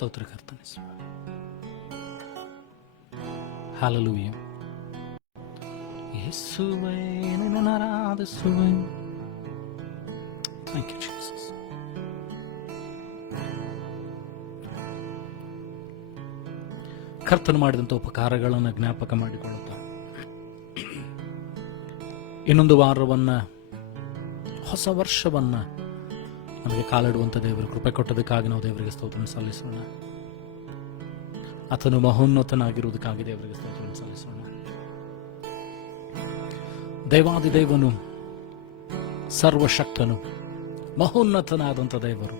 ಸ್ತೋತ್ರ ಕರ್ತನೆ. ಹಲ್ಲೆಲೂಯ. ಯೇಸುವೇ ನಿನ್ನನ್ನು ಆರಾಧಿಸುವೆ. Thank you Jesus. ಕರ್ತನು ಮಾಡಿದಂಥ ಉಪಕಾರಗಳನ್ನು ಜ್ಞಾಪಕ ಮಾಡಿಕೊಳ್ಳುತ್ತಾ ಇನ್ನೊಂದು ವಾರವನ್ನ, ಹೊಸ ವರ್ಷವನ್ನ ನಮಗೆ ಕಾಲಿಡುವಂಥ ದೇವರು ಕೃಪೆ ಕೊಟ್ಟದಕ್ಕಾಗಿ ನಾವು ದೇವರಿಗೆ ಸ್ತೋತ್ರ ಸಲ್ಲಿಸೋಣ. ಆತನು ಮಹೋನ್ನತನಾಗಿರುವುದಕ್ಕಾಗಿ ದೇವರಿಗೆ ಸ್ತೋತ್ರ ಸಲ್ಲಿಸೋಣ. ದೇವಾದಿದೇವನು, ಸರ್ವಶಕ್ತನು, ಮಹೋನ್ನತನಾದಂಥ ದೇವರು,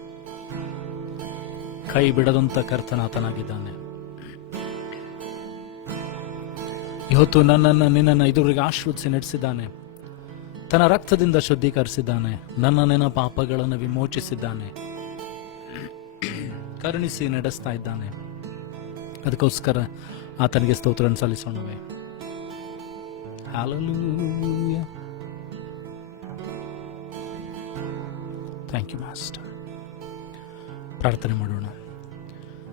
ಕೈ ಬಿಡದಂಥ ಕರ್ತನಾತನಾಗಿದ್ದಾನೆ. ಇವತ್ತು ನನ್ನನ್ನು ನಿನ್ನನ್ನು ಇದುವರೆಗೆ ಆಶೀರ್ವದಿಸಿ ನಡೆಸಿದ್ದಾನೆ. ತನ್ನ ರಕ್ತದಿಂದ ಶುದ್ಧೀಕರಿಸಿದ್ದಾನೆ. ನನ್ನ ಪಾಪಗಳನ್ನು ವಿಮೋಚಿಸಿದ್ದಾನೆ. ಕರುಣಿಸಿ ನಡೆಸ್ತಾ ಇದ್ದಾನೆ. ಅದಕ್ಕೋಸ್ಕರ ಆತನಿಗೆ ಸ್ತೋತ್ರ ಸಲ್ಲಿಸೋಣವೇ. ಹಲ್ಲೆಲೂಯ. Thank you master. ಪ್ರಾರ್ಥನೆ ಮಾಡೋಣ.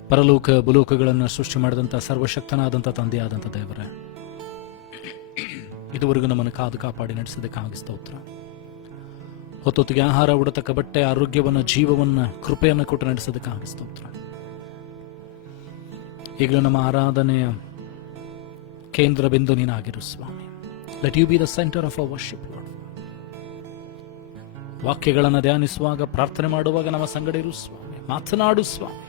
ಪರಲೋಕ ಭೂಲೋಕಗಳನ್ನು ಸೃಷ್ಟಿ ಮಾಡಿದಂಥ ಸರ್ವಶಕ್ತನಾದಂಥ ತಂದೆಯಾದಂಥ ದೇವರೇ, ಇದುವರೆಗೂ ನಮ್ಮನ್ನು ಕಾದು ಕಾಪಾಡಿ ನಡೆಸಿದಕ್ಕಾಗಿ ಸ್ತೋತ್ರ. ಹೊತ್ತೊತ್ತಿಗೆ ಆಹಾರ, ಉಡತಕ್ಕ ಬಟ್ಟೆ, ಆರೋಗ್ಯವನ್ನ, ಜೀವವನ್ನ, ಕೃಪೆಯನ್ನು ಕೊಟ್ಟು ನಡೆಸೋದಕ್ಕಾಗಿ ಸ್ತೋತ್ರ. ಈಗಲೂ ನಮ್ಮ ಆರಾಧನೆಯ ಕೇಂದ್ರ ಬಿಂದು ನೀನಾಗಿರು ಸ್ವಾಮಿ. Let you be the centre of our worship Lord. ವಾಕ್ಯಗಳನ್ನು ಧ್ಯಾನಿಸುವಾಗ, ಪ್ರಾರ್ಥನೆ ಮಾಡುವಾಗ ನಮ್ಮ ಸಂಗಡ ಇರು ಸ್ವಾಮಿ. ಮಾತನಾಡು ಸ್ವಾಮಿ.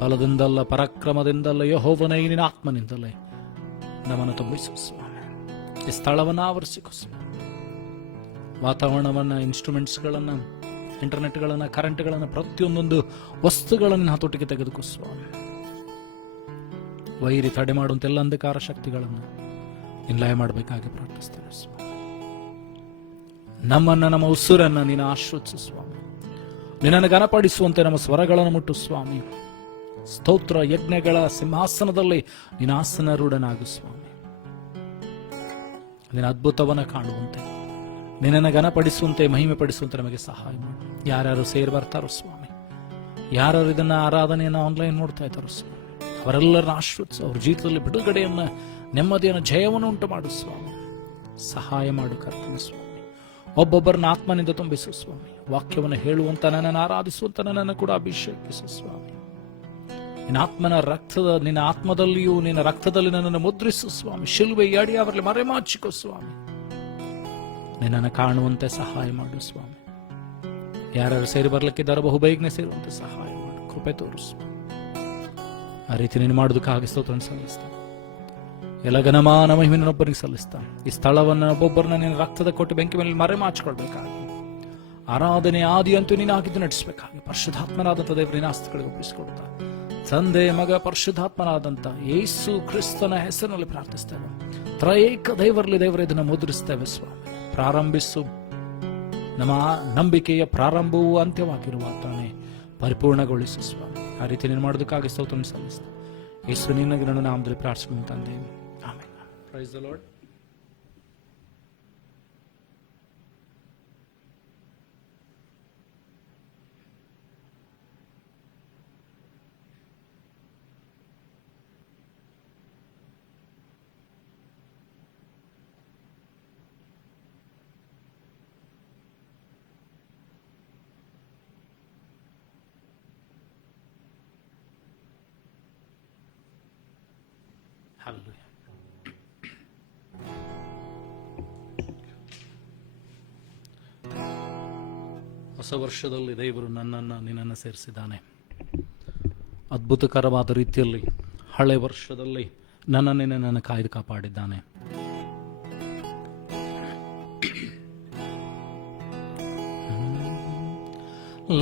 ಬಲದಿಂದಲ್ಲ, ಪರಾಕ್ರಮದಿಂದಲ್ಲ, ಯೆಹೋವನೇ ನಿನ್ನ ಆತ್ಮನಿಂದಲೇ ನಮ್ಮನ್ನು ತುಂಬಿಸು ಸ್ವಾಮಿ. ಈ ಸ್ಥಳವನ್ನು ಆವರಿಸಿಕೊ ಸ್ವಾಮಿ. ವಾತಾವರಣವನ್ನು, ಇನ್ಸ್ಟ್ರೂಮೆಂಟ್ಸ್ಗಳನ್ನು, ಇಂಟರ್ನೆಟ್ಗಳನ್ನು, ಕರೆಂಟ್ಗಳನ್ನು, ಪ್ರತಿಯೊಂದೊಂದು ವಸ್ತುಗಳನ್ನು ಹತೋಟಿಗೆ ತೆಗೆದುಕೋ ಸ್ವಾಮಿ. ವೈರಿ ತಡೆ ಮಾಡುವಂತ ಎಲ್ಲ ಅಂಧಕಾರ ಶಕ್ತಿಗಳನ್ನು ಲಯ ಮಾಡಬೇಕಾಗಿ ಪ್ರಾರ್ಥಿಸ್ತೇನೆ ಸ್ವಾಮಿ. ನಮ್ಮನ್ನ, ನಮ್ಮ ಉಸಿರನ್ನ ನೀನು ಆಶ್ರಯಿಸು ಸ್ವಾಮಿ. ನಿನ್ನನ್ನು ಘನಪಡಿಸುವಂತೆ ನಮ್ಮ ಸ್ವರಗಳನ್ನು ಮುಟ್ಟು ಸ್ವಾಮಿ. ಸ್ತೋತ್ರ ಯಜ್ಞಗಳ ಸಿಂಹಾಸನದಲ್ಲಿ ನೀನು ಆಸನರೂಢನಾಗು ಸ್ವಾಮಿ. ನಿನ್ನ ಅದ್ಭುತವನ್ನ ಕಾಣುವಂತೆ, ನಿನ್ನನ್ನು ಘನಪಡಿಸುವಂತೆ, ಮಹಿಮೆ ಪಡಿಸುವಂತೆ ನಮಗೆ ಸಹಾಯ ಮಾಡು. ಯಾರ್ಯಾರು ಸೇರಿ ಬರ್ತಾರೋ ಸ್ವಾಮಿ, ಯಾರ್ಯಾರು ಇದನ್ನ ಆರಾಧನೆಯನ್ನು ಆನ್ಲೈನ್ ನೋಡ್ತಾ ಇದ್ದಾರೋ ಸ್ವಾಮಿ, ಅವರೆಲ್ಲರನ್ನ ಆಶ್ರಯಿಸು. ಅವ್ರ ಜೀವಿತದಲ್ಲಿ ಬಿಡುಗಡೆಯನ್ನ, ನೆಮ್ಮದಿಯನ್ನು, ಜಯವನ್ನು ಉಂಟು ಮಾಡು ಸ್ವಾಮಿ. ಸಹಾಯ ಮಾಡು ಕರ್ತನೆ ಸ್ವಾಮಿ. ಒಬ್ಬೊಬ್ಬರನ್ನ ಆತ್ಮನಿಂದ ತುಂಬಿಸು ಸ್ವಾಮಿ. ವಾಕ್ಯವನ್ನು ಹೇಳುವಂತ, ನನ್ನನ್ನು ಆರಾಧಿಸುವಂತ ನನ್ನನ್ನು ಕೂಡ ಅಭಿಷೇಕಿಸು ಸ್ವಾಮಿ. ನಿನ್ನ ಆತ್ಮನ ರಕ್ತದ, ನಿನ್ನ ಆತ್ಮದಲ್ಲಿಯೂ ನಿನ್ನ ರಕ್ತದಲ್ಲಿ ನನ್ನನ್ನು ಮುದ್ರಿಸು ಸ್ವಾಮಿ. ಶಿಲುಬೆ ಅಡಿ ಅವರಲ್ಲಿ ಮರೆಮಾಚಿಕೋ ಸ್ವಾಮಿ. ನಿನ್ನನ್ನು ಕಾಣುವಂತೆ ಸಹಾಯ ಮಾಡು ಸ್ವಾಮಿ. ಯಾರು ಸೇರಿ ಬರ್ಲಿಕ್ಕಿದ್ದಾರೆ ಬಹುಬೇಗನೆ ಸೇರುವಂತೆ ಸಹಾಯ ಮಾಡು. ಕೃಪೆ ತೋರಿಸು. ಆ ರೀತಿ ನೀನು ಮಾಡೋದಕ್ಕಾಗಿ ಸ್ತೋತ್ರ ಸಲ್ಲಿಸ್ತಾ, ಎಲ್ಲ ಘನಮಾನ ಮಹಿಮೆಯನ್ನೊಬ್ಬರಿಗೆ ಸಲ್ಲಿಸ್ತಾ, ಈ ಸ್ಥಳವನ್ನು ಒಬ್ಬೊಬ್ಬರನ್ನ ನಿನ್ನ ರಕ್ತದ ಕೊಟ್ಟು ಬೆಂಕಿ ಮೇಲೆ ಮರೆಮಾಚಿಕೊಳ್ಬೇಕಾಗಿ, ಆರಾಧನೆ ಆದಿ ಅಂತೂ ನೀನಾಗಿದ್ದು ನಡೆಸಬೇಕಾಗಿ ಪರಿಶುದ್ಧಾತ್ಮನಾದಂಥ ದೇವರ ನಿನ್ನ ಹಸ್ತಗಳಿಗೆ ಒಪ್ಪಿಸಿಕೊಡ್ತಾ, ತಂದೆ, ಮಗ, ಪರಿಶುದ್ಧಾತ್ಮನಾದಂಥ ಯೇಸು ಕ್ರಿಸ್ತನ ಹೆಸರಿನಲ್ಲಿ ಪ್ರಾರ್ಥಿಸ್ತೇವೆ. ತ್ರಯೇಕ ದೇವರಲ್ಲಿ ದೇವರ ಇದನ್ನು ಮುದ್ರಿಸ್ತೇವೆ ಸ್ವಾಮಿ. ಪ್ರಾರಂಭಿಸು. ನಮ್ಮ ನಂಬಿಕೆಯ ಪ್ರಾರಂಭವೂ ಅಂತ್ಯವಾಗಿರುವ ತಾನೇ ಪರಿಪೂರ್ಣಗೊಳಿಸು ಸ್ವಾಮಿ. ಆ ರೀತಿ ನೀನು ಮಾಡೋದಕ್ಕಾಗಿ ಸ್ತೋತ್ರ ಸಲ್ಲಿಸ್ತೇವೆ. ಯೇಸು ನಿನ್ನ ನನ್ನ ನಾಮದಲ್ಲಿ ಪ್ರಾರ್ಥಿಸುವ ತಂದೆ, amen. Praise the lord. Hallelujah. ಹೊಸ ವರ್ಷದಲ್ಲಿ ದೇವರು ನನ್ನನ್ನು, ನಿನ್ನನ್ನು ಸೇರಿಸಿದ್ದಾನೆ. ಅದ್ಭುತಕರವಾದ ರೀತಿಯಲ್ಲಿ ಹಳೆ ವರ್ಷದಲ್ಲಿ ನನ್ನನ್ನು ಕಾಯ್ದು ಕಾಪಾಡಿದ್ದಾನೆ.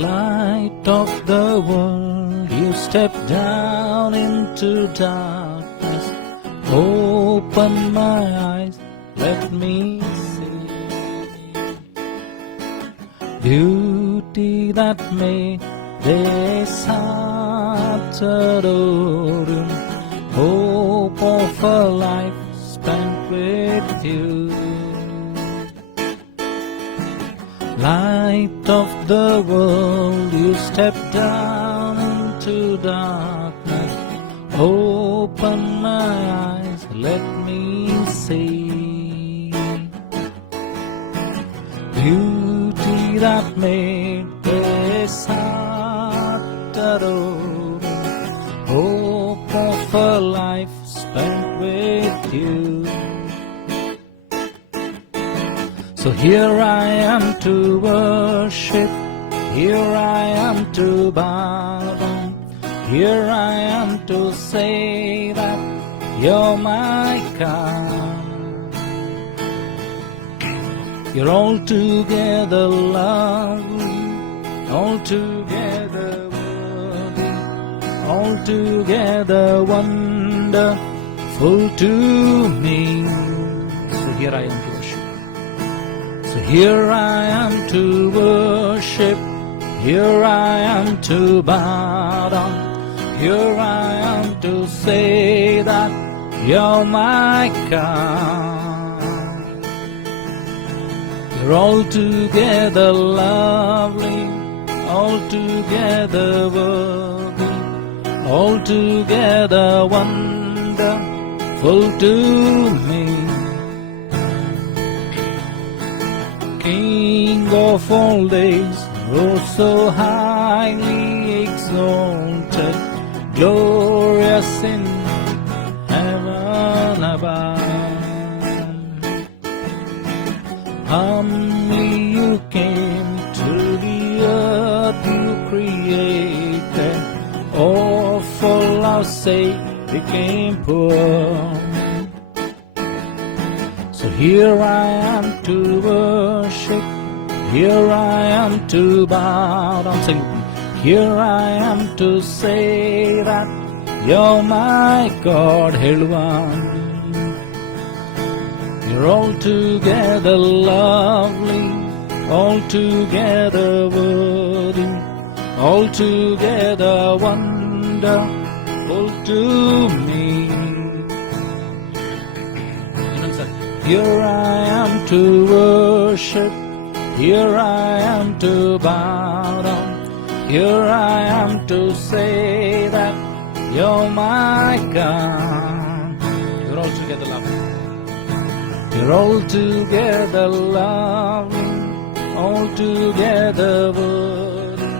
Light of the world, you step down into darkness. Open my eyes, let me see beauty that made this heart adore. Hope of a life spent with you. Light of the world, you step down darkness. Open my eyes, let me see beauty that made this heart adore. Hope of a life spent with you. So here I am to worship, here I am to bow down, here I am to say that you're my God. You're altogether lovely, altogether worthy, altogether wonderful to me. So here I am to worship. So here I am to worship, here I am to bow down, here I am to say that you're my God. You're altogether lovely, altogether worthy, altogether wonderful to me. King of all days, oh so highly exalted, glorious in heaven above. Humbly you came to the earth you created, all for our sake became poor. So here I am to worship, here I am to bow down, sing. Here I am to say that you're my God. Heluvan. You're altogether lovely, altogether worthy, altogether wonderful to me. Here I am to worship, here I am to bow down, here I am to say that you're my God. You're altogether lovely. You're altogether lovely, altogether worthy,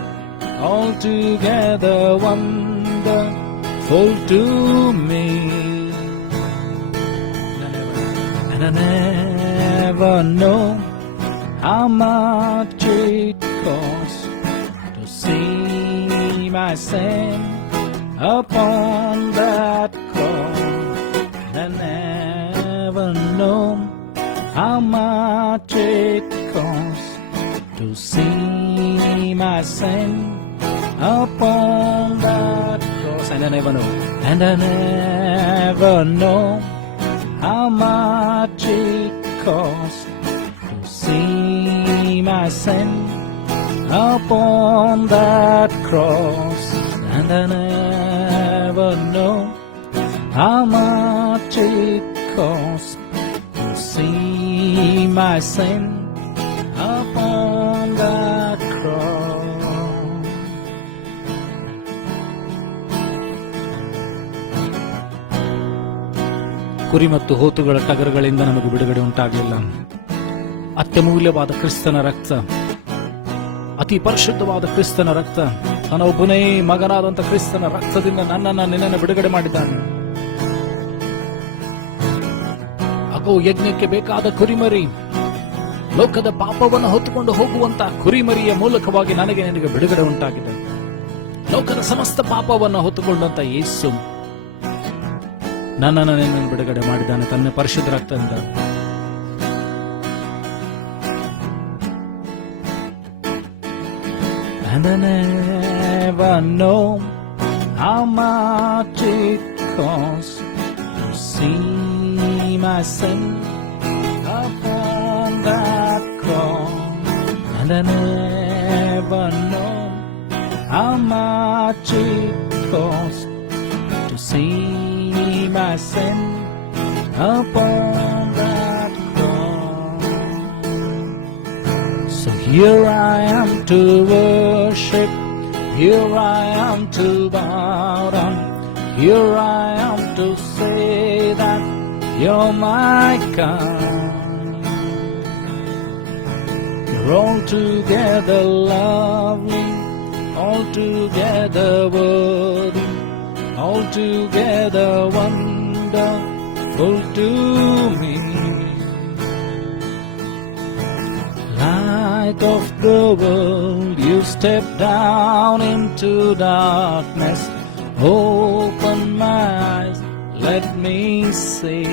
altogether wonderful to me. And I never know how much it costs to see my sin upon that cross. I never know how much it costs to see my sin upon that cross. And I never know. And I never know how much it costs to see my sin upon that cross. And I never know how much it costs to see my sin upon that cross. ಕುರಿ ಮತ್ತು ಹೋತುಗಳ ಟಗರುಗಳಿಂದ ನಮಗೆ ಬಿಡುಗಡೆ ಉಂಟಾಗಲಿಲ್ಲ. ಅತ್ಯಮೂಲ್ಯವಾದ ಕ್ರಿಸ್ತನ ರಕ್ತ, ಅತಿ ಪರಿಶುದ್ಧವಾದ ಕ್ರಿಸ್ತನ ರಕ್ತ, ತನ್ನ ಒಬ್ಬನೇ ಮಗನಾದಂತ ಕ್ರಿಸ್ತನ ರಕ್ತದಿಂದ ನನ್ನನ್ನು ನಿನ್ನನ್ನು ಬಿಡುಗಡೆ ಮಾಡಿದ್ದಾನೆ. ಅಗೋ ಯಜ್ಞಕ್ಕೆ ಬೇಕಾದ ಕುರಿಮರಿ, ಲೋಕದ ಪಾಪವನ್ನು ಹೊತ್ತುಕೊಂಡು ಹೋಗುವಂತ ಕುರಿಮರಿಯ ಮೂಲಕವಾಗಿ ನನಗೆ ನಿನಗೆ ಬಿಡುಗಡೆ ಉಂಟಾಗಿದೆ. ಲೋಕದ ಸಮಸ್ತ ಪಾಪವನ್ನು ಹೊತ್ತುಕೊಂಡಂತ ಯೇಸು ನನ್ನನ್ನು ನಿನ್ನನ್ನು ಬಿಡುಗಡೆ ಮಾಡಿದ್ದಾನೆ ತನ್ನ ಪರಿಶುದ್ಧ ರಕ್ತದಿಂದ. And I never know how much it costs to see my sin upon that cross. And I never know how much it costs to see my sin upon that cross. So here I am to worship, Here I am to bow down. Here I am to say that you're my God. You're altogether lovely, altogether worthy, altogether wonderful to me. Light of the world, you step down into darkness. Open my eyes, let me see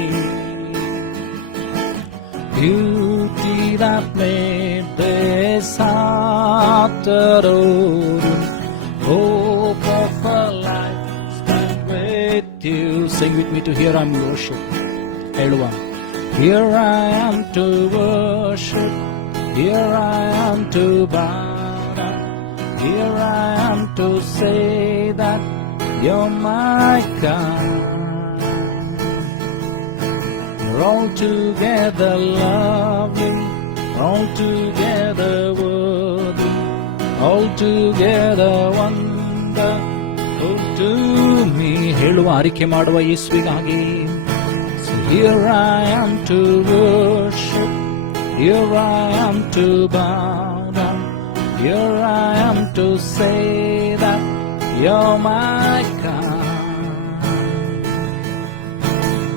beauty that made this heart adore you. Hope of a life spent with you. Sing with me to Here I am to worship. Heluva. Here I am to worship. Here I am to bow down. Here I am to say that you're my God. You're altogether lovely, altogether worthy, altogether wonderful to me. ಹೇಳುವ ಆರಿಕೆ ಮಾಡುವ ಯೇಸುವಿಗಾಗಿ. So here I am to worship. Here I am to bow down. Here I am to say that you're my God.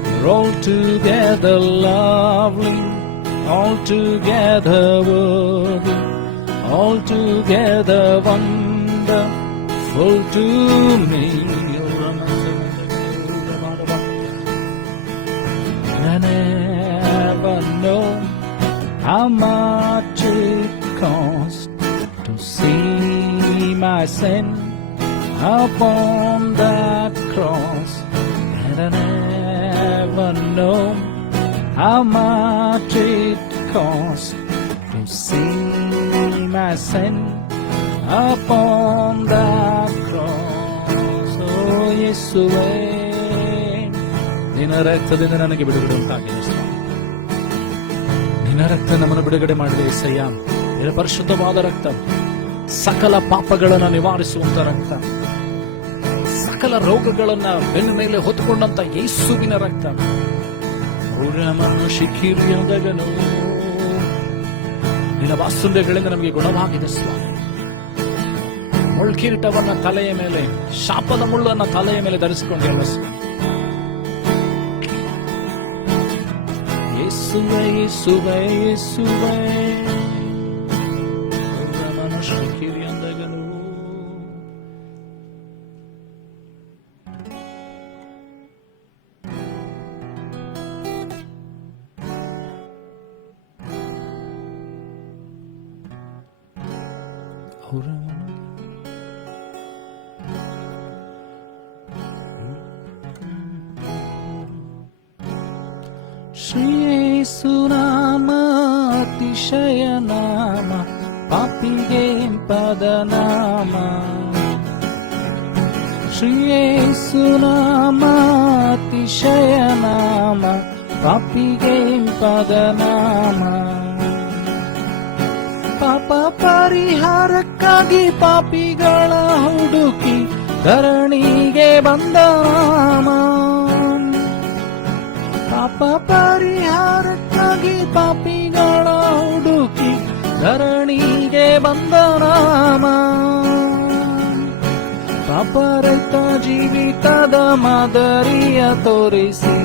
You're altogether lovely, altogether worthy, altogether wonderful to me. I never know how much it costs to see my sin upon that cross, and I never know how much it costs to see my sin upon that cross. Oh, ಯೇಸುವೇ, ನಿನ್ನ ರಕ್ತದಿಂದ ನನಗೆ ಬಿಡುಗಡೆ ಉಂಟಾಗಿದೆ. ನಿನ್ನ ರಕ್ತ ನಮ್ಮನ್ನು ಬಿಡುಗಡೆ ಮಾಡಿದೆ ಏಸಯ್ಯ. ನಿನ್ನ ಪರಿಶುದ್ಧವಾದ ರಕ್ತ, ಸಕಲ ಪಾಪಗಳನ್ನು ನಿವಾರಿಸುವಂತ ರಕ್ತ, ಸಕಲ ರೋಗಗಳನ್ನ ಬೆನ್ನ ಮೇಲೆ ಹೊತ್ತುಕೊಂಡಂತ ಯೇಸುವಿನ ರಕ್ತ. ಶಿಖಿರಿಯದಗನು ನಿನ್ನ ವಾಸ್ತುಂಡೆಗಳಿಂದ ನಮಗೆ ಗುಣವಾಗಿದೆ ಸ್ವಾಮಿ. ಮುಳ್ಕಿರೀಟವನ್ನ ತಲೆಯ ಮೇಲೆ, ಶಾಪದ ಮುಳ್ಳನ್ನ ತಲೆಯ ಮೇಲೆ ಧರಿಸಿಕೊಂಡಿಲ್ಲ ಸ್ವಾಮಿ. ಯೇಸುವೇ, ಯೇಸುವೇ, ಯೇಸುವೇ. ಶ್ರೀ ಯೇಸುನಾಮ ಅತಿಶಯ ನಾಮ, ಪಾಪಿಗೆ ಪದನಾಮ. ಶ್ರೀ ಯೇಸುನಾಮ ಅತಿಶಯ ನಾಮ, ಪಾಪಿಗೆ ಪದನಾಮ. ಪಾಪ ಪರಿಹಾರಕ್ಕಾಗಿ ಪಾಪಿಗಳ ಹುಡುಕಿ ಧರಣಿಗೆ ಬಂದ ನಾಮ. ಪಾಪ ಪರಿಹಾರಕ್ಕಾಗಿ ಪಾಪಿಗಳ ಹುಡುಕಿ ಧರಣಿಗೆ ಬಂದ ನಾಮ. ಪಾಪರಹಿತ ಜೀವಿತದ ಮಾದರಿಯ ತೋರಿಸಿ,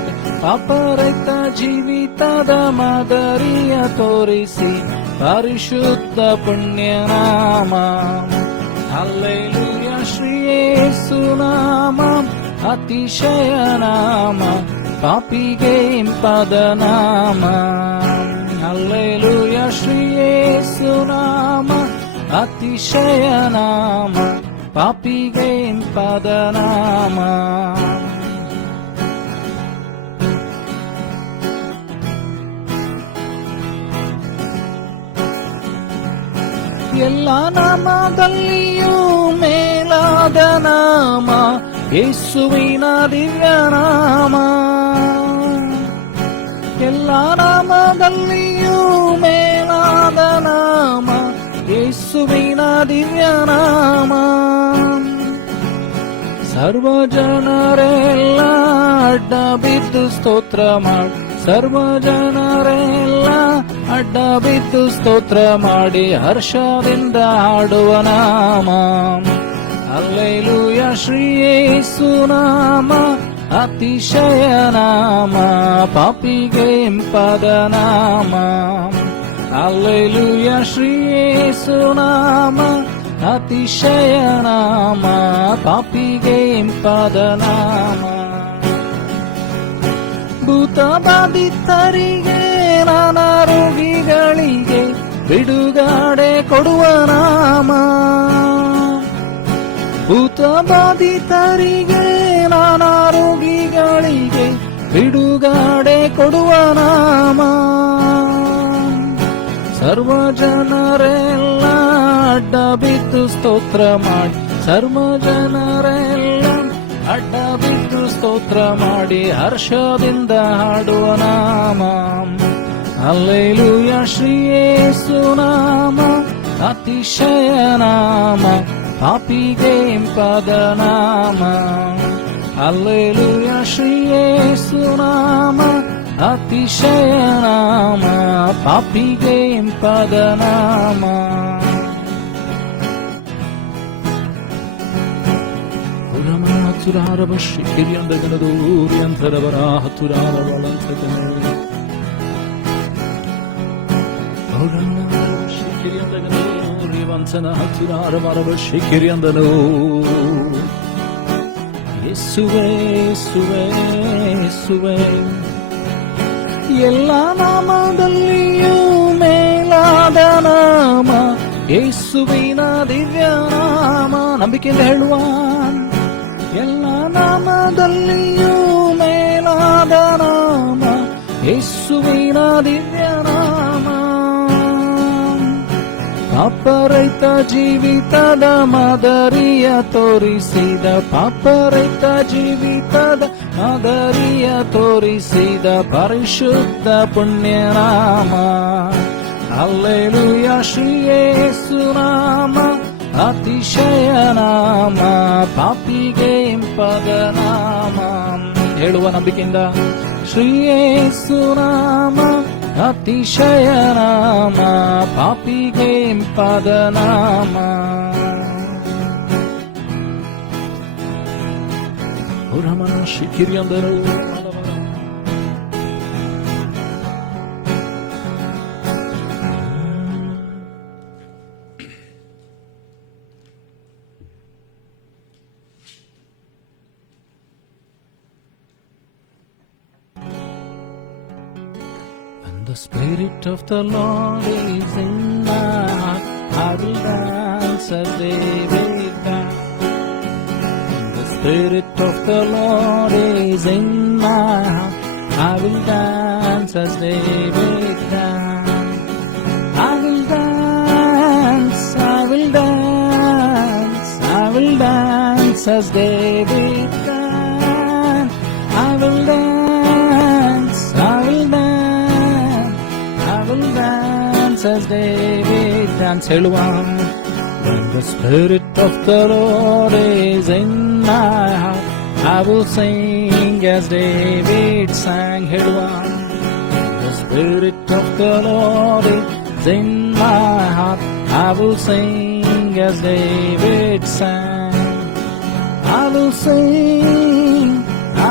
ಪಾಪರಹಿತ ಜೀವಿತದ ಮಾದರಿಯ ತೋರಿಸಿ, ಪರಿಶುದ್ಧ ಪುಣ್ಯನಾಮ. ಹಲ್ಲೆಲೂಯ. ಶ್ರೀ ಯೇಸುನಾಮ ಅತಿಶಯ ನಾಮ, ಪಾಪಿಗೆ ಪದನಾಮ. ಹಲ್ಲೆಲೂಯ. ಶ್ರೀ ಯೇಸುನಾಮ ಅತಿಶಯ ನಾಮ, ಪಾಪಿಗೆ ಪದನಾಮ. ಎಲ್ಲ ನಾಮದಲ್ಲಿಯೂ ಮೇಲಾದ ನಾಮ ಯೇಸುವಿನ ದಿವ್ಯ ನಾಮ. ಎಲ್ಲ ನಾಮದಲ್ಲಿಯೂ ಮೇಲಾದ ನಾಮ ಯೇಸುವಿನ ದಿವ್ಯ ನಾಮ. ಸರ್ವ ಜನರೆಲ್ಲ ಅಡ್ಡ ಬಿದ್ದು ಸ್ತೋತ್ರ ಮಾಡಿ, ಸರ್ವ ಜನರೆಲ್ಲ ಅಡ್ಡ ಬಿದ್ದು ಸ್ತೋತ್ರ ಮಾಡಿ ಹರ್ಷದಿಂದ ಹಾಡುವ ನಾಮ. ಹಲ್ಲೆಲೂಯ ಶ್ರೀ ಯೇಸು ನಾಮ ಅತಿಶಯ ನಾಮ, ಪಾಪಿಗೆ ಇಂಪಾದ ನಾಮ. ಹಲ್ಲೆಲೂಯ ಶ್ರೀ ಯೇಸು ನಾಮ ಅತಿಶಯ ನಾಮ, ಪಾಪಿಗೆ ಇಂಪಾದ ನಾಮ. ಭೂತ ಬಾಧಿತರಿಗೆ ನಾನಾ ರೋಗಿಗಳಿಗೆ ಬಿಡುಗಡೆ ಕೊಡುವ ನಾಮ. ಭೂತ ಬಾಧಿತರಿಗೆ ನಾನಾ ರೋಗಿಗಳಿಗೆ ಬಿಡುಗಡೆ ಕೊಡುವ ನಾಮ. ಸರ್ವ ಜನರೆಲ್ಲ ಅಡ್ಡ ಬಿದ್ದು ಸ್ತೋತ್ರ ಮಾಡಿ, ಸರ್ವ ಜನರೆಲ್ಲ ಅಡ್ಡ ಬಿದ್ದು ಸ್ತೋತ್ರ ಮಾಡಿ ಹರ್ಷದಿಂದ ಹಾಡುವ ನಾಮ. ಹಲ್ಲೆಲೂಯ ಶ್ರೀ ಯೇಸು ನಾಮ ಅತಿಶಯ ನಾಮ, ಪಾಪಿಗೆ ಇಂಪಾದ ನಾಮ. ಹಲ್ಲೆಲೂಯ ಶ್ರೀ ಯೇಸು ನಾಮ ಅತಿಶಯ ನಾಮ, ಪಾಪಿಗೆ ಇಂಪಾದ ನಾಮ. ಹತ್ತುರಾರವ ಶಿಖಿರಿಯಂದಗನದು ಊರಿಯಂತರವರ ಹತ್ತುರಾರವಳಂತಗನ ಶಿಖಿರಿಯಂದಗನದು ಊರಿವಂಚನ ಹತ್ತುರಾರವರವ ಶಿಖಿರಿಯಂದನು. ಯೇಸುವೇ ಯೇಸುವೇ ಯೇಸುವೇ, ಎಲ್ಲ ನಾಮದಲ್ಲಿಯೂ ಮೇಲಾದ ನಾಮ ಯೇಸುವಿನ ದಿವ್ಯ ನಾಮ. ನಂಬಿಕೆಯಿಂದ ಹೇಳುವ, ಎಲ್ಲ ನಾಮದಲ್ಲಿಯೂ ಮೇಲಾದ ನಾಮ ಯೇಸುವಿನ ದಿವ್ಯ ನಾಮ. ಪಾಪರಹಿತ ಜೀವಿತದ ಮಾದರಿಯ ತೋರಿಸಿದ, ಪಾಪರಹಿತ ಜೀವಿತದ ಮಾದರಿಯ ತೋರಿಸಿದ ಪರಿಶುದ್ಧ ಪುಣ್ಯನಾಮ. ಹಲ್ಲೆಲೂಯ ಶ್ರೀ ಯೇಸು ನಾಮ ಅತಿಶಯ ನಾಮ, ಪಾಪಿಗೆ ಇಂಪಾದ ನಾಮ. ಹೇಳುವ ನಂಬಿಕೆಯಿಂದ, ಶ್ರೀ ಯೇಸು ನಾಮ ಅತಿಶಯ ನಾಮ, ಪಾಪಿಗೆ ಇಂಪಾದ ನಾಮ. Ramana ಶಿಖಿರಿಯಂದರು The Spirit of the Lord is in my heart, I will dance as David danced. The Spirit of the Lord is in my heart, I will dance as David danced. I will dance, I will dance, I will dance as David danced. I will dance, I will dance, dance as David danced. ಹೇಳುವ, when the Spirit of the Lord is in my heart, I will sing as David sang. ಹೇಳುವ, the Spirit of the Lord is in my heart, I will sing as David sang. I will sing,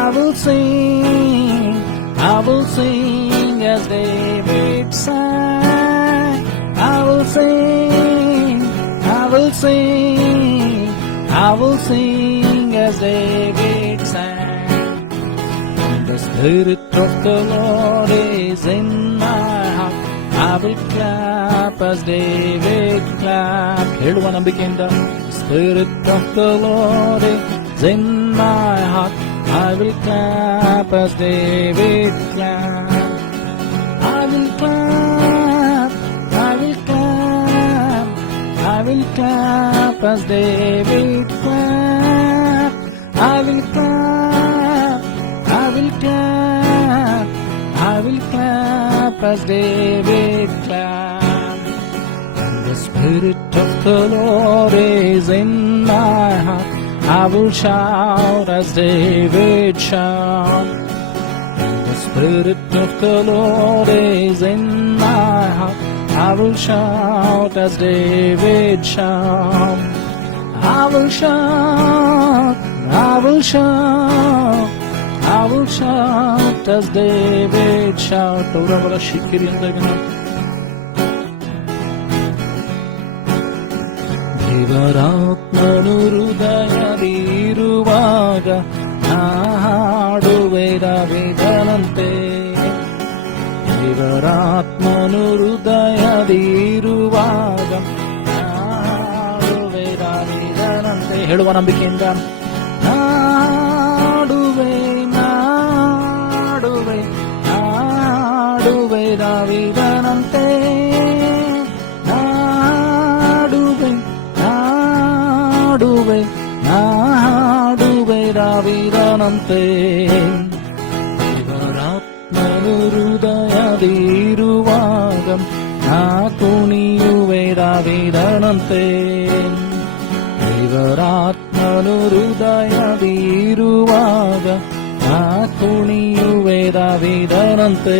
I will sing, I will sing as David sang. I will sing, I will sing, I will sing as David sang. When the Spirit of the Lord is in my heart, I will clap as David clapped. ಹೇಳುವ ನಂಬಿಕೆಯಿಂದ, the Spirit of the Lord is in my heart, I will clap as David clapped. I will clap, I will clap, I will clap as David clapped. I will clap, I will clap, I will clap as David clapped. And the Spirit of the Lord is in my heart, I will shout as David shout. The Spirit of the Lord is in my heart. I will shout as David shout. I will shout, I will shout, I will shout as David shout. ಅವರವರ ಶಿಖರಿಯಿಂದ ದೇವರಾತ್ಮನು ಹೃದಯದಲ್ಲಿರುವಾಗ ಹಾಡುವೆ ದಾವೀದನಂತೆ. ದೇವರಾತ್ಮನು ಹೃದಯದಲ್ಲಿರುವಾಗ ಹಾಡುವೆ ದಾವೀದನಂತೆ. ಹೇಳುವ ನಂಬಿಕೆಯಿಂದ ನಾಡುವೆ ನಾಡುವೆ ನಾಡುವೆ ದಾವೀದನಂತೆ. ನಾಡುವೆ ನಾಡುವೆ ನಾಡುವೆ ದಾವೀದನಂತೆ. ದೇವರಾತ್ಮನು ಹೃದಯದಲ್ಲಿರುವಾಗ ನಾ ಕುಣಿಯುವೆ ದಾವೀದನಂತೆ. ದೇವರಾತ್ಮನು ಹೃದಯದಲ್ಲಿರುವಾಗ ನಾ ಕುಣಿಯುವೆ ದಾವೀದನಂತೆ.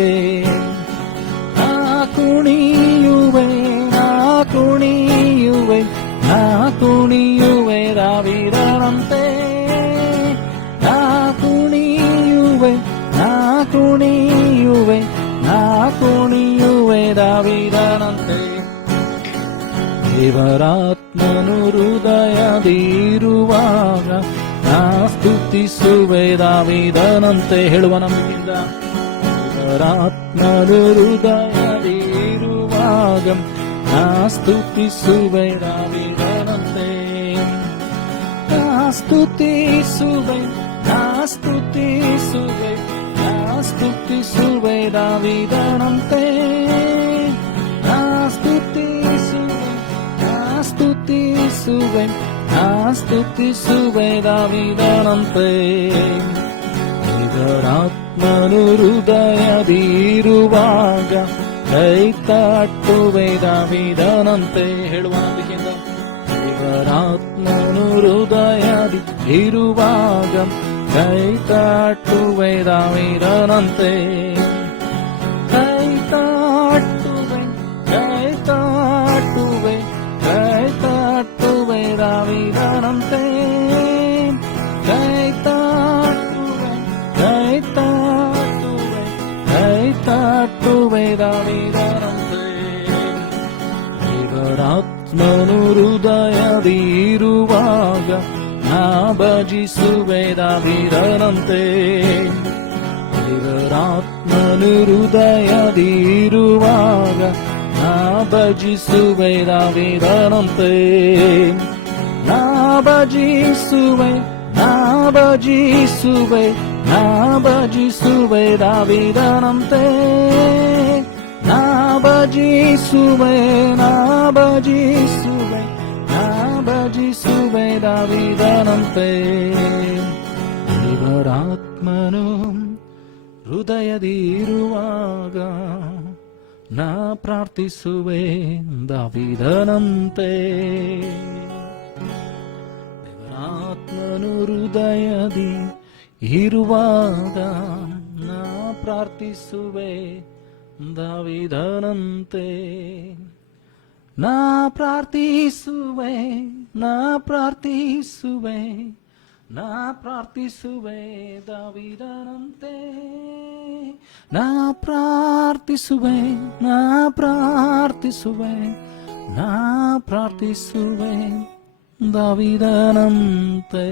ನಾ ಕುಣಿಯುವೆ ನಾ ಕುಣಿಯುವೆ ನಾ ಕುಣಿಯುವೆ ದಾವೀದನಂತೆ. ನಾ ಕುಣಿಯುವೆ ನಾ ಕುಣಿಯುವೆ ನಾ ಕುಣಿಯುವೆ ದಾವೀದನಂತೆ. ದೇವರಾತ್ಮನು ಹೃದಯದಲ್ಲಿರುವಾಗ ನಾ ಸ್ತುತಿಸುವೆ ದಾವೀದನಂತೆ. ಹೇಳುವ ನಮ್ಮಿಂದ ದೇವರಾತ್ಮನು ಹೃದಯದಲ್ಲಿರುವಾಗ ನಾ ಸ್ತುತಿಸುವೆ ದಾವೀದನಂತೆ. ನಾ ಸ್ತುತಿಸುವೆ ನಾ ಸ್ತುತಿಸುವೆ ನಾ ಸ್ತುತಿಸುವೆ ದಾವೀದನಂತೆ. ನಾ ಸ್ತುತಿಸುವೆ ನಾ ಸ್ತುತಿಸುವೆ ನಾ ಸ್ತುತಿಸುವೆ ದಾವೀದನಂತೆ. ದೇವರಾತ್ಮನು ಹೃದಯದಲ್ಲಿರುವಾಗ ಕೈ ತಟ್ಟುವೆ ದಾವೀದನಂತೆ. ಹೇಳುವ ನಂಬಿಕೆಯಿಂದ ದೇವರಾತ್ಮನು ಹೃದಯದಲ್ಲಿರುವಾಗ ಕೈ ತಟ್ಟುವೆ ದಾವೀದನಂತೆ. ಕೈ ತಟ್ಟುವೆ ಕೈ ತಟ್ಟುವೆ ಕೈ ತಟ್ಟುವೆ ದಾವೀದನಂತೆ. ಕೈ ತಟ್ಟುವೆ ಕೈ ತಟ್ಟುವೆ ಕೈ ತಟ್ಟುವೆ ದಾವೀದನಂತೆ. ದೇವರಾತ್ಮನು ಹೃದಯದಲ್ಲಿರುವಾಗ ನಾ ಭಜಿಸುವೆ ದಾವೀದನಂತೆ. ದೇವರಾತ್ಮನು ಹೃದಯದಲ್ಲಿರುವಾಗ ನಾ ಭಜಿಸುವೆ ದಾವೀದನಂತೆ. ನಾ ಭಜಿಸುವೆ ನಾ ಭಜಿಸುವೆ ನಾ ಭಜಿಸುವೆ ದಾವೀದನಂತೆ. ನಾ ಭಜಿಸುವೆ ನಾ ಭಜಿಸುವೆ ನಾ ಭಜಿಸುವೆ ದಾವೀದನಂತೆ. ದೇವರಾತ್ಮನು ಹೃದಯದಲ್ಲಿರುವಾಗ ನಾ ಪ್ರಾರ್ಥಿಸುವೆ ದಾವೀದನಂತೆ. ದೇವರಾತ್ಮನು ಹೃದಯದಲ್ಲಿರುವಾಗ ನಾ ಪ್ರಾರ್ಥಿಸುವೆ ದಾವೀದನಂತೆ. ನಾ ಪ್ರಾರ್ಥಿಸುವೆ ನಾ ಪ್ರಾರ್ಥಿಸುವೆ ನಾ ಪ್ರಾರ್ಥಿಸುವೆ ದಾವೀದನಂತೆ. ನಾ ಪ್ರಾರ್ಥಿಸುವೆ ನಾ ಪ್ರಾರ್ಥಿಸುವೆ ನಾ ಪ್ರಾರ್ಥಿಸುವೆ ದಾವೀದನಂತೆ.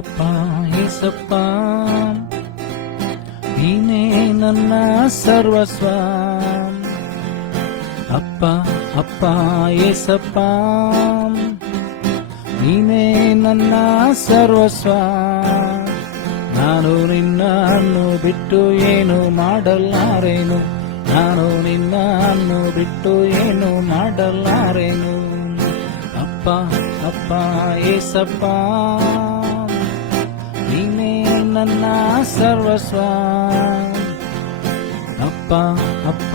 ಅಪ್ಪ ಏಸಪ್ಪ ನೀನೇ ನನ್ನ ಸರ್ವಸ್ವ. ಅಪ್ಪ ಅಪ್ಪ ಏಸಪ್ಪ, ನೀನೇ ನನ್ನ ಸರ್ವಸ್ವ. ನಾನು ನಿನ್ನನ್ನು ಬಿಟ್ಟು ಏನು ಮಾಡಲಾರೇನು, ನಾನು ನಿನ್ನನ್ನು ಬಿಟ್ಟು ಏನು ಮಾಡಲಾರೇನು. ಅಪ್ಪ ಅಪ್ಪ ಏಸಪ್ಪ, ನೀನೇ ನನ್ನ ಸರ್ವಸ್ವ. ಅಪ್ಪ ಅಪ್ಪ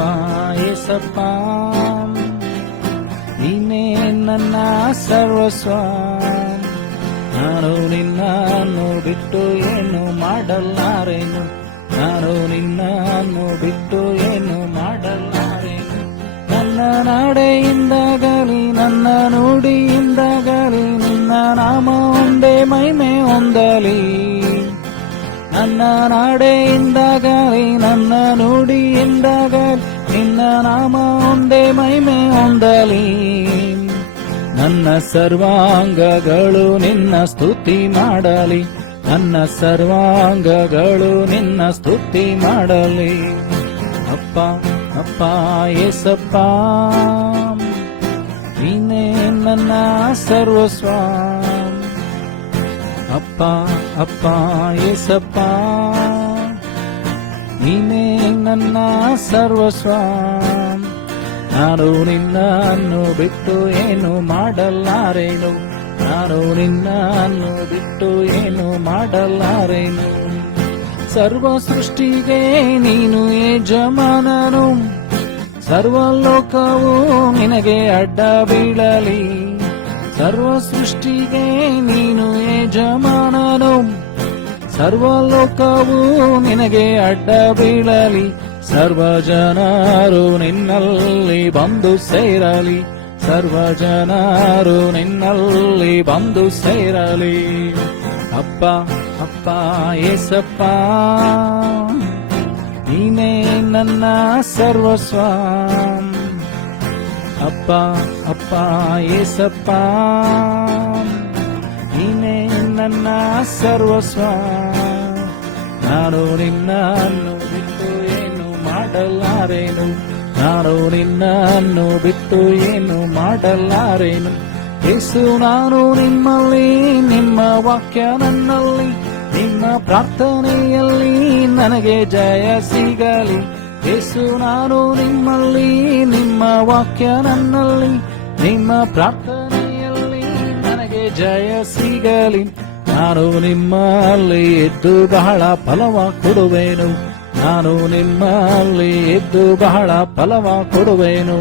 ಏಸಪ್ಪ, ನೀನೇ ನನ್ನ ಸರ್ವಸ್ವ. ನಾನು ನಿನ್ನನ್ನು ಬಿಟ್ಟು ಏನು ಮಾಡಲಾರೇನು, ನಾನು ನಿನ್ನನ್ನು ಬಿಟ್ಟು ಏನು ಮಾಡಲಾರೇನು. ನನ್ನ ನಡೆಯಿಂದಾಗಲಿ ನನ್ನ ನುಡಿಯಿಂದಾಗಲಿ ನಿನ್ನ ನಾಮ ಒಂದೇ ಮಹಿಮೆ ಹೊಂದಲಿ. ನನ್ನ ನಡೆಯಿಂದಾಗಲಿ ನನ್ನ ನುಡಿಯಿಂದಾಗಲಿ ನಿನ್ನ ನಾಮ ಒಂದೇ ಮಹಿಮೆ ಹೊಂದಲಿ. ನನ್ನ ಸರ್ವಾಂಗಗಳು ನಿನ್ನ ಸ್ತುತಿ ಮಾಡಲಿ, ನನ್ನ ಸರ್ವಾಂಗಗಳು ನಿನ್ನ ಸ್ತುತಿ ಮಾಡಲಿ. ಅಪ್ಪ ಅಪ್ಪ ಏಸಪ್ಪ, ನೀನೇ ನನ್ನ ಸರ್ವಸ್ವ. ಅಪ್ಪ ಅಪ್ಪ ಏಸಪ್ಪ, ನೀನೇ ನನ್ನ ಸರ್ವಸ್ವ. ನಾನು ನಿನ್ನನ್ನು ಬಿಟ್ಟು ಏನು ಮಾಡಲಾರೇನು, ನಾನು ನಿನ್ನನ್ನು ಬಿಟ್ಟು ಏನು ಮಾಡಲಾರೇನು. ಸರ್ವ ಸೃಷ್ಟಿಗೆ ನೀನು ಯಜಮಾನನು, ಸರ್ವಲೋಕವು ನಿನಗೆ ಅಡ್ಡ ಬೀಳಲಿ. ಸರ್ವ ಸೃಷ್ಟಿಗೆ ನೀನು ಯಜಮಾನನು, ಸರ್ವಲೋಕವು ನಿನಗೆ ಅಡ್ಡ ಬೀಳಲಿ. ಸರ್ವ ಜನರು ನಿನ್ನಲ್ಲಿ ಬಂದು ಸೇರಲಿ, ಸರ್ವ ಜನರು ನಿನ್ನಲ್ಲಿ ಬಂದು ಸೇರಲಿ. ಅಪ್ಪ ಅಪ್ಪ ಏಸಪ್ಪ, ನೀನೇ ನನ್ನ ಸರ್ವಸ್ವ. ಅಪ್ಪ ಅಪ್ಪ ಏಸಪ್ಪ, ನೀನೇ ನನ್ನ ಸರ್ವಸ್ವ. ನಾನು ನಿನ್ನನ್ನು ಬಿಟ್ಟು ಏನು ಮಾಡಲಾರೇನು, ನಾನು ನಿನ್ನನ್ನು ಬಿಟ್ಟು ಏನು ಮಾಡಲಾರೇನು. ಯೇಸು ನಾನು ನಿಮ್ಮಲ್ಲಿ, ನಿಮ್ಮ ವಾಕ್ಯ ನನ್ನಲ್ಲಿ, ನಿಮ್ಮ ಪ್ರಾರ್ಥನೆಯಲ್ಲಿ ನನಗೆ ಜಯ ಸಿಗಲಿ. ಯೇಸು ನಾನು ನಿಮ್ಮಲ್ಲಿ, ನಿಮ್ಮ ವಾಕ್ಯ ನನ್ನಲ್ಲಿ, ನಿಮ್ಮ ಪ್ರಾರ್ಥನೆಯಲ್ಲಿ ನನಗೆ ಜಯ ಸಿಗಲಿ. ನಾನು ನಿಮ್ಮಲ್ಲಿ ಇದ್ದು ಬಹಳ ಫಲವ ಕೊಡುವೆನು, ನಾನು ನಿಮ್ಮಲ್ಲಿ ಇದ್ದು ಬಹಳ ಫಲವ ಕೊಡುವೆನು.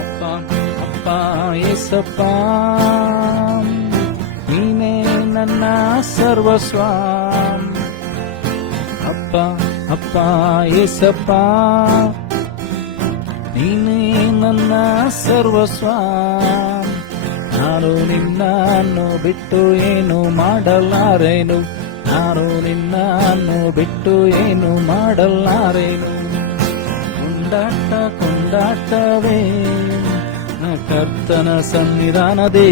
ಅಪ್ಪ ಅಪ್ಪ ಏಸಪ್ಪ, ನೀನೇ ನನ್ನ ಸರ್ವಸ್ವ. ಅಪ್ಪ ಅಪ್ಪ ಏಸಪ್ಪ, ನೀನೇ ನನ್ನ ಸರ್ವಸ್ವ. ನಾನು ನಿನ್ನನ್ನು ಬಿಟ್ಟು ಏನು ಮಾಡಲಾರೇನು, ನಾನು ನಿನ್ನನ್ನು ಬಿಟ್ಟು ಏನು ಮಾಡಲಾರೇನು. ಕೊಂಡಾಟ ಕೊಂಡಾಟವೇ ಕರ್ತನ ಸನ್ನಿಧಾನದೇ,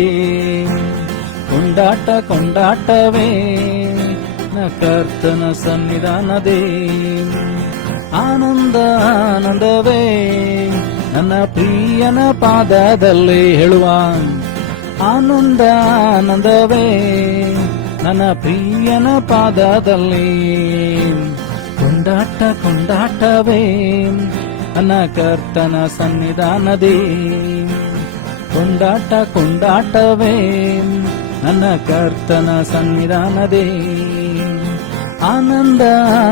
ಕೊಂಡಾಟ ಕೊಂಡಾಟವೇ ಕರ್ತನ ಸನ್ನಿಧಾನದೇ. ಆನಂದ ಆನಂದವೇ ನನ್ನ ಪ್ರಿಯನ ಪಾದದಲ್ಲಿ ಹೇಳುವ, ಆನಂದ ಆನಂದವೇ ನನ್ನ ಪ್ರಿಯನ ಪಾದದಲ್ಲಿ. ಕೊಂಡಾಟ ಕೊಂಡಾಟವೇ ನನ್ನ ಕರ್ತನ ಸನ್ನಿಧಾನದೇ, ಕೊಂಡಾಟ ಕೊಂಡಾಟವೇ ನನ್ನ ಕರ್ತನ ಸನ್ನಿಧಾನದೇ. ಆನಂದ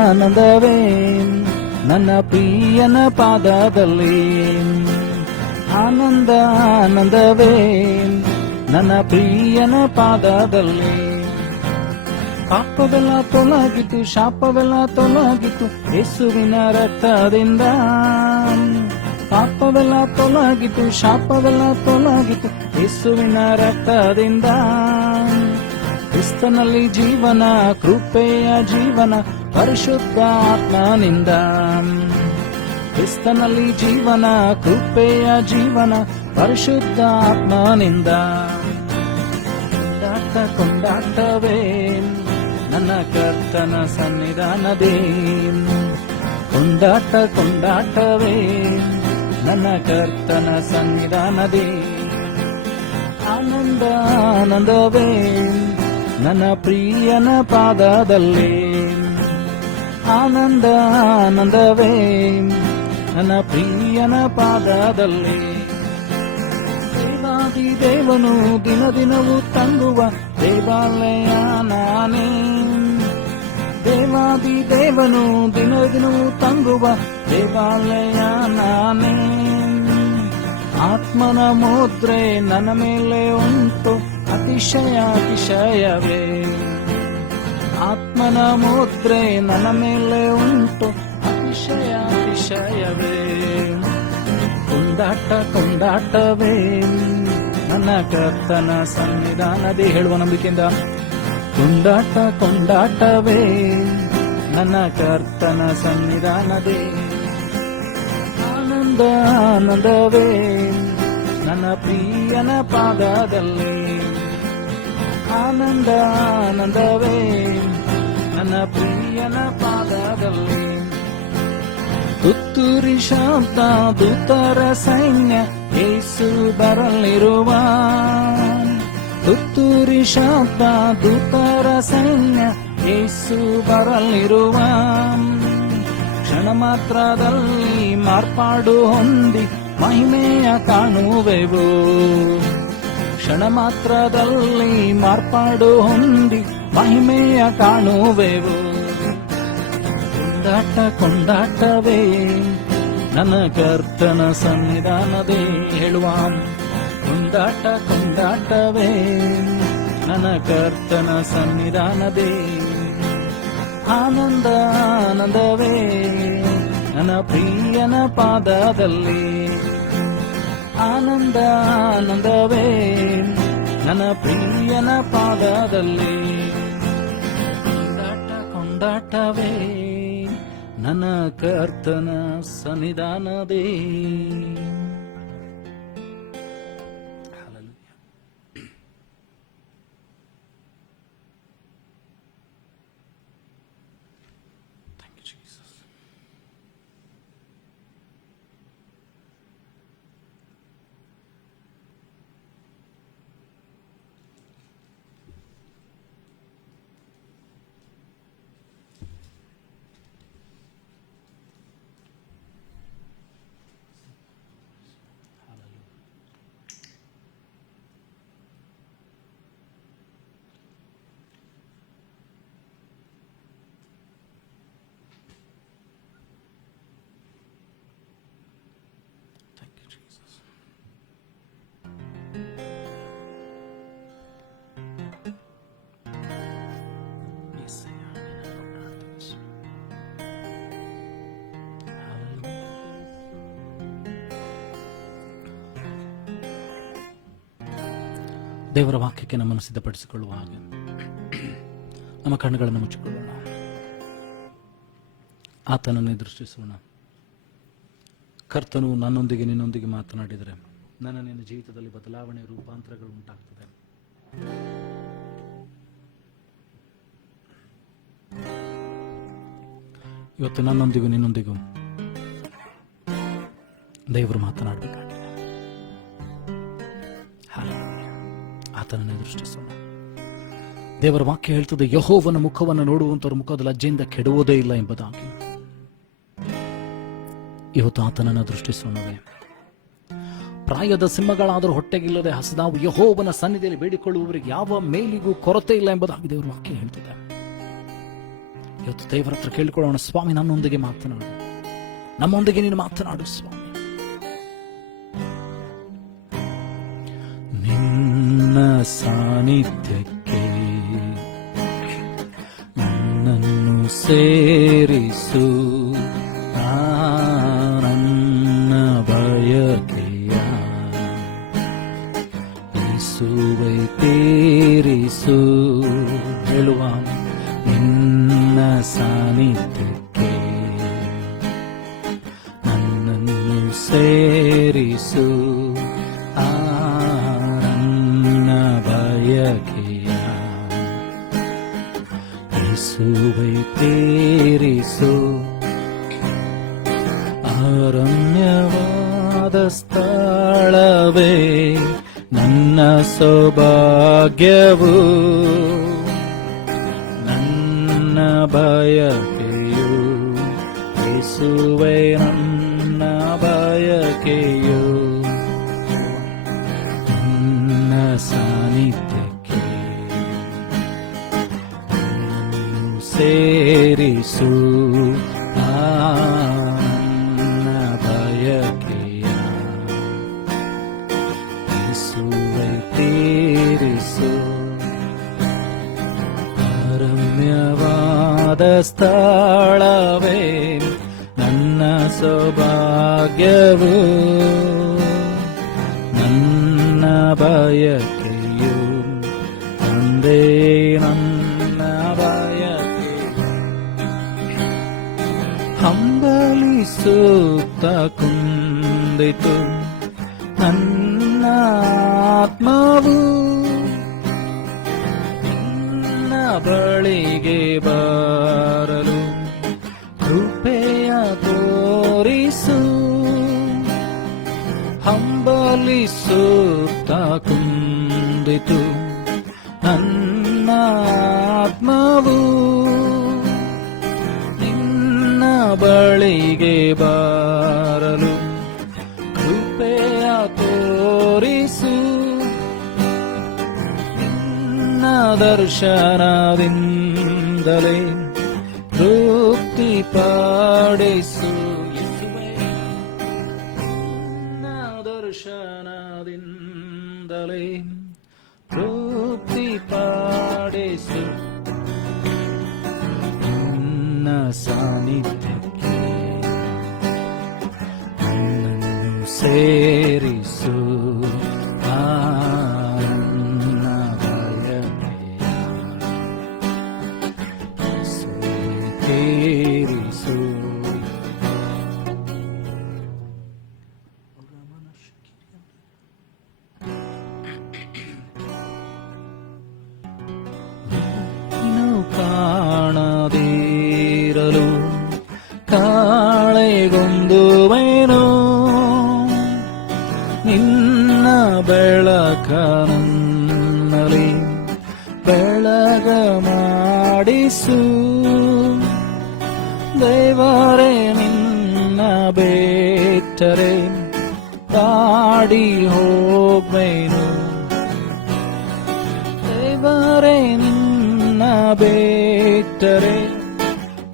ಆನಂದವೇ ನನ್ನ ಪ್ರಿಯನ ಪಾದದಲ್ಲಿ, ಆನಂದ ಆನಂದವೇ ನನ್ನ ಪ್ರಿಯನ ಪಾದದಲ್ಲಿ. ಪಾಪವೆಲ್ಲ ತೊಲಗಿತು, ಶಾಪವೆಲ್ಲ ತೊಲಗಿತು ಯೇಸುವಿನ ರಕ್ತದಿಂದ. ಪಾಪವೆಲ್ಲ ತೊಲಗಿತು, ಶಾಪವೆಲ್ಲ ತೊಲಗಿತು ಯೇಸುವಿನ ರಕ್ತದಿಂದ. ಕ್ರಿಸ್ತನಲ್ಲಿ ಜೀವನ, ಕೃಪೆಯ ಜೀವನ ಪರಿಶುದ್ಧ ಆತ್ಮನಿಂದ. ಕ್ರಿಸ್ತನಲ್ಲಿ ಜೀವನ, ಕೃಪೆಯ ಜೀವನ ಪರಿಶುದ್ಧ ಆತ್ಮನಿಂದ. ಕೊಂಡಾಟ ಕೊಂಡಾಟವೇ ನನ್ನ ಕರ್ತನ ಸನ್ನಿಧಾನದೇ, ಕೊಂಡಾಟ ಕೊಂಡಾಟವೇ ನನ್ನ ಕರ್ತನ ಸನ್ನಿಧಾನದೇ. ಆನಂದ ಆನಂದವೇ ನನ್ನ ಪ್ರಿಯನ ಪಾದದಲ್ಲಿ. ಆನಂದ ಆನಂದವೇ ನನ್ನ ಪ್ರಿಯನ ಪಾದದಲ್ಲಿ. ದೇವಾದಿ ದೇವನು ದಿನ ದಿನವೂ ತಂಗುವ ದೇವಾಲಯ ನಾನೇ. ದೇವಾದಿ ದೇವನು ದಿನ ದಿನವೂ ತಂಗುವ ದೇವಾಲಯ ನಾನೇ. ಆತ್ಮನ ಮುದ್ರೆ ನನ್ನ ಮೇಲೆ ಉಂಟು ಅತಿಶಯ ಅತಿಶಯವೇ. ಆತ್ಮನ ಮುದ್ರೆ ನನ್ನ ಮೇಲೆ ಉಂಟು ಅತಿಶಯ ಅತಿಶಯವೇ. ಕೊಂಡಾಟ ಕೊಂಡಾಟವೇ ನನ್ನ ಕರ್ತನ ಸನ್ನಿಧಾನದೇ. ಹೇಳುವ ನಂಬಿಕೆಯಿಂದ ಕೊಂಡಾಟ ಕೊಂಡಾಟವೇ ನನ್ನ ಕರ್ತನ ಸನ್ನಿಧಾನದೇ. ಆನಂದ ಆನಂದವೇ ನನ್ನ ಪ್ರಿಯನ ಪಾದದಲ್ಲಿ. ಆನಂದ ಆನಂದವೇ ನನ್ನ ಪ್ರಿಯನ ಪಾದದಲ್ಲಿ. ತುತ್ತೂರಿ ಶಬ್ದ ದೂತರ ಸೈನ್ಯ ಯೇಸು ಬರಲಿರುವ. ತುತ್ತೂರಿ ಶಬ್ದ ದೂತರ ಸೈನ್ಯ ಯೇಸು ಬರಲಿರುವ. ಕ್ಷಣ ಮಾತ್ರದಲ್ಲಿ ಮಾರ್ಪಾಡು ಹೊಂದಿ ಮಹಿಮೆಯ ಕಾಣುವೆವು. ಕ್ಷಣ ಮಾತ್ರದಲ್ಲಿ ಮಾರ್ಪಾಡು ಹೊಂದಿ ಮಹಿಮೆಯ ಕಾಣುವೆವು. ಕೊಂಡಾಟ ಕೊಂಡಾಟವೇ ನನ್ನ ಕರ್ತನ ಸನ್ನಿಧಾನದೇ. ಹೇಳುವ ಕೊಂಡಾಟ ಕೊಂಡಾಟವೇ ನನ್ನ ಕರ್ತನ ಸನ್ನಿಧಾನದೇ. ಆನಂದ ಆನಂದವೇ ನನ್ನ ಪ್ರಿಯನ ಪಾದದಲ್ಲಿ. ಆನಂದ ಆನಂದವೇ ನನ್ನ ಪ್ರಿಯನ ಪಾದದಲ್ಲಿ. ಕೊಂಡಾಟ ಕೊಂಡಾಟವೇ ನನ್ನ ಕರ್ತನ ಸನ್ನಿಧಾನದೇ. ದೇವರ ವಾಕ್ಯಕ್ಕೆ ನಮ್ಮನ್ನು ಸಿದ್ಧಪಡಿಸಿಕೊಳ್ಳುವ ಹಾಗೆ ನಮ್ಮ ಕಣ್ಣುಗಳನ್ನು ಮುಚ್ಚಿಕೊಳ್ಳೋಣ. ಆತನನ್ನೇ ದೃಷ್ಟಿಸೋಣ. ಕರ್ತನು ನನ್ನೊಂದಿಗೆ ನಿನ್ನೊಂದಿಗೆ ಮಾತನಾಡಿದರೆ ನನ್ನ ನಿನ್ನ ಜೀವಿತದಲ್ಲಿ ಬದಲಾವಣೆ ರೂಪಾಂತರಗಳು ಉಂಟಾಗ್ತದೆ. ಇವತ್ತು ನನ್ನೊಂದಿಗೂ ನಿನ್ನೊಂದಿಗೂ ದೇವರು ಮಾತನಾಡಬೇಕಾಗಿದೆ. ಆತನನ್ನೇ ದೃಷ್ಟಿಸೋಣ. ದೇವರ ವಾಕ್ಯ ಹೇಳ್ತದೆ, ಯೆಹೋವನ ಮುಖವನ್ನು ನೋಡುವಂತವ್ರ ಮುಖದ ಲಜ್ಜೆಯಿಂದ ಕೆಡುವುದೇ ಇಲ್ಲ ಎಂಬುದಾಗಿ. ಇವತ್ತು ಆತನನ್ನು ದೃಷ್ಟಿಸೋಣವೇ. ಪ್ರಾಯದ ಸಿಂಹಗಳಾದರೂ ಹೊಟ್ಟೆಗಿಲ್ಲದೆ ಹಸಿದಾವು ಯೆಹೋವನ ಸನ್ನಿಧಿಯಲ್ಲಿ ಬೇಡಿಕೊಳ್ಳುವವರಿಗೆ ಯಾವ ಮೇಲಿಗೂ ಕೊರತೆ ಇಲ್ಲ ಎಂಬುದಾಗಿ ದೇವರ ವಾಕ್ಯ ಹೇಳ್ತದೆ. ಇವತ್ತು ದೇವರ ಹತ್ರ ಕೇಳಿಕೊಳ್ಳೋಣ, ಸ್ವಾಮಿ ನನ್ನೊಂದಿಗೆ ಮಾತನಾಡು, ನಮ್ಮೊಂದಿಗೆ ನೀನು ಮಾತನಾಡು ಸ್ವಾಮಿ. ನಿನ್ನ ಸಾನ್ನಿಧ್ಯಕ್ಕೆ ನನ್ನನ್ನು ಸೇರಿಸು, ನನ್ನ ಬಯಕೆಯ ಯೇಸುವೇ ತೀರಿಸು. ಹೇಳುವ, ನಿನ್ನ ಸಾನ್ನಿಧ್ಯಕ್ಕೆ ನನ್ನನ್ನು ಸೇರಿಸು, ನನ್ನ ಬಯಕೆಯ ಯೇಸುವೇ ತೀರಿಸು. ಅರಣ್ಯವಾಸ ಸ್ಥಳವೇ ನನ್ನ ಸೌಭಾಗ್ಯವು, ನನ್ನ ಬಯಕೆಯು ಯೇಸುವೇ ನನ್ನ ಬಯಕೆಯು, ನನ್ನ ಸಾನ್ನಿಧ್ಯಕ್ಕೆ ಸೇರಿಸು, ನನ್ನ ಬಯಕೆಯ ಯೇಸುವೇ ತೀರಿಸು. ರಮ್ಯವಾದ ಸ್ಥಳವೇ ನನ್ನ ಸೌಭಾಗ್ಯವು, ನನ್ನ ಬಯಕೆಯು ತಂದೆ ನನ್ನ ಬಯಕೆಯು. ಹಂಬಲಿಸುತ್ತ ಕುಂದಿತು ನನ್ನ ಆತ್ಮವು, ನಿನ್ನ ಬಳಿಗೆ ಬರಲು ಕೃಪೆಯ ತೋರಿಸು. ಹಂಬಲಿಸುತ್ತ ಕುಂದಿತು ನನ್ನ ಆತ್ಮವು, ನಿನ್ನ ಬಳಿಗೆ ಬರಲು ಕೃಪೆಯ ತೋರಿಸು. ನಿನ್ನ ದರ್ಶನದಿಂದಲೇ ತೃಪ್ತಿ ಪಡಿಸು. ನಿನ್ನ ದರ್ಶನದಿಂದಲೇ ತೃಪ್ತಿ ಪಡಿಸು. ನಿನ್ನ ಸಾನ್ನಿಧ್ಯಕ್ಕೆ ನನ್ನನ್ನು ಸೇರಿಸು. ನನ್ನ ಬಯಕೆಯ ತೀರಿಸು. ನೀನು ಕಾಣದಿರಲು ಕಾಳೆಗೊಂದುವೇನೋ, ನಿನ್ನ ಬೆಳಕ ನನ್ನಲ್ಲಿ ಬೆಳಗ ಮಾಡಿಸು. ದೇವರೇ ನಿನ್ನ ಬೇಟರೆ ತಾಡಿ ಹೋಗ್ವೇನು, ದೇವರೇ ನಿನ್ನ ಬೇಟರೆ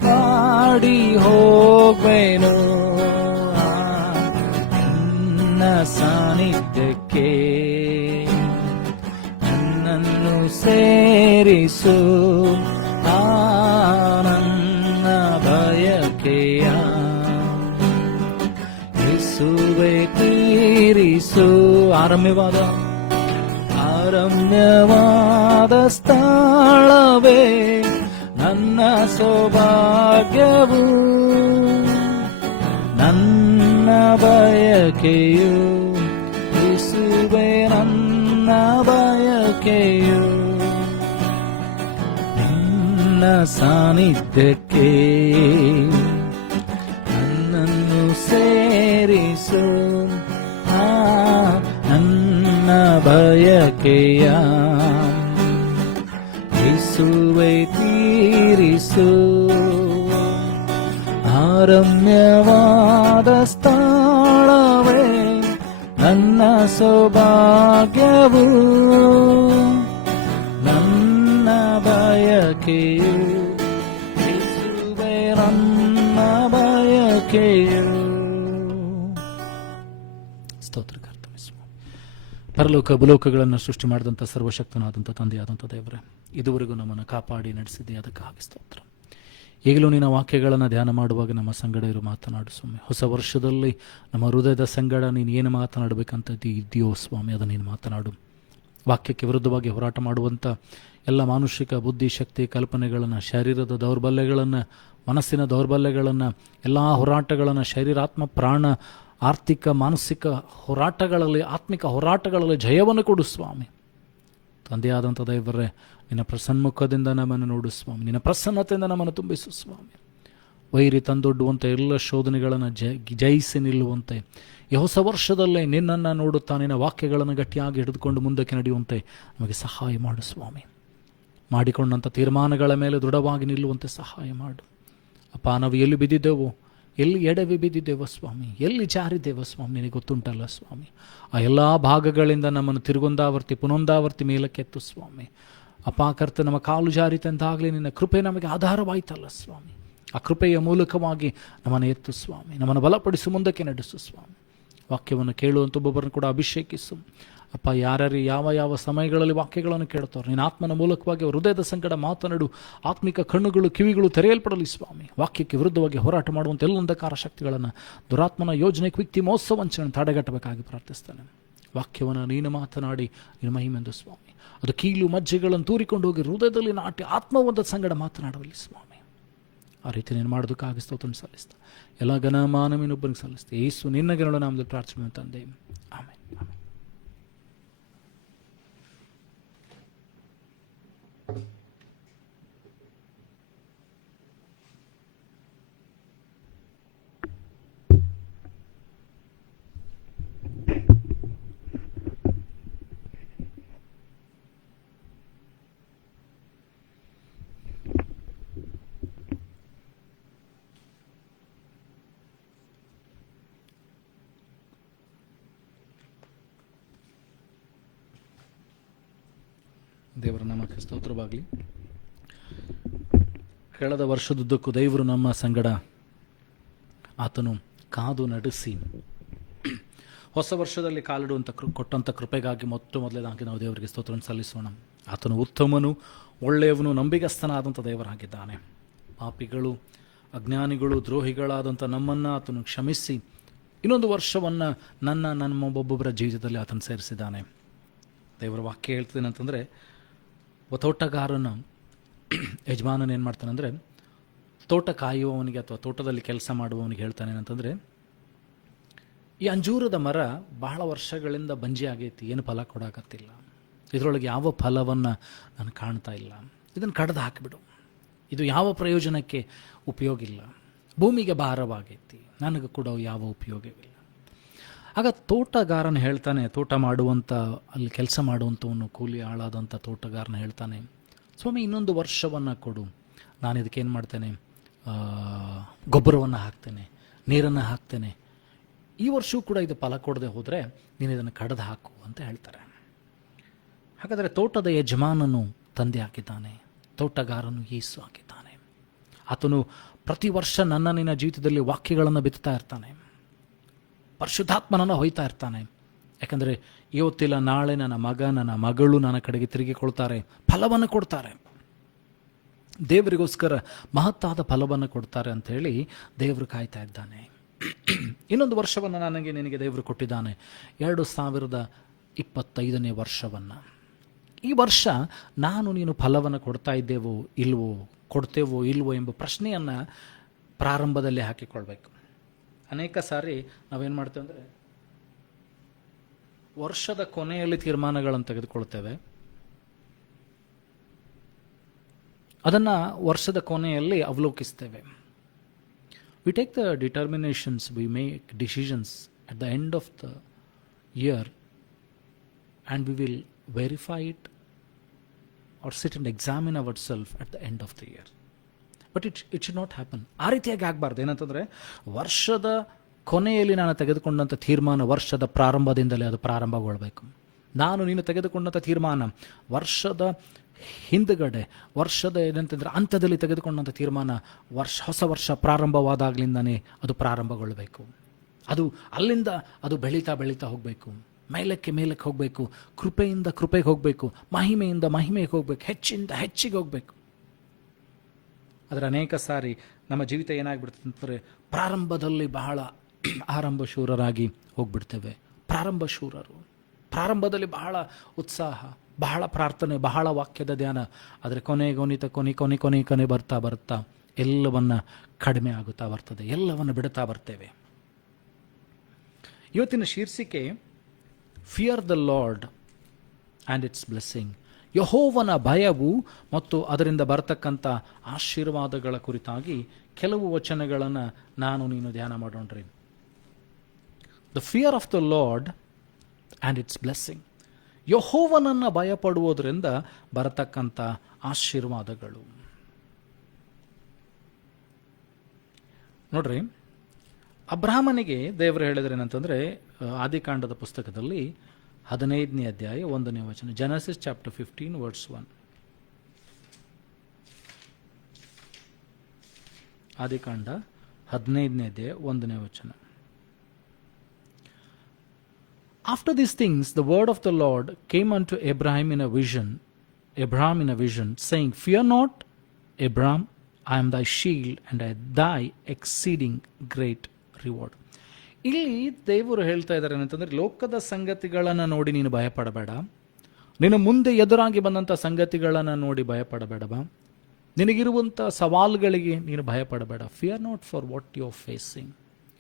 ತಾಡಿ ಹೋಗ್ವೇನು. ನಿನ್ನ ಸಾನ್ನಿಧ್ಯಕ್ಕೆ ನನ್ನನ್ನು ಸೇರಿಸು. ನನ್ನ ಬಯಕೆಯ ಯೇಸುವೇ ತೀರಿಸು. ಆರಮ್ಯವಾದ ಸ್ಥಳವೇ ನನ್ನ ಸೌಭಾಗ್ಯವು, ನನ್ನ ಬಯಕೆಯು ಯೇಸುವೇ ನನ್ನ ಬಯಕೆಯು. ನಿನ್ನ ಸಾನ್ನಿಧ್ಯಕ್ಕೆ ನನ್ನನ್ನು ಸೇರಿಸು. ನನ್ನ ಬಯಕೆಯ ಯೇಸುವೇ ತೀರಿಸು. ಆರಮ್ಯವಾದ ಸ್ಥಳವೇ ನನ್ನ ಸೌಭಾಗ್ಯವು, ನನ್ನ ಬಯಕೆಯು ಯೇಸುವೇ ನನ್ನ ಬಯಕೆಯು. ಸ್ತೋತ್ರ ಕರ್ತನೆ. ಪರಲೋಕ ಭೂಲೋಕಗಳನ್ನು ಸೃಷ್ಟಿ ಮಾಡಿದಂಥ ಸರ್ವಶಕ್ತನಾದಂಥ ತಂದೆಯಾದಂಥ ದೇವರೇ, ಇದುವರೆಗೂ ನಮ್ಮನ್ನು ಕಾಪಾಡಿ ನಡೆಸಿದ್ದೆ, ಅದಕ್ಕಾಗಿ ಸ್ತೋತ್ರ. ಈಗಲೂ ನಿನ್ನ ವಾಕ್ಯಗಳನ್ನು ಧ್ಯಾನ ಮಾಡುವಾಗ ನಮ್ಮ ಸಂಗಡ ಇರು, ಮಾತನಾಡು ಸ್ವಾಮಿ. ಹೊಸ ವರ್ಷದಲ್ಲಿ ನಮ್ಮ ಹೃದಯದ ಸಂಗಡ ನೀನು ಏನು ಮಾತನಾಡಬೇಕಂತ ಇದೆಯೋ ಸ್ವಾಮಿ, ಅದನ್ನು ನೀನು ಮಾತನಾಡು. ವಾಕ್ಯಕ್ಕೆ ವಿರುದ್ಧವಾಗಿ ಹೋರಾಟ ಮಾಡುವಂಥ ಎಲ್ಲ ಮಾನುಷಿಕ ಬುದ್ಧಿ, ಶಕ್ತಿ, ಕಲ್ಪನೆಗಳನ್ನು, ಶರೀರದ ದೌರ್ಬಲ್ಯಗಳನ್ನು, ಮನಸ್ಸಿನ ದೌರ್ಬಲ್ಯಗಳನ್ನು, ಎಲ್ಲ ಹೋರಾಟಗಳನ್ನು, ಶರೀರಾತ್ಮ ಪ್ರಾಣ ಆರ್ಥಿಕ ಮಾನಸಿಕ ಹೋರಾಟಗಳಲ್ಲಿ, ಆತ್ಮಿಕ ಹೋರಾಟಗಳಲ್ಲಿ ಜಯವನ್ನು ಕೊಡು ಸ್ವಾಮಿ. ತಂದೆಯಾದಂಥ ದೇವರೇ, ನಿನ್ನ ಪ್ರಸನ್ಮುಖದಿಂದ ನಮ್ಮನ್ನು ನೋಡು ಸ್ವಾಮಿ, ನಿನ್ನ ಪ್ರಸನ್ನತೆಯಿಂದ ನಮ್ಮನ್ನು ತುಂಬಿಸು ಸ್ವಾಮಿ. ವೈರಿ ತಂದೊಡ್ಡುವಂತೆ ಎಲ್ಲ ಶೋಧನೆಗಳನ್ನು ಜಯಿಸಿ ನಿಲ್ಲುವಂತೆ ಈ ಹೊಸ ವರ್ಷದಲ್ಲೇ ನಿನ್ನನ್ನು ನೋಡುತ್ತಾ ನಿನ್ನ ವಾಕ್ಯಗಳನ್ನು ಗಟ್ಟಿಯಾಗಿ ಹಿಡಿದುಕೊಂಡು ಮುಂದಕ್ಕೆ ನಡೆಯುವಂತೆ ನಮಗೆ ಸಹಾಯ ಮಾಡು ಸ್ವಾಮಿ. ಮಾಡಿಕೊಂಡಂಥ ತೀರ್ಮಾನಗಳ ಮೇಲೆ ದೃಢವಾಗಿ ನಿಲ್ಲುವಂತೆ ಸಹಾಯ ಮಾಡು ಅಪ್ಪ. ನಾವು ಎಲ್ಲಿ ಬಿದ್ದಿದ್ದೇವೋ, ಎಲ್ಲಿ ಎಡವಿ ಬಿದ್ದಿದ್ದೇವೋ ಸ್ವಾಮಿ, ಎಲ್ಲಿ ಜಾರಿದ್ದೇವೋ ಸ್ವಾಮಿ ನಿನಗೆ ಗೊತ್ತುಂಟಲ್ಲ ಸ್ವಾಮಿ. ಆ ಎಲ್ಲ ಭಾಗಗಳಿಂದ ನಮ್ಮನ್ನು ತಿರುಗೊಂದಾವರ್ತಿ ಪುನೊಂದಾವರ್ತಿ ಮೇಲಕ್ಕೆತ್ತು ಸ್ವಾಮಿ. ಅಪ್ಪ ಕರ್ತ, ನಮ್ಮ ಕಾಲು ಜಾರಿತಂತಾಗಲಿ ನಿನ್ನ ಕೃಪೆ ನಮಗೆ ಆಧಾರವಾಯ್ತಲ್ಲ ಸ್ವಾಮಿ. ಆ ಕೃಪೆಯ ಮೂಲಕವಾಗಿ ನಮ್ಮನ್ನು ಎತ್ತು ಸ್ವಾಮಿ, ನಮ್ಮನ್ನು ಬಲಪಡಿಸು, ಮುಂದಕ್ಕೆ ನಡೆಸು ಸ್ವಾಮಿ. ವಾಕ್ಯವನ್ನು ಕೇಳುವಂಥ ಒಬ್ಬೊಬ್ಬರನ್ನು ಕೂಡ ಅಭಿಷೇಕಿಸು ಅಪ್ಪ. ಯಾರ್ಯಾರು ಯಾವ ಯಾವ ಸಮಯಗಳಲ್ಲಿ ವಾಕ್ಯಗಳನ್ನು ಕೇಳ್ತಾರೋ ನಿನ್ನ ಆತ್ಮನ ಮೂಲಕವಾಗಿ ಹೃದಯದ ಸಂಗಡ ಮಾತನಾಡು. ಆತ್ಮಿಕ ಕಣ್ಣುಗಳು ಕಿವಿಗಳು ತೆರೆಯಲ್ಪಡಲಿ ಸ್ವಾಮಿ. ವಾಕ್ಯಕ್ಕೆ ವಿರುದ್ಧವಾಗಿ ಹೋರಾಟ ಮಾಡುವಂಥ ಎಲ್ಲ ಅಂಧಕಾರ ಶಕ್ತಿಗಳನ್ನು, ದುರಾತ್ಮನ ಯೋಜನೆ, ಕ್ವಿಕ್ತಿ ಮಹೋತ್ಸವಂಚನೆ ತಡೆಗಟ್ಟಬೇಕಾಗಿ ಪ್ರಾರ್ಥಿಸ್ತಾನೆ. ವಾಕ್ಯವನ್ನು ನೀನು ಮಾತನಾಡಿ ನಿನ್ನ ಮಹಿಮೆಂದು ಸ್ವಾಮಿ. ಅದು ಕೀಲು ಮಜ್ಜೆಗಳನ್ನು ತೂರಿಕೊಂಡು ಹೋಗಿ ಹೃದಯದಲ್ಲಿ ನಾಟಿ ಆತ್ಮವಂತ ಸಂಗಡ ಮಾತನಾಡಲಿ ಸ್ವಾಮಿ. ಆ ರೀತಿ ನೀನು ಮಾಡೋದಕ್ಕಾಗಿ ಸ್ತೋತ್ರ ಸಲ್ಲಿಸ್ತಾ ಎಲ್ಲ ಘನಮಾನವಿನೊಬ್ಬನಿಗೆ ಸಲ್ಲಿಸ್ತೆ. ಯೇಸು ನಿನ್ನ ಗೆರಳ ನಾಮದಲ್ಲಿ ಪ್ರಾರ್ಥನೆ ತಂದೆ, ಆಮೆನ್. ದೇವರ ನಾಮಕ್ಕೆ ಸ್ತೋತ್ರವಾಗಲಿ. ಕಳೆದ ವರ್ಷದುದ್ದಕ್ಕೂ ದೇವರು ನಮ್ಮ ಸಂಗಡ ಆತನು ಕಾದು ನಡೆಸಿ ಹೊಸ ವರ್ಷದಲ್ಲಿ ಕಾಲಿಡುವಂಥ ಕೊಟ್ಟಂಥ ಕೃಪೆಗಾಗಿ ಮೊದಲೇದಾಗಿ ನಾವು ದೇವರಿಗೆ ಸ್ತೋತ್ರವನ್ನು ಸಲ್ಲಿಸೋಣ. ಆತನು ಉತ್ತಮನು, ಒಳ್ಳೆಯವನು, ನಂಬಿಗಸ್ತನಾದಂಥ ದೇವರಾಗಿದ್ದಾನೆ. ಪಾಪಿಗಳು, ಅಜ್ಞಾನಿಗಳು, ದ್ರೋಹಿಗಳಾದಂಥ ನಮ್ಮನ್ನು ಆತನು ಕ್ಷಮಿಸಿ ಇನ್ನೊಂದು ವರ್ಷವನ್ನು ನಮ್ಮೊಬ್ಬೊಬ್ಬರ ಜೀವಿತದಲ್ಲಿ ಆತನು ಸೇರಿಸಿದ್ದಾನೆ. ದೇವರ ವಾಕ್ಯ ಹೇಳ್ತದೇನೆ ಅಂತಂದರೆ, ತೋಟಗಾರನ ಯಜಮಾನನ ಏನು ಮಾಡ್ತಾನೆ ಅಂದರೆ, ತೋಟ ಕಾಯುವವನಿಗೆ ಅಥವಾ ತೋಟದಲ್ಲಿ ಕೆಲಸ ಮಾಡುವವನಿಗೆ ಹೇಳ್ತಾನೆ ಏನಂತಂದರೆ, ಈ ಅಂಜೂರದ ಮರ ಬಹಳ ವರ್ಷಗಳಿಂದ ಬಂಜಿ ಆಗೈತಿ, ಏನು ಫಲ ಕೊಡಾಕತ್ತಿಲ್ಲ, ಇದರೊಳಗೆ ಯಾವ ಫಲವನ್ನು ನಾನು ಕಾಣ್ತಾ ಇಲ್ಲ, ಇದನ್ನು ಕಡ್ದು ಹಾಕಿಬಿಡು, ಇದು ಯಾವ ಪ್ರಯೋಜನಕ್ಕೆ ಉಪಯೋಗ ಇಲ್ಲ, ಭೂಮಿಗೆ ಭಾರವಾಗೈತಿ, ನನಗೆ ಕೂಡ ಯಾವ ಉಪಯೋಗವಿಲ್ಲ. ಆಗ ತೋಟಗಾರನ ಹೇಳ್ತಾನೆ, ತೋಟ ಮಾಡುವಂಥ ಅಲ್ಲಿ ಕೆಲಸ ಮಾಡುವಂಥವನು, ಕೂಲಿ ಆಳಾದಂಥ ತೋಟಗಾರನ ಹೇಳ್ತಾನೆ, ಸ್ವಾಮಿ ಇನ್ನೊಂದು ವರ್ಷವನ್ನು ಕೊಡು, ನಾನು ಇದಕ್ಕೇನು ಮಾಡ್ತೇನೆ, ಗೊಬ್ಬರವನ್ನು ಹಾಕ್ತೇನೆ, ನೀರನ್ನು ಹಾಕ್ತೇನೆ, ಈ ವರ್ಷವೂ ಕೂಡ ಇದು ಫಲ ಕೊಡದೆ ಹೋದರೆ ನೀನು ಇದನ್ನು ಕಡ್ದು ಹಾಕು ಅಂತ ಹೇಳ್ತಾರೆ. ಹಾಗಾದರೆ ತೋಟದ ಯಜಮಾನನು ತಂದೆ ಹಾಕಿದ್ದಾನೆ, ತೋಟಗಾರನು ಯೇಸು ಹಾಕಿದ್ದಾನೆ. ಆತನು ಪ್ರತಿ ವರ್ಷ ನಿನ್ನ ಜೀವಿತದಲ್ಲಿ ವಾಕ್ಯಗಳನ್ನು ಬಿತ್ತಾ ಇರ್ತಾನೆ, ಪರಿಶುದ್ಧಾತ್ಮನನ್ನು ಹೊಯ್ತಾ ಇರ್ತಾನೆ. ಯಾಕಂದರೆ ಇವತ್ತಿಲ್ಲ ನಾಳೆ ನನ್ನ ಮಗ, ನನ್ನ ಮಗಳು ನನ್ನ ಕಡೆಗೆ ತಿರುಗಿಕೊಳ್ತಾರೆ, ಫಲವನ್ನು ಕೊಡ್ತಾರೆ, ದೇವರಿಗೋಸ್ಕರ ಮಹತ್ತಾದ ಫಲವನ್ನು ಕೊಡ್ತಾರೆ ಅಂಥೇಳಿ ದೇವರು ಕಾಯ್ತಾ ಇದ್ದಾನೆ. ಇನ್ನೊಂದು ವರ್ಷವನ್ನು ನಿನಗೆ ದೇವರು ಕೊಟ್ಟಿದ್ದಾನೆ, 2025ನೇ ವರ್ಷವನ್ನು. ಈ ವರ್ಷ ನೀನು ಫಲವನ್ನು ಕೊಡ್ತಾ ಇದ್ದೇವೋ ಇಲ್ವೋ, ಕೊಡ್ತೇವೋ ಇಲ್ವೋ ಎಂಬ ಪ್ರಶ್ನೆಯನ್ನು ಪ್ರಾರಂಭದಲ್ಲಿ ಹಾಕಿಕೊಳ್ಬೇಕು. ಅನೇಕ ಸಾರಿ ನಾವೇನು ಮಾಡ್ತೇವೆ ಅಂದರೆ, ವರ್ಷದ ಕೊನೆಯಲ್ಲಿ ತೀರ್ಮಾನಗಳನ್ನು ತೆಗೆದುಕೊಳ್ತೇವೆ, ಅದನ್ನು ವರ್ಷದ ಕೊನೆಯಲ್ಲಿ ಅವಲೋಕಿಸ್ತೇವೆ. We take the determinations, we make decisions at the end of the year and we will verify it or sit and examine our self at the end of the year. But it should not happen. ಆ ರೀತಿಯಾಗಿ ಆಗಬಾರ್ದು. ಏನಂತಂದರೆ, ವರ್ಷದ ಕೊನೆಯಲ್ಲಿ ನಾನು ತೆಗೆದುಕೊಂಡಂಥ ತೀರ್ಮಾನ ವರ್ಷದ ಪ್ರಾರಂಭದಿಂದಲೇ ಅದು ಪ್ರಾರಂಭಗೊಳ್ಳಬೇಕು. ನೀನು ತೆಗೆದುಕೊಂಡಂಥ ತೀರ್ಮಾನ ವರ್ಷದ ಹಿಂದುಗಡೆ, ವರ್ಷದ ಏನಂತಂದರೆ ಅಂತ್ಯದಲ್ಲಿ ತೆಗೆದುಕೊಂಡಂಥ ತೀರ್ಮಾನ ಹೊಸ ವರ್ಷ ಪ್ರಾರಂಭವಾದಾಗಲಿಂದನೇ ಅದು ಪ್ರಾರಂಭಗೊಳ್ಳಬೇಕು. ಅಲ್ಲಿಂದ ಅದು ಬೆಳೀತಾ ಹೋಗಬೇಕು, ಮೇಲಕ್ಕೆ ಹೋಗಬೇಕು, ಕೃಪೆಯಿಂದ ಕೃಪೆಗೆ ಹೋಗಬೇಕು, ಮಹಿಮೆಯಿಂದ ಮಹಿಮೆಗೆ ಹೋಗಬೇಕು, ಹೆಚ್ಚಿಂದ ಹೆಚ್ಚಿಗೆ ಹೋಗಬೇಕು. ಆದರೆ ಅನೇಕ ಸಾರಿ ನಮ್ಮ ಜೀವಿತ ಏನಾಗ್ಬಿಡ್ತದೆ ಅಂತಂದರೆ, ಪ್ರಾರಂಭದಲ್ಲಿ ಬಹಳ ಆರಂಭಶೂರರಾಗಿ ಹೋಗ್ಬಿಡ್ತೇವೆ. ಪ್ರಾರಂಭದಲ್ಲಿ ಬಹಳ ಉತ್ಸಾಹ, ಬಹಳ ಪ್ರಾರ್ಥನೆ, ಬಹಳ ವಾಕ್ಯದ ಧ್ಯಾನ, ಆದರೆ ಕೊನೆ ಬರ್ತಾ ಎಲ್ಲವನ್ನ ಕಡಿಮೆ ಆಗುತ್ತಾ ಬರ್ತದೆ, ಎಲ್ಲವನ್ನು ಬಿಡುತ್ತಾ ಬರ್ತೇವೆ. ಇವತ್ತಿನ ಶೀರ್ಷಿಕೆ fear the Lord and its blessing. ಯೆಹೋವನ ಭಯವು ಮತ್ತು ಅದರಿಂದ ಬರತಕ್ಕಂಥ ಆಶೀರ್ವಾದಗಳ ಕುರಿತಾಗಿ ಕೆಲವು ವಚನಗಳನ್ನು ನಾನು ನೀನು ಧ್ಯಾನ ಮಾಡೋಣ್ರಿ. The fear of the Lord and its blessing. ಯೆಹೋವನನ್ನು ಭಯಪಡುವುದರಿಂದ ಬರತಕ್ಕಂಥ ಆಶೀರ್ವಾದಗಳು. ನೋಡ್ರಿ, ಅಬ್ರಹಾಮನಿಗೆ ದೇವರು ಹೇಳಿದ್ರೇನಂತಂದರೆ, ಆದಿಕಾಂಡದ ಪುಸ್ತಕದಲ್ಲಿ 15ನೇ ಅಧ್ಯಾಯ 1ನೇ ವಚನ, Genesis chapter 15 verse 1. ಆದಿಕಾಂಡ 15ನೇ ಅಧ್ಯಾಯ 1ನೇ ವಚನ. After these things, the word of the Lord came unto Abraham in a vision, saying, Fear not, Abraham, I am thy shield, and thy exceeding great reward. ಇಲ್ಲಿ ದೇವರು ಹೇಳ್ತಾ ಇದ್ದಾರೆ ಏನಂತಂದ್ರೆ, ಲೋಕದ ಸಂಗತಿಗಳನ್ನು ನೋಡಿ ನೀನು ಭಯಪಡಬೇಡ, ನಿನ್ನ ಮುಂದೆ ಎದುರಾಗಿ ಬಂದಂಥ ಸಂಗತಿಗಳನ್ನು ನೋಡಿ ಭಯಪಡಬೇಡಬಾ, ನಿನಗಿರುವಂಥ ಸವಾಲುಗಳಿಗೆ ನೀನು ಭಯಪಡಬೇಡ. Fear not for what you are facing.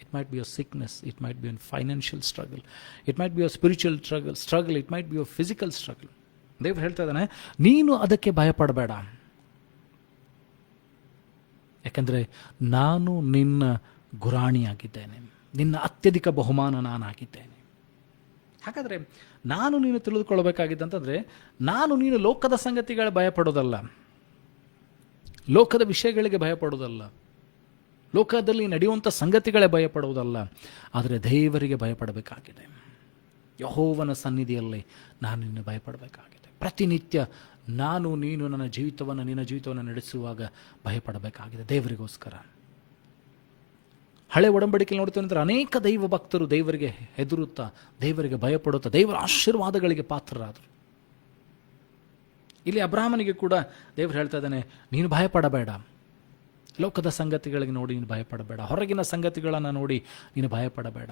It might be a sickness, it might be a financial struggle, it might be a spiritual struggle, it might be a physical struggle. ದೇವರು ಹೇಳ್ತಾ ಇದ್ದಾನೆ, ನೀನು ಅದಕ್ಕೆ ಭಯಪಡಬೇಡ, ಯಾಕಂದರೆ ನಾನು ನಿನ್ನ ಗುರಾಣಿಯಾಗಿದ್ದೇನೆ, ನಿನ್ನ ಅತ್ಯಧಿಕ ಬಹುಮಾನ ನಾನಾಗಿದ್ದೇನೆ. ಹಾಗಾದರೆ ನಾನು ನೀನು ತಿಳಿದುಕೊಳ್ಳಬೇಕಾಗಿದ್ದಂತಂದರೆ, ನಾನು ನೀನು ಲೋಕದ ಸಂಗತಿಗಳ ಭಯಪಡೋದಲ್ಲ, ಲೋಕದ ವಿಷಯಗಳಿಗೆ ಭಯಪಡೋದಲ್ಲ, ಲೋಕದಲ್ಲಿ ನಡೆಯುವಂಥ ಸಂಗತಿಗಳೇ ಭಯಪಡುವುದಲ್ಲ, ಆದರೆ ದೇವರಿಗೆ ಭಯಪಡಬೇಕಾಗಿದೆ. ಯೆಹೋವನ ಸನ್ನಿಧಿಯಲ್ಲಿ ನಾನು ನಿನ್ನ ಭಯಪಡಬೇಕಾಗಿದೆ. ಪ್ರತಿನಿತ್ಯ ನಾನು ನೀನು ನಿನ್ನ ಜೀವಿತವನ್ನು ನಡೆಸುವಾಗ ಭಯಪಡಬೇಕಾಗಿದೆ ದೇವರಿಗೋಸ್ಕರ. ಹಳೆ ಒಡಂಬಡಿಕೆಯಲ್ಲಿ ನೋಡ್ತೇವೆ ಅಂದರೆ ಅನೇಕ ದೈವ ಭಕ್ತರು ದೇವರಿಗೆ ಹೆದರುತ್ತಾ, ದೇವರಿಗೆ ಭಯಪಡುತ್ತಾ, ದೇವರ ಆಶೀರ್ವಾದಗಳಿಗೆ ಪಾತ್ರರಾದರು. ಇಲ್ಲಿ ಅಬ್ರಹಾಮನಿಗೆ ಕೂಡ ದೇವರು ಹೇಳ್ತಾ ಇದ್ದಾನೆ, ನೀನು ಭಯಪಡಬೇಡ, ಲೋಕದ ಸಂಗತಿಗಳಿಗೆ ನೋಡಿ ನೀನು ಭಯಪಡಬೇಡ, ಹೊರಗಿನ ಸಂಗತಿಗಳನ್ನು ನೋಡಿ ನೀನು ಭಯಪಡಬೇಡ.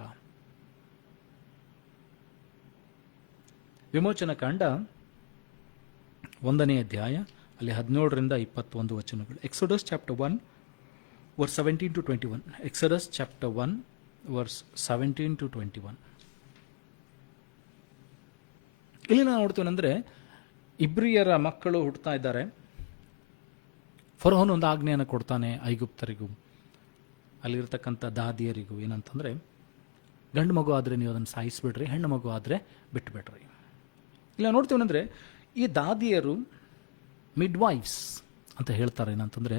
ವಿಮೋಚನ ಕಾಂಡ 1ನೇ ಅಧ್ಯಾಯ ಅಲ್ಲಿ 17ರಿಂದ 21 ವಚನಗಳು. Exodus chapter 1 verse 17 to 21. Exodus chapter 1 verse 17 to 21. ಇಲ್ಲಿ ನಾವು ನೋಡ್ತೀವಿ ಅಂದರೆ, ಇಬ್ರಿಯರ ಮಕ್ಕಳು ಹುಟ್ಟುತ್ತಾ ಇದ್ದಾರೆ. ಫರೋಹನು ಒಂದು ಆಜ್ಞೆಯನ್ನು ಕೊಡ್ತಾನೆ ಐಗುಪ್ತರಿಗೂ, ಅಲ್ಲಿರ್ತಕ್ಕಂಥ ದಾದಿಯರಿಗೂ. ಏನಂತಂದರೆ, ಗಂಡು ಮಗು ಆದರೆ ನೀವು ಅದನ್ನು ಸಾಯಿಸಿಬಿಡ್ರಿ, ಹೆಣ್ಣು ಮಗು ಆದರೆ ಬಿಟ್ಟುಬಿಡ್ರಿ. ಇಲ್ಲ ನೋಡ್ತೀವನಂದರೆ, ಈ ದಾದಿಯರು ಮಿಡ್ವೈಫ್ಸ್ ಅಂತ ಹೇಳ್ತಾರೆ. ಏನಂತಂದರೆ,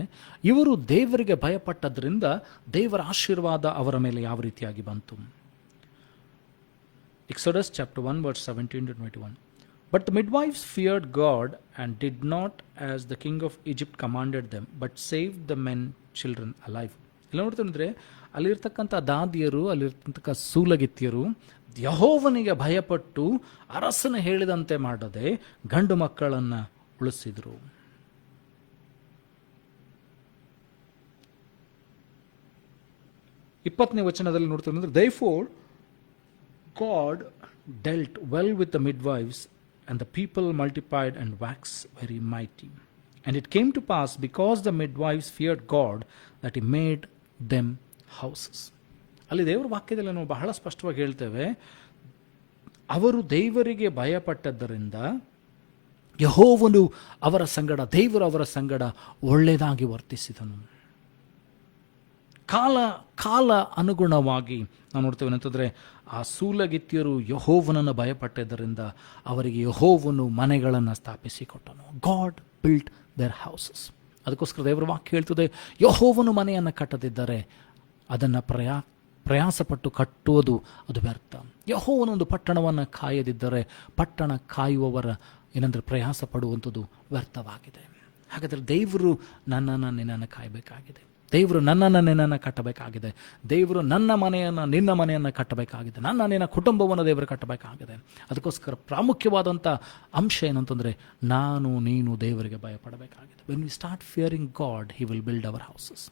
ಇವರು ದೇವರಿಗೆ ಭಯಪಟ್ಟದ್ರಿಂದ ದೇವರ ಆಶೀರ್ವಾದ ಅವರ ಮೇಲೆ ಯಾವ ರೀತಿಯಾಗಿ ಬಂತು. Exodus chapter 1 verse 17 to 21. But the midwives feared God and did not as the king of Egypt commanded them, but saved the men children alive. ಇಲ್ಲ ನೋಡ್ತೀವಂದ್ರೆ, ಅಲ್ಲಿರ್ತಕ್ಕಂಥ ದಾದಿಯರು, ಅಲ್ಲಿರ್ತಕ್ಕಂಥ ಸೂಲಗಿತ್ತಿಯರು ಯೆಹೋವನಿಗೆ ಭಯಪಟ್ಟು ಅರಸನ ಹೇಳಿದಂತೆ ಮಾಡದೆ ಗಂಡು ಮಕ್ಕಳನ್ನು ಉಳಿಸಿದರು. ಇಪ್ಪತ್ತನೇ ವಚನದಲ್ಲಿ ನೋಡ್ತೀವಿ, Therefore God dealt well with the midwives, and the people multiplied and waxed very mighty. And it came to pass, because the midwives feared God, that he made them houses. ಅಲ್ಲಿ ದೇವರ ವಾಕ್ಯದಲ್ಲಿ ನಾವು ಬಹಳ ಸ್ಪಷ್ಟವಾಗಿ ಹೇಳ್ತೇವೆ, ಅವರು ದೇವರಿಗೆ ಭಯಪಟ್ಟದ್ದರಿಂದ ಯೆಹೋವನು ಅವರ ಸಂಗಡ, ದೇವರು ಅವರ ಸಂಗಡ ಒಳ್ಳೆಯದಾಗಿ ವರ್ತಿಸಿದನು. ಕಾಲ ಅನುಗುಣವಾಗಿ ನಾವು ನೋಡ್ತೇವೆ ಅಂತಂದರೆ, ಆ ಸೂಲಗಿತ್ತಿಯರು ಯೆಹೋವನನ್ನು ಭಯಪಟ್ಟಿದ್ದರಿಂದ ಅವರಿಗೆ ಯೆಹೋವನು ಮನೆಗಳನ್ನು ಸ್ಥಾಪಿಸಿಕೊಟ್ಟನು. God built their houses. ಅದಕ್ಕೋಸ್ಕರ ದೇವರ ವಾಕ್ಯ ಹೇಳ್ತದೆ, ಯೆಹೋವನು ಮನೆಯನ್ನು ಕಟ್ಟದಿದ್ದರೆ ಅದನ್ನು ಪ್ರಯಾಸಪಟ್ಟು ಕಟ್ಟುವುದು ಅದು ವ್ಯರ್ಥ. ಯೆಹೋವನೊಂದು ಪಟ್ಟಣವನ್ನು ಕಾಯದಿದ್ದರೆ ಪಟ್ಟಣ ಕಾಯುವವರ ಏನಂದರೆ ಪ್ರಯಾಸ ಪಡುವಂಥದ್ದು ವ್ಯರ್ಥವಾಗಿದೆ. ಹಾಗಾದರೆ ದೇವರು ನನ್ನನ್ನು ನಿನ್ನನ್ನು ಕಾಯಬೇಕಾಗಿದೆ, ದೇವರು ನನ್ನನ್ನು ನಿನ್ನನ್ನು ಕಟ್ಟಬೇಕಾಗಿದೆ, ದೇವರು ನನ್ನ ಮನೆಯನ್ನು ನಿನ್ನ ಮನೆಯನ್ನು ಕಟ್ಟಬೇಕಾಗಿದೆ, ನನ್ನ ನಿನ್ನ ಕುಟುಂಬವನ್ನು ದೇವರು ಕಟ್ಟಬೇಕಾಗಿದೆ. ಅದಕ್ಕೋಸ್ಕರ ಪ್ರಾಮುಖ್ಯವಾದಂಥ ಅಂಶ ಏನಂತಂದರೆ, ನಾನು ನೀನು ದೇವರಿಗೆ ಭಯಪಡಬೇಕಾಗಿದೆ. When we start fearing God, he will build our houses,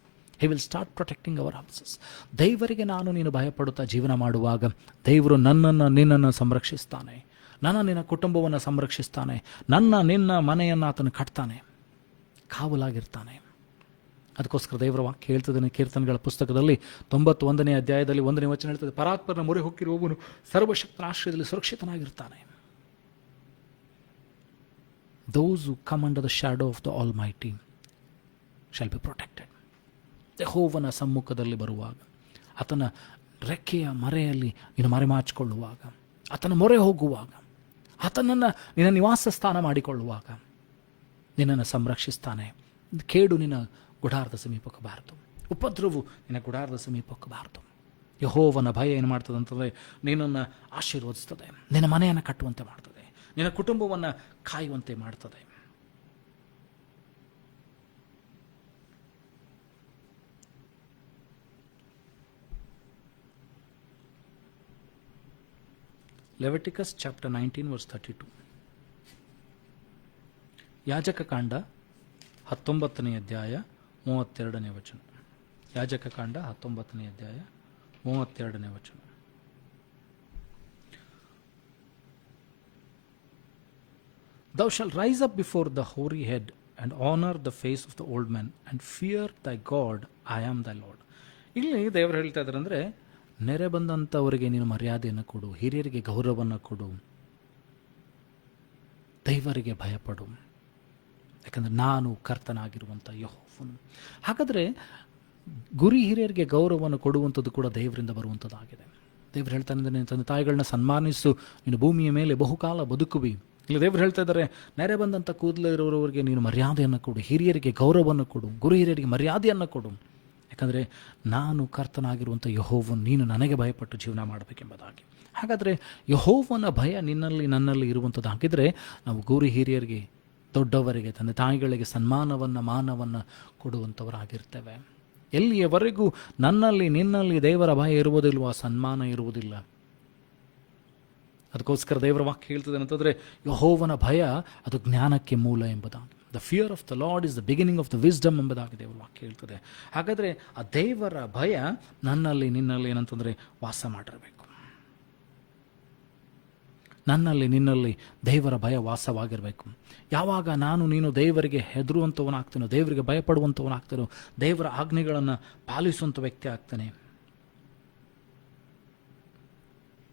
he will start protecting our houses. ದೇವರಿಗೆ ನಾನು ನೀನು ಭಯಪಡುತ್ತಾ ಜೀವನ ಮಾಡುವಾಗ ದೇವರು ನನ್ನನ್ನು ನಿನ್ನನ್ನು ಸಂರಕ್ಷಿಸ್ತಾನೆ, ನನ್ನ ನಿನ್ನ ಕುಟುಂಬವನ್ನು ಸಂರಕ್ಷಿಸ್ತಾನೆ, ನಿನ್ನ ಮನೆಯನ್ನು ಆತನು ಕಟ್ತಾನೆ, ಕಾವಲಾಗಿರ್ತಾನೆ. ಅದಕ್ಕೋಸ್ಕರ ದೇವರ ವಾಕ್ಯ ಹೇಳ್ತದೆ ಕೀರ್ತನೆಗಳ ಪುಸ್ತಕದಲ್ಲಿ 91ನೇ ಅಧ್ಯಾಯದಲ್ಲಿ 1ನೇ ವಚನ ಹೇಳ್ತದೆ, ಪರಾತ್ಪರನ ಮೊರೆ ಹೊಕ್ಕಿರುವವನು ಸರ್ವಶಕ್ತನ ಆಶ್ರಯದಲ್ಲಿ ಸುರಕ್ಷಿತನಾಗಿರ್ತಾನೆ. Those who come under the shadow of the Almighty shall be protected. ಯೆಹೋವನ ಸಮ್ಮುಖದಲ್ಲಿ ಬರುವಾಗ, ಆತನ ರೆಕ್ಕೆಯ ಮರೆಯಲ್ಲಿ ನೀನು ಮರೆಮಾಚಿಕೊಳ್ಳುವಾಗ, ಆತನ ಮೊರೆ ಹೋಗುವಾಗ, ಆತನನ್ನು ನಿನ್ನ ನಿವಾಸ ಸ್ಥಾನ ಮಾಡಿಕೊಳ್ಳುವಾಗ ನಿನ್ನನ್ನು ಸಂರಕ್ಷಿಸ್ತಾನೆ. ಕೇಡು ನಿನ್ನ ಗುಡಾರದ ಸಮೀಪಕ್ಕೆ ಬಾರದು, ಉಪದ್ರವು ನಿನ್ನ ಗುಡಾರದ ಸಮೀಪಕ್ಕೆ ಬಾರದು. ಯೆಹೋವನ ಭಯ ಏನು ಮಾಡ್ತದೆ ಅಂತಂದರೆ ನಿನ್ನನ್ನು ಆಶೀರ್ವದಿಸ್ತದೆ, ನಿನ್ನ ಮನೆಯನ್ನು ಕಟ್ಟುವಂತೆ ಮಾಡ್ತದೆ, ನಿನ್ನ ಕುಟುಂಬವನ್ನು ಕಾಯುವಂತೆ ಮಾಡ್ತದೆ. Leviticus chapter 19 verse 32. ಯಾಜಕ ಕಾಂಡ 19ನೇ ಅಧ್ಯಾಯ 32ನೇ ವಚನ. ಯಾಜಕ ಕಾಂಡ 19ನೇ ಅಧ್ಯಾಯ 32ನೇ ವಚನ. Thou shalt rise up before the hoary head and honor the face of the old man and fear thy God, I am thy Lord. ಇಲ್ಲಿ ದೇವರು ಹೇಳ್ತಾ ಇದ್ದಾರೆ ಅಂದರೆ, ನೆರೆ ಬಂದಂಥವರಿಗೆ ನೀನು ಮರ್ಯಾದೆಯನ್ನು ಕೊಡು, ಹಿರಿಯರಿಗೆ ಗೌರವವನ್ನು ಕೊಡು, ದೈವರಿಗೆ ಭಯಪಡು, ಯಾಕಂದರೆ ನಾನು ಕರ್ತನಾಗಿರುವಂಥ ಯೆಹೋವನು. ಹಾಗಾದರೆ ಗುರಿ ಹಿರಿಯರಿಗೆ ಗೌರವವನ್ನು ಕೊಡುವಂಥದ್ದು ಕೂಡ ದೇವರಿಂದ ಬರುವಂಥದ್ದಾಗಿದೆ. ದೇವರು ಹೇಳ್ತಾನೆ, ನಿನ್ನ ತಂದೆ ತಾಯಿಗಳನ್ನ ಸನ್ಮಾನಿಸು, ನೀನು ಭೂಮಿಯ ಮೇಲೆ ಬಹುಕಾಲ ಬದುಕುವಿ. ಇಲ್ಲಿ ದೇವರು ಹೇಳ್ತಾ ಇದ್ದಾರೆ, ನೆರೆ ಬಂದಂಥ ಕೂದಲು ಇರೋರಿಗೆ ನೀನು ಮರ್ಯಾದೆಯನ್ನು ಕೊಡು, ಹಿರಿಯರಿಗೆ ಗೌರವವನ್ನು ಕೊಡು, ಗುರು ಹಿರಿಯರಿಗೆ ಮರ್ಯಾದೆಯನ್ನು ಕೊಡು, ಯಾಕಂದರೆ ನಾನು ಕರ್ತನಾಗಿರುವಂಥ ಯೆಹೋವನು, ನೀನು ನನಗೆ ಭಯಪಟ್ಟು ಜೀವನ ಮಾಡಬೇಕೆಂಬುದಾಗಿ. ಹಾಗಾದರೆ ಯೆಹೋವನ ಭಯ ನಿನ್ನಲ್ಲಿ ನನ್ನಲ್ಲಿ ಇರುವಂಥದ್ದಾಗಿದ್ದರೆ ನಾವು ಗುರು ಹಿರಿಯರಿಗೆ, ದೊಡ್ಡವರಿಗೆ, ತಂದೆ ತಾಯಿಗಳಿಗೆ ಸನ್ಮಾನವನ್ನು ಮಾನವನ್ನು ಕೊಡುವಂಥವರಾಗಿರ್ತೇವೆ. ಎಲ್ಲಿಯವರೆಗೂ ನನ್ನಲ್ಲಿ ನಿನ್ನಲ್ಲಿ ದೇವರ ಭಯ ಇರುವುದಿಲ್ವೋ ಸನ್ಮಾನ ಇರುವುದಿಲ್ಲ. ಅದಕ್ಕೋಸ್ಕರ ದೇವರ ವಾಕ್ಯ ಹೇಳ್ತದೆ ಅಂತಂದರೆ, ಯೆಹೋವನ ಭಯ ಅದು ಜ್ಞಾನಕ್ಕೆ ಮೂಲ ಎಂಬುದಾಗಿ. The fear of the Lord is the beginning of the wisdom ಎಂಬುದಾಗಿ ದೇವರ ವಾಕ್ಯ ಹೇಳ್ತದೆ. ಹಾಗಾದರೆ ಆ ದೇವರ ಭಯ ನನ್ನಲ್ಲಿ ನಿನ್ನಲ್ಲಿ ಏನಂತಂದರೆ ವಾಸ ಮಾಡಿರಬೇಕು. ನನ್ನಲ್ಲಿ ನಿನ್ನಲ್ಲಿ ದೇವರ ಭಯ ವಾಸವಾಗಿರಬೇಕು. ಯಾವಾಗ ನಾನು ನೀನು ದೇವರಿಗೆ ಹೆದರುವಂಥವನಾಗ್ತೇನೋ, ದೇವರಿಗೆ ಭಯಪಡುವಂಥವನಾಗ್ತೇನೋ, ದೇವರ ಆಜ್ಞೆಗಳನ್ನು ಪಾಲಿಸುವಂಥ ವ್ಯಕ್ತಿ ಆಗ್ತಾನೆ.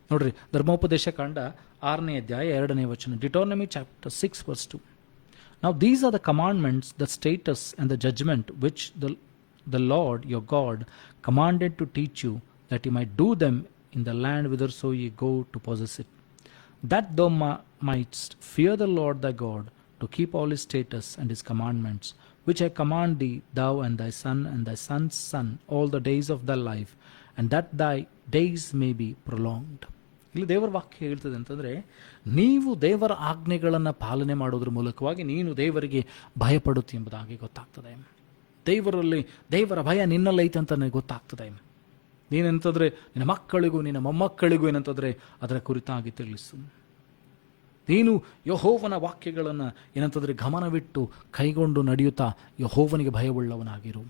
ನೋಡ್ರಿ, ಧರ್ಮೋಪದೇಶ ಕಾಂಡ 6ನೇ ಅಧ್ಯಾಯ 2ನೇ ವಚನ. ಡಿಟೋನಮಿ chapter 6 verse 2. Now these are the commandments, the status and the judgment which the Lord your God commanded to teach you, that you might do them in the land whitherso ye go to possess it, that thou mightst fear the Lord thy God, to keep all his status and his commandments, which I command thee, thou and thy son and thy son's son, all the days of thy life, and that thy days may be prolonged. ಇಲ್ಲಿ ದೇವರ ವಾಕ್ಯ ಹೇಳ್ತದೆ ಅಂತಂದರೆ, ನೀವು ದೇವರ ಆಜ್ಞೆಗಳನ್ನು ಪಾಲನೆ ಮಾಡೋದ್ರ ಮೂಲಕವಾಗಿ ನೀನು ದೇವರಿಗೆ ಭಯಪಡುತ್ತೆ ಎಂಬುದಾಗಿ ಗೊತ್ತಾಗ್ತದೆ. ದೇವರಲ್ಲಿ ದೇವರ ಭಯ ನಿನ್ನಲ್ಲೈತೆ ಅಂತ ನನಗೆ ಗೊತ್ತಾಗ್ತದೆ. ನೀನೆಂತಂದರೆ ನಿನ್ನ ಮಕ್ಕಳಿಗೂ ನಿನ್ನ ಮೊಮ್ಮಕ್ಕಳಿಗೂ ಏನಂತಂದರೆ ಅದರ ಕುರಿತಾಗಿ ತಿಳಿಸು. ನೀನು ಯೆಹೋವನ ವಾಕ್ಯಗಳನ್ನು ಏನಂತಂದರೆ ಗಮನವಿಟ್ಟು ಕೈಗೊಂಡು ನಡೆಯುತ್ತಾ ಯೆಹೋವನಿಗೆ ಭಯವುಳ್ಳವನಾಗಿರು.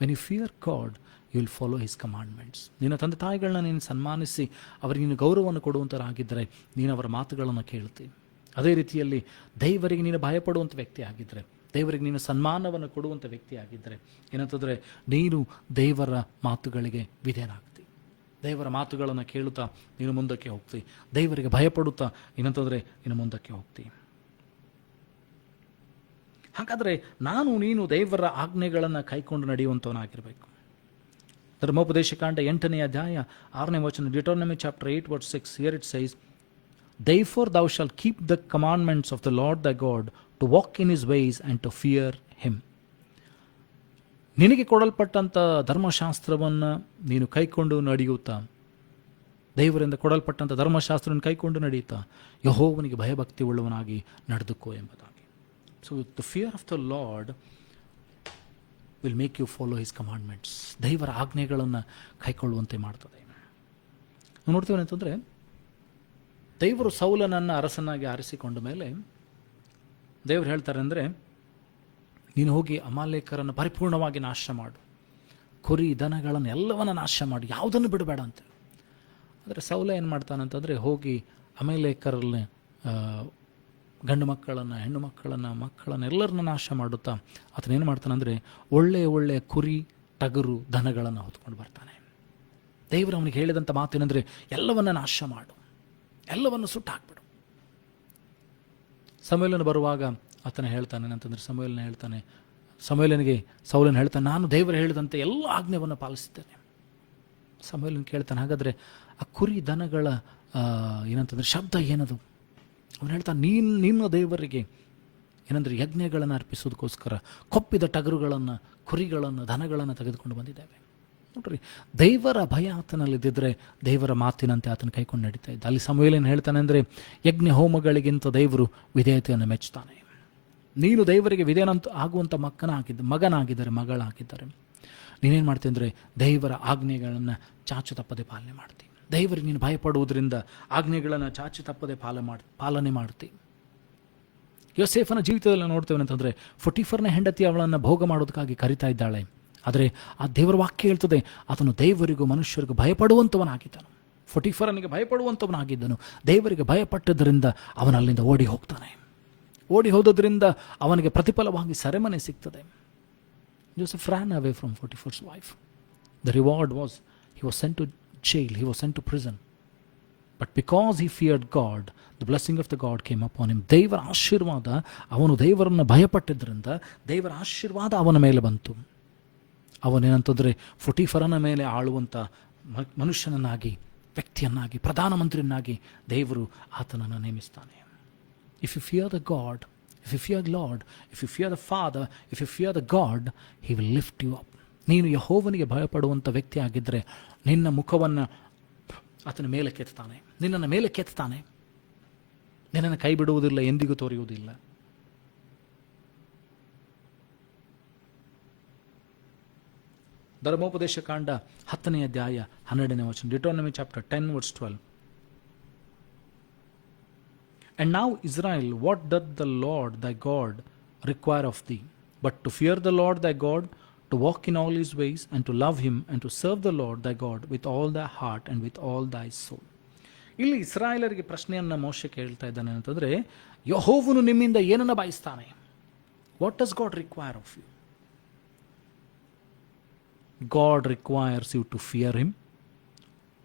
When you fear God you will follow his commandments. ನಿನ್ನ ತಂದೆ ತಾಯಿಗಳನ್ನ ನೀನು ಸನ್ಮಾನಿಸಿ ಅವರಿಗೆ ನೀನು ಗೌರವವನ್ನು ಕೊಡುವಂಥರಾಗಿದ್ದರೆ ನೀನು ಅವರ ಮಾತುಗಳನ್ನು ಕೇಳ್ತೀವಿ. ಅದೇ ರೀತಿಯಲ್ಲಿ ದೇವರಿಗೆ ನೀನು ಭಯಪಡುವಂಥ ವ್ಯಕ್ತಿ ಆಗಿದ್ದರೆ, ದೇವರಿಗೆ ನೀನು ಸನ್ಮಾನವನ್ನು ಕೊಡುವಂಥ ವ್ಯಕ್ತಿ ಆಗಿದ್ದರೆ ಏನಂತಂದರೆ ನೀನು ದೇವರ ಮಾತುಗಳಿಗೆ ವಿಧೇಯನಾಗ್ತಿ. ದೇವರ ಮಾತುಗಳನ್ನು ಕೇಳುತ್ತಾ ನೀನು ಮುಂದಕ್ಕೆ ಹೋಗ್ತಿ. ದೇವರಿಗೆ ಭಯಪಡುತ್ತಾ ಏನಂತಂದರೆ ನೀನು ಮುಂದಕ್ಕೆ ಹೋಗ್ತಿ. ಹಾಗಾದರೆ ನಾನು ನೀನು ದೇವರ ಆಜ್ಞೆಗಳನ್ನು ಕೈಕೊಂಡು ನಡೆಯುವಂಥವನಾಗಿರಬೇಕು. ಧರ್ಮೋಪದೇಶ ಕಾಂಡ 8ನೇ ಅಧ್ಯಾಯ 6ನೇ ವಚನ. ಡಿಟೋನಮಿ chapter 8 verse 6. Here it says, Therefore thou shalt keep the commandments of the Lord thy God, to walk in his ways and to fear him. ನಿನಗೆ ಕೊಡಲ್ಪಟ್ಟಂಥ ಧರ್ಮಶಾಸ್ತ್ರವನ್ನು ನೀನು ಕೈಕೊಂಡು ನಡೆಯುತ್ತಾ, ದೇವರಿಂದ ಕೊಡಲ್ಪಟ್ಟಂಥ ಧರ್ಮಶಾಸ್ತ್ರವನ್ನು ಕೈಕೊಂಡು ನಡೆಯುತ್ತಾ ಯೆಹೋವನಿಗೆ ಭಯಭಕ್ತಿ ಉಳ್ಳವನಾಗಿ ನಡೆದುಕೋ ಎಂಬುದಾಗಿ. So the fear of the Lord will make you follow his commandments. ದೇವರ ಆಜ್ಞೆಗಳನ್ನು ಕೈಕೊಳ್ಳುವಂತೆ ಮಾಡ್ತದೆ. ನಾವು ನೋಡ್ತೀವಿ ಅಂತಂದರೆ, ದೇವರು ಸೌಲನನ್ನು ಅರಸನಾಗಿ ಆರಿಸಿಕೊಂಡ ಮೇಲೆ ದೇವರು ಹೇಳ್ತಾರೆ ಅಂದರೆ, ನೀನು ಹೋಗಿ ಅಮಾಲೇಕರನ್ನು ಪರಿಪೂರ್ಣವಾಗಿ ನಾಶ ಮಾಡು, ಕುರಿ ದನಗಳನ್ನು ಎಲ್ಲವನ್ನ ನಾಶ ಮಾಡಿ, ಯಾವುದನ್ನು ಬಿಡಬೇಡ ಅಂತ. ಆದರೆ ಸೌಲ ಏನು ಮಾಡ್ತಾನಂತಂದರೆ, ಹೋಗಿ ಅಮಾಲೇಕರಲ್ಲಿ ಗಂಡು ಮಕ್ಕಳನ್ನು, ಹೆಣ್ಣು ಮಕ್ಕಳನ್ನು ಎಲ್ಲರನ್ನ ನಾಶ ಮಾಡುತ್ತಾ ಆತನೇನು ಮಾಡ್ತಾನಂದರೆ ಒಳ್ಳೆಯ ಕುರಿ, ಟಗರು, ದನಗಳನ್ನು ಹೊತ್ಕೊಂಡು ಬರ್ತಾನೆ. ದೇವರು ಅವನಿಗೆ ಹೇಳಿದಂಥ ಮಾತೇನೆಂದರೆ, ಎಲ್ಲವನ್ನ ನಾಶ ಮಾಡು, ಎಲ್ಲವನ್ನು ಸುಟ್ಟು ಹಾಕ್ಬಿಡು. ಸಮಯಲನ್ನು ಬರುವಾಗ ಆತನ ಹೇಳ್ತಾನೆ ಅಂತಂದರೆ ಸಮುವೇಲನಿಗೆ ಸೌಲನ ಹೇಳ್ತಾನೆ, ನಾನು ದೇವರು ಹೇಳಿದಂತೆ ಎಲ್ಲ ಆಜ್ಞೆಯನ್ನು ಪಾಲಿಸಿದ್ದೇನೆ. ಸಮುವೇಲನ ಕೇಳ್ತಾನೆ, ಹಾಗಾದರೆ ಆ ಕುರಿ ದನಗಳ ಏನಂತಂದರೆ ಶಬ್ದ ಏನದು? ಅವನು ಹೇಳ್ತಾನೆ, ನಿನ್ನ ದೇವರಿಗೆ ಏನಂದರೆ ಯಜ್ಞಗಳನ್ನು ಅರ್ಪಿಸೋದಕ್ಕೋಸ್ಕರ ಕೊಪ್ಪಿದ ಟಗರುಗಳನ್ನು, ಕುರಿಗಳನ್ನು, ದನಗಳನ್ನು ತೆಗೆದುಕೊಂಡು ಬಂದಿದ್ದೇವೆ. ನೋಡ್ರಿ, ದೇವರ ಭಯ ಆತನಲ್ಲಿದ್ದರೆ ದೇವರ ಮಾತಿನಂತೆ ಆತನ ಕೈಕೊಂಡು ನಡೀತಾ ಇದ್ದ. ಅಲ್ಲಿ ಸಮುವೇಲನು ಹೇಳ್ತಾನೆ ಅಂದರೆ, ಯಜ್ಞ ಹೋಮಗಳಿಗಿಂತ ದೇವರು ವಿಧೇಯತೆಯನ್ನು ಮೆಚ್ಚುತ್ತಾನೆ. ನೀನು ದೇವರಿಗೆ ವಿಧೇಯನಂತ ಆಗುವಂಥ ಮಗನಾಗಿದ್ದರೆ, ಮಗಳಾಗಿದ್ದರೆ ನೀನೇನು ಮಾಡ್ತೀನಿ ಅಂದರೆ ದೇವರ ಆಜ್ಞೆಗಳನ್ನು ಚಾಚು ತಪ್ಪದೆ ಪಾಲನೆ ಮಾಡ್ತೀನಿ. ದೇವರಿಗೆ ನೀನು ಭಯಪಡುವುದರಿಂದ ಆಜ್ಞೆಗಳನ್ನು ಚಾಚು ತಪ್ಪದೆ ಪಾಲನೆ ಮಾಡ್ತಿ. ಯೋಸೇಫನ ಜೀವಿತದಲ್ಲಿ ನೋಡ್ತೇವೆ ಅಂತಂದರೆ, ಫೊಟಿಫರ್ನ ಹೆಂಡತಿ ಅವಳನ್ನು ಭೋಗ ಮಾಡೋದಕ್ಕಾಗಿ ಕರಿತಾ ಇದ್ದಾಳೆ. ಆದರೆ ಆ ದೇವರ ವಾಕ್ಯ ಹೇಳ್ತದೆ, ಆತನು ದೇವರಿಗೂ ಮನುಷ್ಯರಿಗೂ ಭಯಪಡುವಂಥವನಾಗಿದ್ದನು. ಫೊಟಿಫರನಿಗೆ ಭಯಪಡುವಂಥವನಾಗಿದ್ದನು. ದೇವರಿಗೆ ಭಯಪಟ್ಟದ್ದರಿಂದ ಅವನಲ್ಲಿಂದ ಓಡಿ ಹೋಗ್ತಾನೆ. ಓಡಿ ಹೋದದ್ರಿಂದ ಅವನಿಗೆ ಪ್ರತಿಫಲವಾಗಿ ಸೆರೆಮನೆ ಸಿಗ್ತದೆ. Joseph ran away from Potiphar's wife. The reward was he was sent to jail, he was sent to prison. But because he feared God, the blessing of the God came upon him. ದೇವರ ಆಶೀರ್ವಾದ, ಅವನು ದೇವರನ್ನು ಭಯಪಟ್ಟಿದ್ದರಿಂದ ದೇವರ ಆಶೀರ್ವಾದ ಅವನ ಮೇಲೆ ಬಂತು. ಅವನೇನಂತಂದರೆ ಫೊಟಿಫರನ ಮೇಲೆ ಆಳುವಂಥ ಮನುಷ್ಯನನ್ನಾಗಿ, ವ್ಯಕ್ತಿಯನ್ನಾಗಿ, ಪ್ರಧಾನಮಂತ್ರಿಯನ್ನಾಗಿ ದೇವರು ಆತನನ್ನು ನೇಮಿಸ್ತಾನೆ. If you fear the God, if you fear the Lord, if you fear the Father, if you fear the God, He will lift you up. ನೀನು ಯೆಹೋವನಿಗೆ ಭಯಪಡುವಂಥ ವ್ಯಕ್ತಿ ಆಗಿದ್ದರೆ ನಿನ್ನ ಮುಖವನ್ನು ಆತನ ಮೇಲೆ ಕೆತ್ತಾನೆ, ನಿನ್ನನ್ನು ಮೇಲೆ ಕೆತ್ತಾನೆ, ನಿನ್ನನ್ನು ಕೈ ಬಿಡುವುದಿಲ್ಲ, ಎಂದಿಗೂ ತೋರಿಯುವುದಿಲ್ಲ. ಧರ್ಮೋಪದೇಶ ಕಾಂಡ 10ನೇ ಅಧ್ಯಾಯ 12ನೇ ವಚನ. Deuteronomy chapter 10 verse 12. And now, Israel, what doth the Lord thy God require of thee, but to fear the Lord thy God, to walk in all his ways, and to love him, and to serve the Lord thy God with all thy heart and with all thy soul. ಇಲ್ಲಿ ಇಸ್ರಾಯೇಲರಿಗೆ ಪ್ರಶ್ನೆಯನ್ನು ಮೋಶೆ ಕೇಳ್ತಾ ಇದ್ದಾನೆ ಅಂತಂದರೆ, ಯೆಹೋವನು ನಿಮ್ಮಿಂದ ಏನನ್ನು ಬಯಸ್ತಾನೆ? What does God require of you? God requires you to fear him,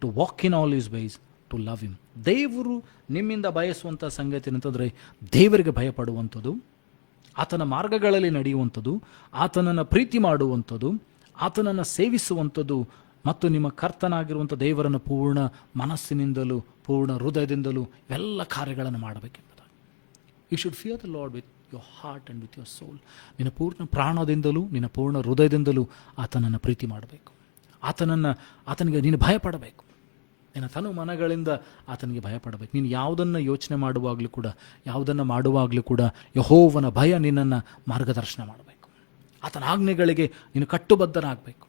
to walk in all his ways, to love him. ದೇವರು ನಿಮ್ಮಿಂದ ಬಯಸುವಂಥ ಸಂಗತಿ ಅಂತಂದರೆ ದೇವರಿಗೆ ಭಯಪಡುವಂಥದ್ದು, ಆತನ ಮಾರ್ಗಗಳಲ್ಲಿ ನಡೆಯುವಂಥದ್ದು, ಆತನನ್ನು ಪ್ರೀತಿ ಮಾಡುವಂಥದ್ದು, ಆತನನ್ನು ಸೇವಿಸುವಂಥದ್ದು, ಮತ್ತು ನಿಮ್ಮ ಕರ್ತನಾಗಿರುವಂಥ ದೇವರನ್ನು ಪೂರ್ಣ ಮನಸ್ಸಿನಿಂದಲೂ ಪೂರ್ಣ ಹೃದಯದಿಂದಲೂ ಇವೆಲ್ಲ ಕಾರ್ಯಗಳನ್ನು ಮಾಡಬೇಕೆಂಬುದು. You should fear the Lord with your heart and with your soul. ನಿನ್ನ ಪೂರ್ಣ ಪ್ರಾಣದಿಂದಲೂ ನಿನ್ನ ಪೂರ್ಣ ಹೃದಯದಿಂದಲೂ ಆತನನ್ನು ಪ್ರೀತಿ ಮಾಡಬೇಕು. ಆತನಿಗೆ ನೀನು ಭಯಪಡಬೇಕು. ನಿನ್ನ ತನು ಮನಗಳಿಂದ ಆತನಿಗೆ ಭಯಪಡಬೇಕು. ನೀನು ಯಾವುದನ್ನು ಯೋಚನೆ ಮಾಡುವಾಗಲೂ ಕೂಡ, ಯಾವುದನ್ನು ಮಾಡುವಾಗಲೂ ಕೂಡ ಯೆಹೋವನ ಭಯ ನಿನ್ನನ್ನು ಮಾರ್ಗದರ್ಶನ ಮಾಡಬೇಕು. ಆತನ ಆಜ್ಞೆಗಳಿಗೆ ನೀನು ಕಟ್ಟುಬದ್ಧನಾಗಬೇಕು.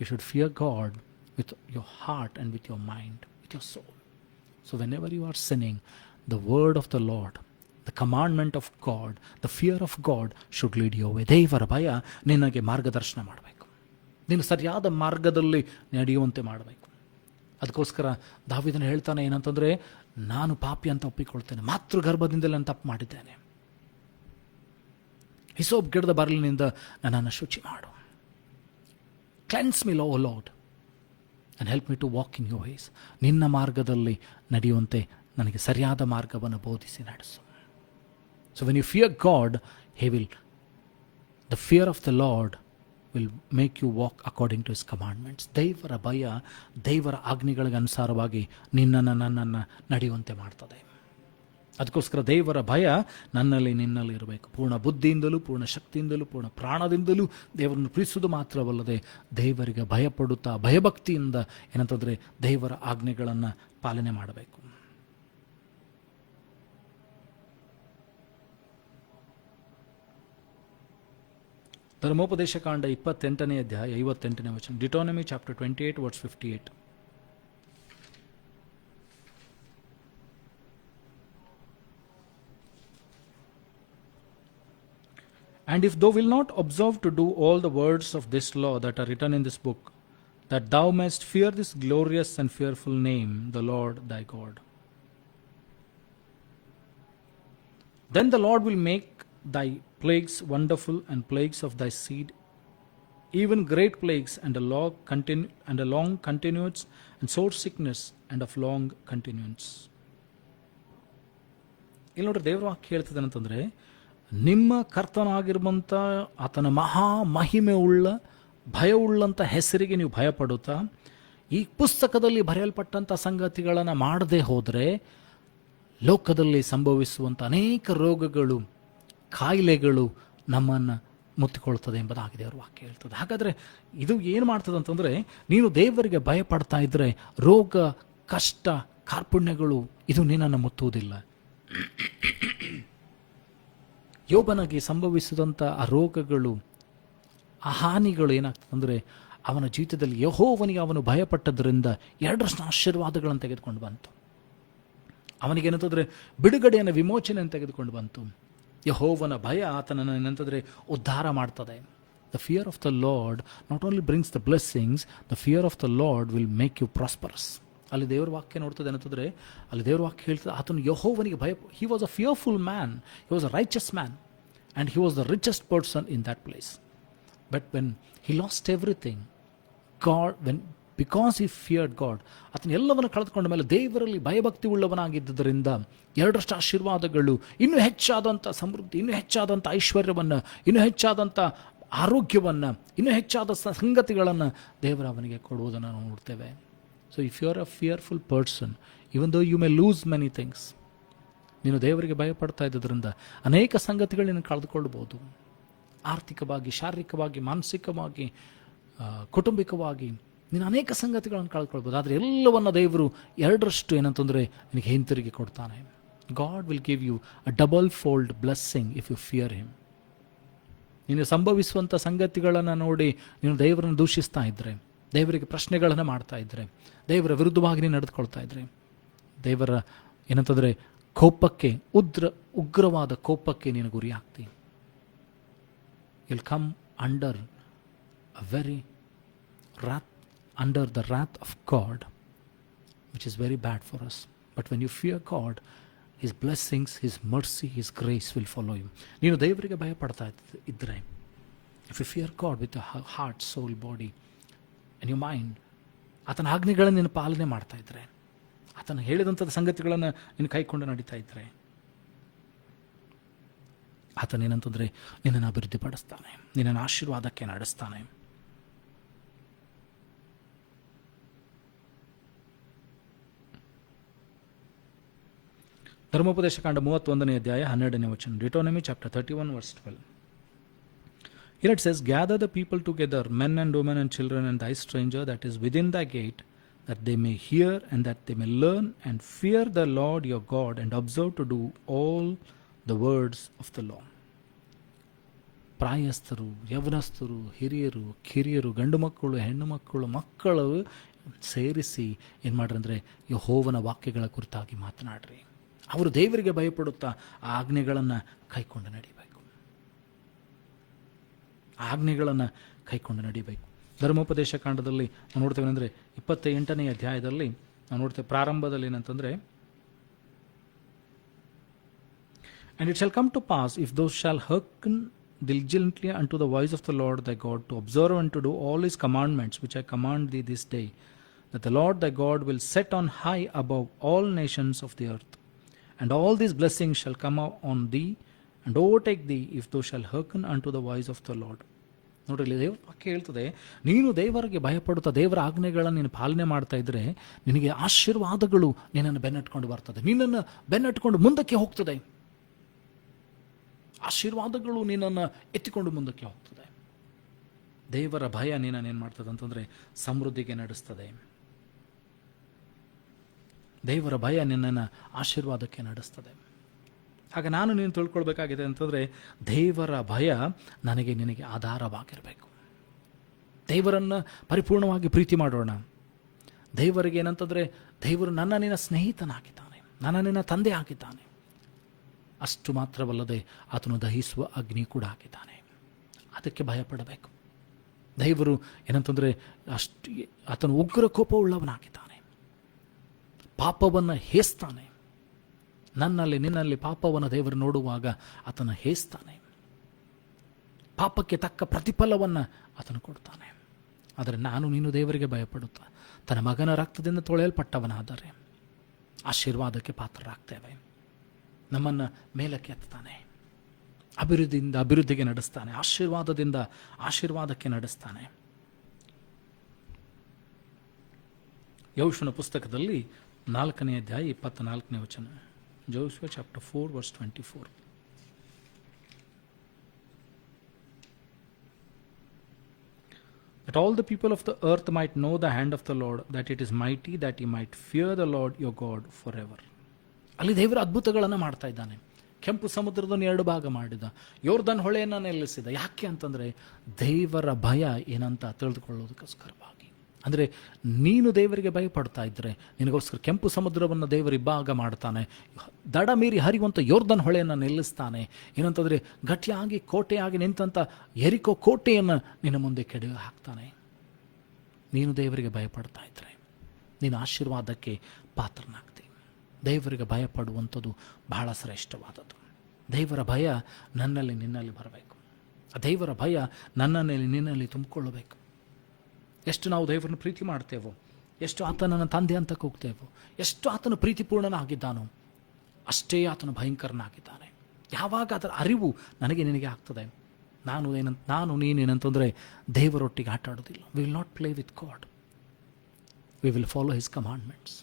You should fear God with your heart and with your mind, with your soul. So whenever you are sinning, the word of the Lord, the commandment of God, the fear of God should lead you away. ದೇವರ ಭಯ ನಿನಗೆ ಮಾರ್ಗದರ್ಶನ ಮಾಡಬೇಕು. ನೀನು ಸರಿಯಾದ ಮಾರ್ಗದಲ್ಲಿ ನಡೆಯುವಂತೆ ಮಾಡಬೇಕು. ಅದಕ್ಕೋಸ್ಕರ ದಾವೀದನು ಹೇಳ್ತಾನೆ ಏನಂತಂದರೆ, ನಾನು ಪಾಪಿ ಅಂತ ಒಪ್ಪಿಕೊಳ್ತೇನೆ, ಮಾತೃಗರ್ಭದಿಂದಲೇ ನಾನು ತಪ್ಪು ಮಾಡಿದ್ದೇನೆ. ಹಿಸೋಪ್ ಗಿಡದ ಬರಲಿನಿಂದ ನನ್ನನ್ನು ಶುಚಿ ಮಾಡು. Cleanse me O Lord and help me to walk in your ways. ನಿನ್ನ ಮಾರ್ಗದಲ್ಲಿ ನಡೆಯುವಂತೆ ನನಗೆ ಸರಿಯಾದ ಮಾರ್ಗವನ್ನು ಬೋಧಿಸಿ ನಡೆಸು. So when you fear God, the fear of the Lord will make you walk according to his commandments. ದೇವರ ಭಯ ದೇವರ ಆಜ್ಞೆಗಳಿಗೆ ಅನುಸಾರವಾಗಿ ನನ್ನನ್ನು ನಡೆಯುವಂತೆ ಮಾಡ್ತದೆ. ಅದಕ್ಕೋಸ್ಕರ ದೇವರ ಭಯ ನಿನ್ನಲ್ಲಿ ಇರಬೇಕು. ಪೂರ್ಣ ಬುದ್ಧಿಯಿಂದಲೂ, ಪೂರ್ಣ ಶಕ್ತಿಯಿಂದಲೂ, ಪೂರ್ಣ ಪ್ರಾಣದಿಂದಲೂ ದೇವರನ್ನು ಪ್ರೀತಿಸುವುದು ಮಾತ್ರವಲ್ಲದೆ ದೇವರಿಗೆ ಭಯಪಡುತ್ತಾ ಭಯಭಕ್ತಿಯಿಂದ ಏನಂತಂದರೆ ದೇವರ ಆಜ್ಞೆಗಳನ್ನು ಪಾಲನೆ ಮಾಡಬೇಕು. ಧರ್ಮೋಪದೇಶ ಕಾಂಡ 28ನೇ ಅಧ್ಯಾಯ 58ನೇ ವಚನ. Deuteronomy chapter 28 verse 58. And if thou wilt not observe to do all the words of this law that are written in this book, that thou mayst fear this glorious and fearful name, the Lord thy God, then the Lord will make thy plagues wonderful, and plagues of thy seed, even great plagues, and a long continuance, and sore sickness, and of long continuance. ಇಲ್ಲಿ ನೋಡ್ರಿ, ದೇವರ ವಾಕ್ಯ ಹೇಳ್ತದೆ ಅಂತಂದರೆ, ನಿಮ್ಮ ಕರ್ತನಾಗಿರುವಂಥ ಆತನ ಮಹಾ ಮಹಿಮೆ ಉಳ್ಳ ಭಯವುಳ್ಳಂಥ ಹೆಸರಿಗೆ ನೀವು ಭಯಪಡುತ್ತಾ ಈ ಪುಸ್ತಕದಲ್ಲಿ ಬರೆಯಲ್ಪಟ್ಟಂಥ ಸಂಗತಿಗಳನ್ನು ಮಾಡದೆ ಹೋದರೆ ಲೋಕದಲ್ಲಿ ಸಂಭವಿಸುವಂಥ ಅನೇಕ ರೋಗಗಳು, ಕಾಯಿಲೆಗಳು ನಮ್ಮನ್ನು ಮುತ್ತಿಕೊಳ್ತದೆ ಎಂಬುದಾಗಿದೆ ಅವರ ವಾಕ್ಯ ಹೇಳ್ತದೆ. ಹಾಗಾದರೆ ಇದು ಏನು ಮಾಡ್ತದೆ ಅಂತಂದರೆ, ನೀನು ದೇವರಿಗೆ ಭಯಪಡ್ತಾ ಇದ್ದರೆ ರೋಗ, ಕಷ್ಟ, ಕಾರ್ಪಣ್ಯಗಳು ಇದು ನಿನ್ನನ್ನು ಮುತ್ತುವುದಿಲ್ಲ. ಯೋಬನಿಗೆ ಸಂಭವಿಸಿದಂಥ ಆ ರೋಗಗಳು, ಆ ಹಾನಿಗಳು ಏನಾಗ್ತದೆ ಅಂದರೆ, ಅವನ ಜೀವಿತದಲ್ಲಿ ಯೆಹೋವನಿಗೆ ಅವನು ಭಯಪಟ್ಟದ್ರಿಂದ ಎರಡರಷ್ಟು ಆಶೀರ್ವಾದಗಳನ್ನು ತೆಗೆದುಕೊಂಡು ಬಂತು. ಅವನಿಗೇನಂತಂದರೆ ಬಿಡುಗಡೆಯನ್ನು, ವಿಮೋಚನೆಯನ್ನು ತೆಗೆದುಕೊಂಡು ಬಂತು. ಯೆಹೋವನ ಭಯ ಆತನನ್ನು ಏನಂತಂದರೆ ಉದ್ಧಾರ ಮಾಡ್ತದೆ. The fear of the Lord not only brings the blessings, the fear of the Lord will make you prosperous. ಅಲ್ಲಿ ದೇವರ ವಾಕ್ಯ ನೋಡ್ತದೆ ಏನಂತಂದರೆ, ಅಲ್ಲಿ ದೇವರ ವಾಕ್ಯ ಹೇಳ್ತದೆ ಆತನು ಯೆಹೋವನಿಗೆ ಭಯ. He was a fearful man, he was a righteous man and he was the richest person in that place. But when he lost everything, because he feared god, ಆತನ ಎಲ್ಲವನ್ನು ಕಳೆದುಕೊಂಡ ಮೇಲೆ ದೇವರಲ್ಲಿ ಭಯಭಕ್ತಿ ಉಳ್ಳವನಾಗಿದ್ದರಿಂದ ಎರಡರಷ್ಟು ಆಶೀರ್ವಾದಗಳು, ಇನ್ನೂ ಹೆಚ್ಚಾದಂಥ ಸಮೃದ್ಧಿ, ಇನ್ನೂ ಹೆಚ್ಚಾದಂಥ ಐಶ್ವರ್ಯವನ್ನು, ಇನ್ನೂ ಹೆಚ್ಚಾದಂಥ ಆರೋಗ್ಯವನ್ನು, ಇನ್ನೂ ಹೆಚ್ಚಾದ ಸಂಗತಿಗಳನ್ನು ದೇವರ ಅವನಿಗೆ ಕೊಡುವುದನ್ನು ನಾವು ನೋಡ್ತೇವೆ. So if you are a fearful person, even though you may lose many things, ನೀನು ದೇವರಿಗೆ ಭಯಪಡ್ತಾ ಇದ್ದರಿಂದ ಅನೇಕ ಸಂಗತಿಗಳನ್ನು ಕಳೆದುಕೊಳ್ಬೋದು. ಆರ್ಥಿಕವಾಗಿ, ಶಾರೀರಿಕವಾಗಿ, ಮಾನಸಿಕವಾಗಿ, ಕುಟುಂಬಿಕವಾಗಿ ನೀನು ಅನೇಕ ಸಂಗತಿಗಳನ್ನು ಕಳೆದುಕೊಳ್ಬೋದು. ಆದರೆ ಎಲ್ಲವನ್ನು ದೇವರು ಎರಡರಷ್ಟು ಏನಂತಂದರೆ ನಿನಗೆ ಹಿಂತಿರುಗಿ ಕೊಡ್ತಾನೆ. God will give you a double fold blessing if you fear him. ನೀನು ಸಂಭವಿಸುವಂಥ ಸಂಗತಿಗಳನ್ನು ನೋಡಿ ನೀನು ದೇವರನ್ನು ದೂಷಿಸ್ತಾ ಇದ್ದರೆ, ದೇವರಿಗೆ ಪ್ರಶ್ನೆಗಳನ್ನು ಮಾಡ್ತಾ ಇದ್ದರೆ, ದೇವರ ವಿರುದ್ಧವಾಗಿ ನೀನು ನಡೆದುಕೊಳ್ತಾ ಇದ್ದರೆ, ದೇವರ ಏನಂತಂದರೆ ಕೋಪಕ್ಕೆ, ಉಗ್ರವಾದ ಕೋಪಕ್ಕೆ ನೀನು ಗುರಿ ಆಗ್ತಿ. Will come under a very under the wrath of God, which is very bad for us. But when you fear God, His blessings, His mercy, His grace will follow you. ನೀನು ದೇವರಿಗೆ ಭಯಪಡ್ತಾ ಇದ್ದರೆ, if you fear God with your heart, soul, body and your mind, ಆತನ ಆಜ್ಞೆಗಳನ್ನು ನೀನು ಪಾಲನೆ ಮಾಡ್ತಾ ಇದ್ದರೆ, ಆತನ ಹೇಳಿದಂಥ ಸಂಗತಿಗಳನ್ನು ನೀನು ಕೈಕೊಂಡು ನಡೀತಾ ಇದ್ದರೆ, ಆತನೇನಂತಂದರೆ ನಿನ್ನನ್ನು ಅಭಿವೃದ್ಧಿಪಡಿಸ್ತಾನೆ, ನಿನ್ನನ್ನು ಆಶೀರ್ವಾದಕ್ಕೆ ನಡೆಸ್ತಾನೆ. ಧರ್ಮೋಪದೇಶ ಕಾಂಡ 31ನೇ ಅಧ್ಯಾಯ 12ನೇ ವಚನ. Deuteronomy chapter 31 verse 12. Here it says, gather the people together, men and women and children, and thy stranger that is within thy gate, that they may hear and that they may learn and fear the Lord your God and observe to do all the words of the law. ಪ್ರಾಯಸ್ಥರು, ಯವನಸ್ಥರು, ಹಿರಿಯರು, ಕಿರಿಯರು, ಗಂಡು ಮಕ್ಕಳು, ಹೆಣ್ಣು ಮಕ್ಕಳು, ಮಕ್ಕಳು ಸೇರಿಸಿ ಏನು ಮಾಡ್ರಿ ಅಂದರೆ ಯೆಹೋವನ ವಾಕ್ಯಗಳ ಕುರಿತಾಗಿ ಮಾತನಾಡ್ರಿ. ಅವರು ದೇವರಿಗೆ ಭಯಪಡುತ್ತಾ ಆ ಆಜ್ಞೆಗಳನ್ನು ಕೈಕೊಂಡು ನಡಿಬೇಕು. ಆಜ್ಞೆಗಳನ್ನು ಕೈಕೊಂಡು ನಡಿಬೇಕು. ಧರ್ಮೋಪದೇಶ ಕಾಂಡದಲ್ಲಿ ನಾವು ನೋಡ್ತೇವೆ ಅಂದರೆ 28ನೇ ಅಧ್ಯಾಯದಲ್ಲಿ ನಾವು ನೋಡ್ತೇವೆ, ಪ್ರಾರಂಭದಲ್ಲಿ ಏನಂತಂದರೆ, And it shall come to pass, if thou shalt hearken diligently unto the voice of the Lord thy God, to observe and to do all his commandments which I command thee this day, that the Lord thy God will set on high above all nations of the earth. And all these blessings shall come on thee and overtake thee if thou shalt hearken unto the voice of the Lord. ನೋಡ್ರಿ, ದೇವ್ರ ವಾಕ್ಯ ಹೇಳ್ತದೆ, ನೀನು ದೇವರಿಗೆ ಭಯಪಡುತ್ತಾ ದೇವರ ಆಜ್ಞೆಗಳನ್ನು ನೀನು ಪಾಲನೆ ಮಾಡ್ತಾ ಇದ್ದರೆ ನಿನಗೆ ಆಶೀರ್ವಾದಗಳು ನಿನ್ನನ್ನು ಬೆನ್ನಟ್ಕೊಂಡು ಬರ್ತದೆ, ನಿನ್ನನ್ನು ಬೆನ್ನಟ್ಕೊಂಡು ಮುಂದಕ್ಕೆ ಹೋಗ್ತದೆ. ಆಶೀರ್ವಾದಗಳು ನಿನ್ನನ್ನು ಎತ್ತಿಕೊಂಡು ಮುಂದಕ್ಕೆ ಹೋಗ್ತದೆ. ದೇವರ ಭಯ ನಿನ್ನನ್ನು ಏನು ಮಾಡ್ತದೆ ಅಂತಂದರೆ ಸಮೃದ್ಧಿಗೆ ನಡೆಸ್ತದೆ. ದೇವರ ಭಯ ನಿನ್ನನ್ನು ಆಶೀರ್ವಾದಕ್ಕೆ ನಡೆಸ್ತದೆ. ಆಗ ನಾನು ನೀನು ತಿಳ್ಕೊಳ್ಬೇಕಾಗಿದೆ ಅಂತಂದರೆ, ದೇವರ ಭಯ ನನಗೆ ನಿನಗೆ ಆಧಾರವಾಗಿರಬೇಕು. ದೇವರನ್ನು ಪರಿಪೂರ್ಣವಾಗಿ ಪ್ರೀತಿ ಮಾಡೋಣ. ದೇವರಿಗೆ ಏನಂತಂದರೆ, ದೇವರು ನನ್ನ ನಿನ್ನ ಸ್ನೇಹಿತನಾಗಿದ್ದಾನೆ, ನನ್ನ ನಿನ್ನ ತಂದೆ ಆಗಿದ್ದಾನೆ. ಅಷ್ಟು ಮಾತ್ರವಲ್ಲದೆ ಆತನು ದಹಿಸುವ ಅಗ್ನಿ ಕೂಡ ಆಗಿದ್ದಾನೆ. ಅದಕ್ಕೆ ಭಯಪಡಬೇಕು. ದೇವರು ಏನಂತಂದರೆ ಅಷ್ಟು ಆತನು ಉಗ್ರ ಕೋಪವುಳ್ಳವನಾಗಿದ್ದಾನೆ. ಪಾಪವನ್ನು ಹೇಸ್ತಾನೆ. ನನ್ನಲ್ಲಿ ನಿನ್ನಲ್ಲಿ ಪಾಪವನ್ನು ದೇವರು ನೋಡುವಾಗ ಆತನ ಹೇಸ್ತಾನೆ. ಪಾಪಕ್ಕೆ ತಕ್ಕ ಪ್ರತಿಫಲವನ್ನು ಆತನು ಕೊಡ್ತಾನೆ. ಆದರೆ ನಾನು ನೀನು ದೇವರಿಗೆ ಭಯಪಡುತ್ತಾ ತನ್ನ ಮಗನ ರಕ್ತದಿಂದ ತೊಳೆಯಲ್ಪಟ್ಟವನಾದರೆ ಆಶೀರ್ವಾದಕ್ಕೆ ಪಾತ್ರರಾಗ್ತೇವೆ. ನಮ್ಮನ್ನು ಮೇಲಕ್ಕೆ ಎತ್ತಾನೆ, ಅಭಿವೃದ್ಧಿಗೆ ನಡೆಸ್ತಾನೆ, ಆಶೀರ್ವಾದದಿಂದ ಆಶೀರ್ವಾದಕ್ಕೆ ನಡೆಸ್ತಾನೆ. ಯೆಹೋಶುವನ ಪುಸ್ತಕದಲ್ಲಿ 4ನೇ ಅಧ್ಯಾಯ 24ನೇ ವಚನ. Joshua chapter 4 verse 24. That all the people of the earth might know the hand of the Lord, that it is mighty, that ye might fear the Lord your God forever. ಅಲ್ಲಿ ದೇವರ ಅದ್ಭುತಗಳನ್ನು ಮಾಡ್ತಾ ಇದ್ದಾನೆ. ಕೆಂಪು ಸಮುದ್ರದನ್ನು 2 ಭಾಗ ಮಾಡಿದ, ಯೋರ್ದನ್ ಹೊಳೆಯನ್ನು ನಿಲ್ಲಿಸಿದ. ಯಾಕೆ ಅಂತಂದರೆ ದೇವರ ಭಯ ಏನಂತ ತಿಳಿದುಕೊಳ್ಳೋದಕ್ಕೋಸ್ಕರವಾಗಿ. ಅಂದರೆ ನೀನು ದೇವರಿಗೆ ಭಯಪಡ್ತಾ ಇದ್ದರೆ ನಿನಗೋಸ್ಕರ ಕೆಂಪು ಸಮುದ್ರವನ್ನು ದೇವರು ಇಬ್ಬಾಗ ಮಾಡ್ತಾನೆ, ದಡ ಮೀರಿ ಹರಿಯುವಂಥ ಯೋರ್ದನ್ ಹೊಳೆಯನ್ನು ನಿಲ್ಲಿಸ್ತಾನೆ. ಏನಂತಂದರೆ ಗಟ್ಟಿಯಾಗಿ ಕೋಟೆಯಾಗಿ ನಿಂತಂಥ ಯೆರಿಕೋ ಕೋಟೆಯನ್ನು ನಿನ್ನ ಮುಂದೆ ಕೆಡವಿ ಹಾಕ್ತಾನೆ. ನೀನು ದೇವರಿಗೆ ಭಯಪಡ್ತಾ ಇದ್ದರೆ ನೀನು ಆಶೀರ್ವಾದಕ್ಕೆ ಪಾತ್ರನಾಗ್ತಿ. ದೇವರಿಗೆ ಭಯಪಡುವಂಥದ್ದು ಬಹಳ ಶ್ರೇಷ್ಠವಾದದ್ದು. ದೇವರ ಭಯ ನನ್ನಲ್ಲಿ ನಿನ್ನಲ್ಲಿ ಬರಬೇಕು. ಆ ದೇವರ ಭಯ ನನ್ನಲ್ಲಿ ನಿನ್ನಲ್ಲಿ ತುಂಬಿಕೊಳ್ಳಬೇಕು. ಎಷ್ಟು ನಾವು ದೇವರನ್ನು ಪ್ರೀತಿ ಮಾಡ್ತೇವೋ, ಎಷ್ಟು ಆತನನ್ನು ತಂದೆ ಅಂತ ಕೂಗ್ತೇವೋ, ಎಷ್ಟು ಆತನು ಪ್ರೀತಿಪೂರ್ಣನಾಗಿದ್ದಾನೋ ಅಷ್ಟೇ ಆತನು ಭಯಂಕರನಾಗಿದ್ದಾನೆ. ಯಾವಾಗ ಅದರ ಅರಿವು ನನಗೆ ನಿನಗೆ ಆಗ್ತದೆ, ನಾನು ನೀನೇನಂತಂದರೆ ದೇವರೊಟ್ಟಿಗೆ ಆಟ ಆಡೋದಿಲ್ಲ. We will not play with God, we will follow his commandments.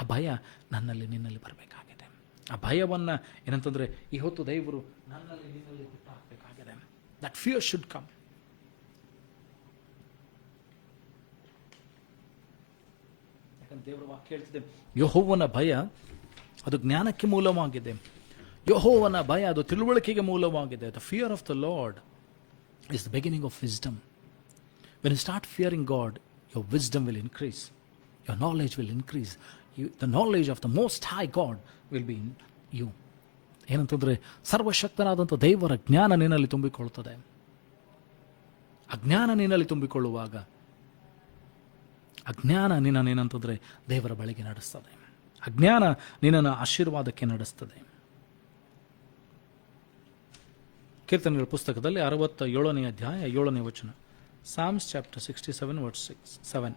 ಆ ಭಯ ನನ್ನಲ್ಲಿ ನಿನ್ನಲ್ಲಿ ಬರಬೇಕಾಗಿದೆ. ಆ ಭಯವನ್ನು ಏನಂತಂದರೆ ಈ ಹೊತ್ತು ದೇವರು ನನ್ನಲ್ಲಿ ನಿನ್ನಲ್ಲಿ ಹುಟ್ಟಾಕಬೇಕಾಗಿದೆ. That fear should come. ದೇವರ ವಾಕ್ಯ ಹೇಳ್ತಿದೆ, ಯೆಹೋವನ ಭಯ ಅದು ಜ್ಞಾನಕ್ಕೆ ಮೂಲವಾಗಿದೆ. ಯೆಹೋವನ ಭಯ ಅದು ತಿಳುವಳಿಕೆಗೆ ಮೂಲವಾಗಿದೆ. The fear of the Lord is the beginning of wisdom. When you start fearing God, your wisdom will increase, your knowledge will increase. The knowledge of the most high God will be in you. ಏನಂತಂದರೆ ಸರ್ವಶಕ್ತನಾದಂಥ ದೇವರ ಜ್ಞಾನ ನಿನ್ನಲ್ಲಿ ತುಂಬಿಕೊಳ್ಳುತ್ತದೆ. ಅಜ್ಞಾನ ನಿನ್ನಲ್ಲಿ ತುಂಬಿಕೊಳ್ಳುವಾಗ ಅಜ್ಞಾನ ನಿನ್ನನ್ನೇನಂತಂದರೆ ದೇವರ ಬಳಿಗೆ ನಡೆಸ್ತದೆ. ಅಜ್ಞಾನ ನಿನ್ನನ್ನು ಆಶೀರ್ವಾದಕ್ಕೆ ನಡೆಸ್ತದೆ. ಕೀರ್ತನೆಗಳ ಪುಸ್ತಕದಲ್ಲಿ 67ನೇ ಅಧ್ಯಾಯ 7ನೇ ವಚನ. Psalms chapter 67 verse 7.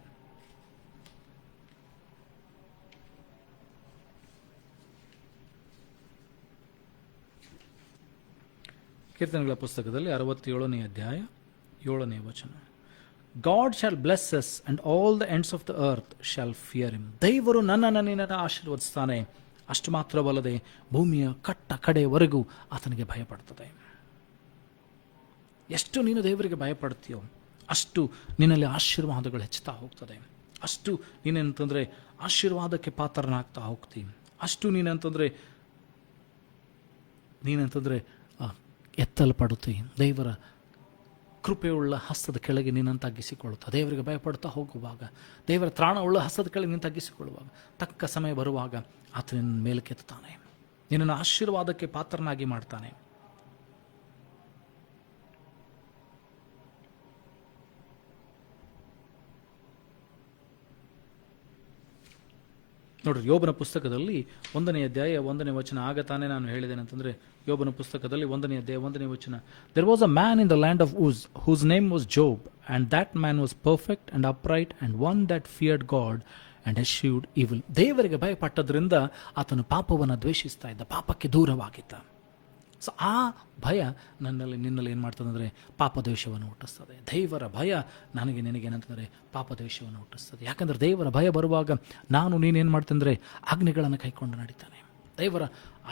ಕೀರ್ತನೆಗಳ ಪುಸ್ತಕದಲ್ಲಿ 67ನೇ ಅಧ್ಯಾಯ 7ನೇ ವಚನ. God shall bless us and all the ends of the earth shall fear him. ದೇವರು ನನ್ನನ್ನು ಆಶೀರ್ವದಿಸ್ತಾನೆ. ಅಷ್ಟು ಮಾತ್ರವಲ್ಲದೆ ಭೂಮಿಯ ಕಟ್ಟ ಕಡೆಯವರೆಗೂ ಆತನಿಗೆ ಭಯಪಡ್ತದೆ. ಎಷ್ಟು ನೀನು ದೇವರಿಗೆ ಭಯಪಡ್ತೀಯೋ ಅಷ್ಟು ನಿನ್ನಲ್ಲಿ ಆಶೀರ್ವಾದಗಳು ಹೆಚ್ಚುತ್ತಾ ಹೋಗ್ತದೆ. ಅಷ್ಟು ನೀನೇನಂತಂದರೆ ಆಶೀರ್ವಾದಕ್ಕೆ ಪಾತ್ರನಾಗ್ತಾ ಹೋಗ್ತೀನಿ. ಅಷ್ಟು ನೀನಂತಂದರೆ ಎತ್ತಲ್ಪಡುತ್ತಿ. ದೇವರ ಕೃಪೆಯುಳ್ಳ ಹಸ್ತದ ಕೆಳಗೆ ನಿನ್ನನ್ನು ತಗ್ಗಿಸಿಕೊಳ್ಳುತ್ತಾ ದೇವರಿಗೆ ಭಯಪಡ್ತಾ ಹೋಗುವಾಗ, ದೇವರ ತ್ರಾಣವುಳ್ಳ ಹಸ್ತದ ಕೆಳಗೆ ನೀನು ತಗ್ಗಿಸಿಕೊಳ್ಳುವಾಗ, ತಕ್ಕ ಸಮಯ ಬರುವಾಗ ಆತ ನಿನ್ನ ಮೇಲಕ್ಕೆತ್ತಾನೆ, ನಿನ್ನನ್ನು ಆಶೀರ್ವಾದಕ್ಕೆ ಪಾತ್ರನಾಗಿ ಮಾಡ್ತಾನೆ. ನೋಡ್ರಿ, ಯೋಬನ ಪುಸ್ತಕದಲ್ಲಿ 1ನೇ ಅಧ್ಯಾಯ 1ನೇ ವಚನ. ಆಗ ತಾನೇ ನಾನು ಹೇಳಿದ್ದೇನೆ ಅಂತಂದರೆ ಯೋಬನ ಪುಸ್ತಕದಲ್ಲಿ 1ನೇ ಅಧ್ಯಾಯ 1ನೇ ವಚನ. There was a man in the land of Uz whose name was Job, and that man was perfect and upright and one that feared God and eschewed evil. ದೇವರಿಗೆ ಭಯಪಟ್ಟದ್ರಿಂದ ಆತನು ಪಾಪವನ್ನು ದ್ವೇಷಿಸ್ತಾ ಇದ್ದ, ಪಾಪಕ್ಕೆ ದೂರವಾಗಿದ್ದ. ಸೊ ಆ ಭಯ ನನ್ನಲ್ಲಿ ನಿನ್ನಲ್ಲಿ ಏನು ಮಾಡ್ತದೆ ಅಂದರೆ ಪಾಪದ್ವೇಷವನ್ನು ಹುಟ್ಟಿಸ್ತದೆ. ದೇವರ ಭಯ ನನಗೆ ನಿನಗೇನಂತಂದರೆ ಪಾಪದ್ವೇಷವನ್ನು ಹುಟ್ಟಿಸ್ತದೆ. ಯಾಕಂದರೆ ದೇವರ ಭಯ ಬರುವಾಗ ನಾನು ನೀನೇನು ಮಾಡ್ತಂದರೆ ಆಜ್ಞೆಗಳನ್ನು ಕೈಕೊಂಡು ನಡೀತಾನೆ. ದೇವರ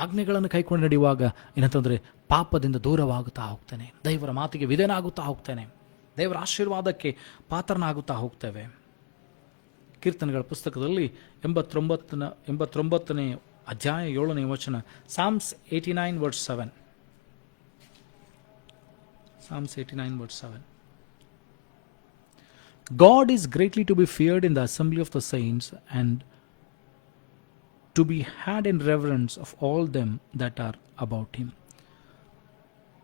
ಆಜ್ಞೆಗಳನ್ನು ಕೈಕೊಂಡು ನಡೆಯುವಾಗ ಏನಂತಂದರೆ ಪಾಪದಿಂದ ದೂರವಾಗುತ್ತಾ ಹೋಗ್ತೇನೆ, ದೇವರ ಮಾತಿಗೆ ವಿಧೇಯನಾಗುತ್ತಾ ಹೋಗ್ತೇನೆ, ದೇವರ ಆಶೀರ್ವಾದಕ್ಕೆ ಪಾತ್ರನಾಗುತ್ತಾ ಹೋಗ್ತೇವೆ. ಕೀರ್ತನೆಗಳ ಪುಸ್ತಕದಲ್ಲಿ 89ನೇ ಅಧ್ಯಾಯ 7ನೇ ವಚನ. Psalms 89 verse 7. Psalms 89 verse 7. God is greatly to be feared in the assembly of the saints and to be had in reverence of all them that are about him.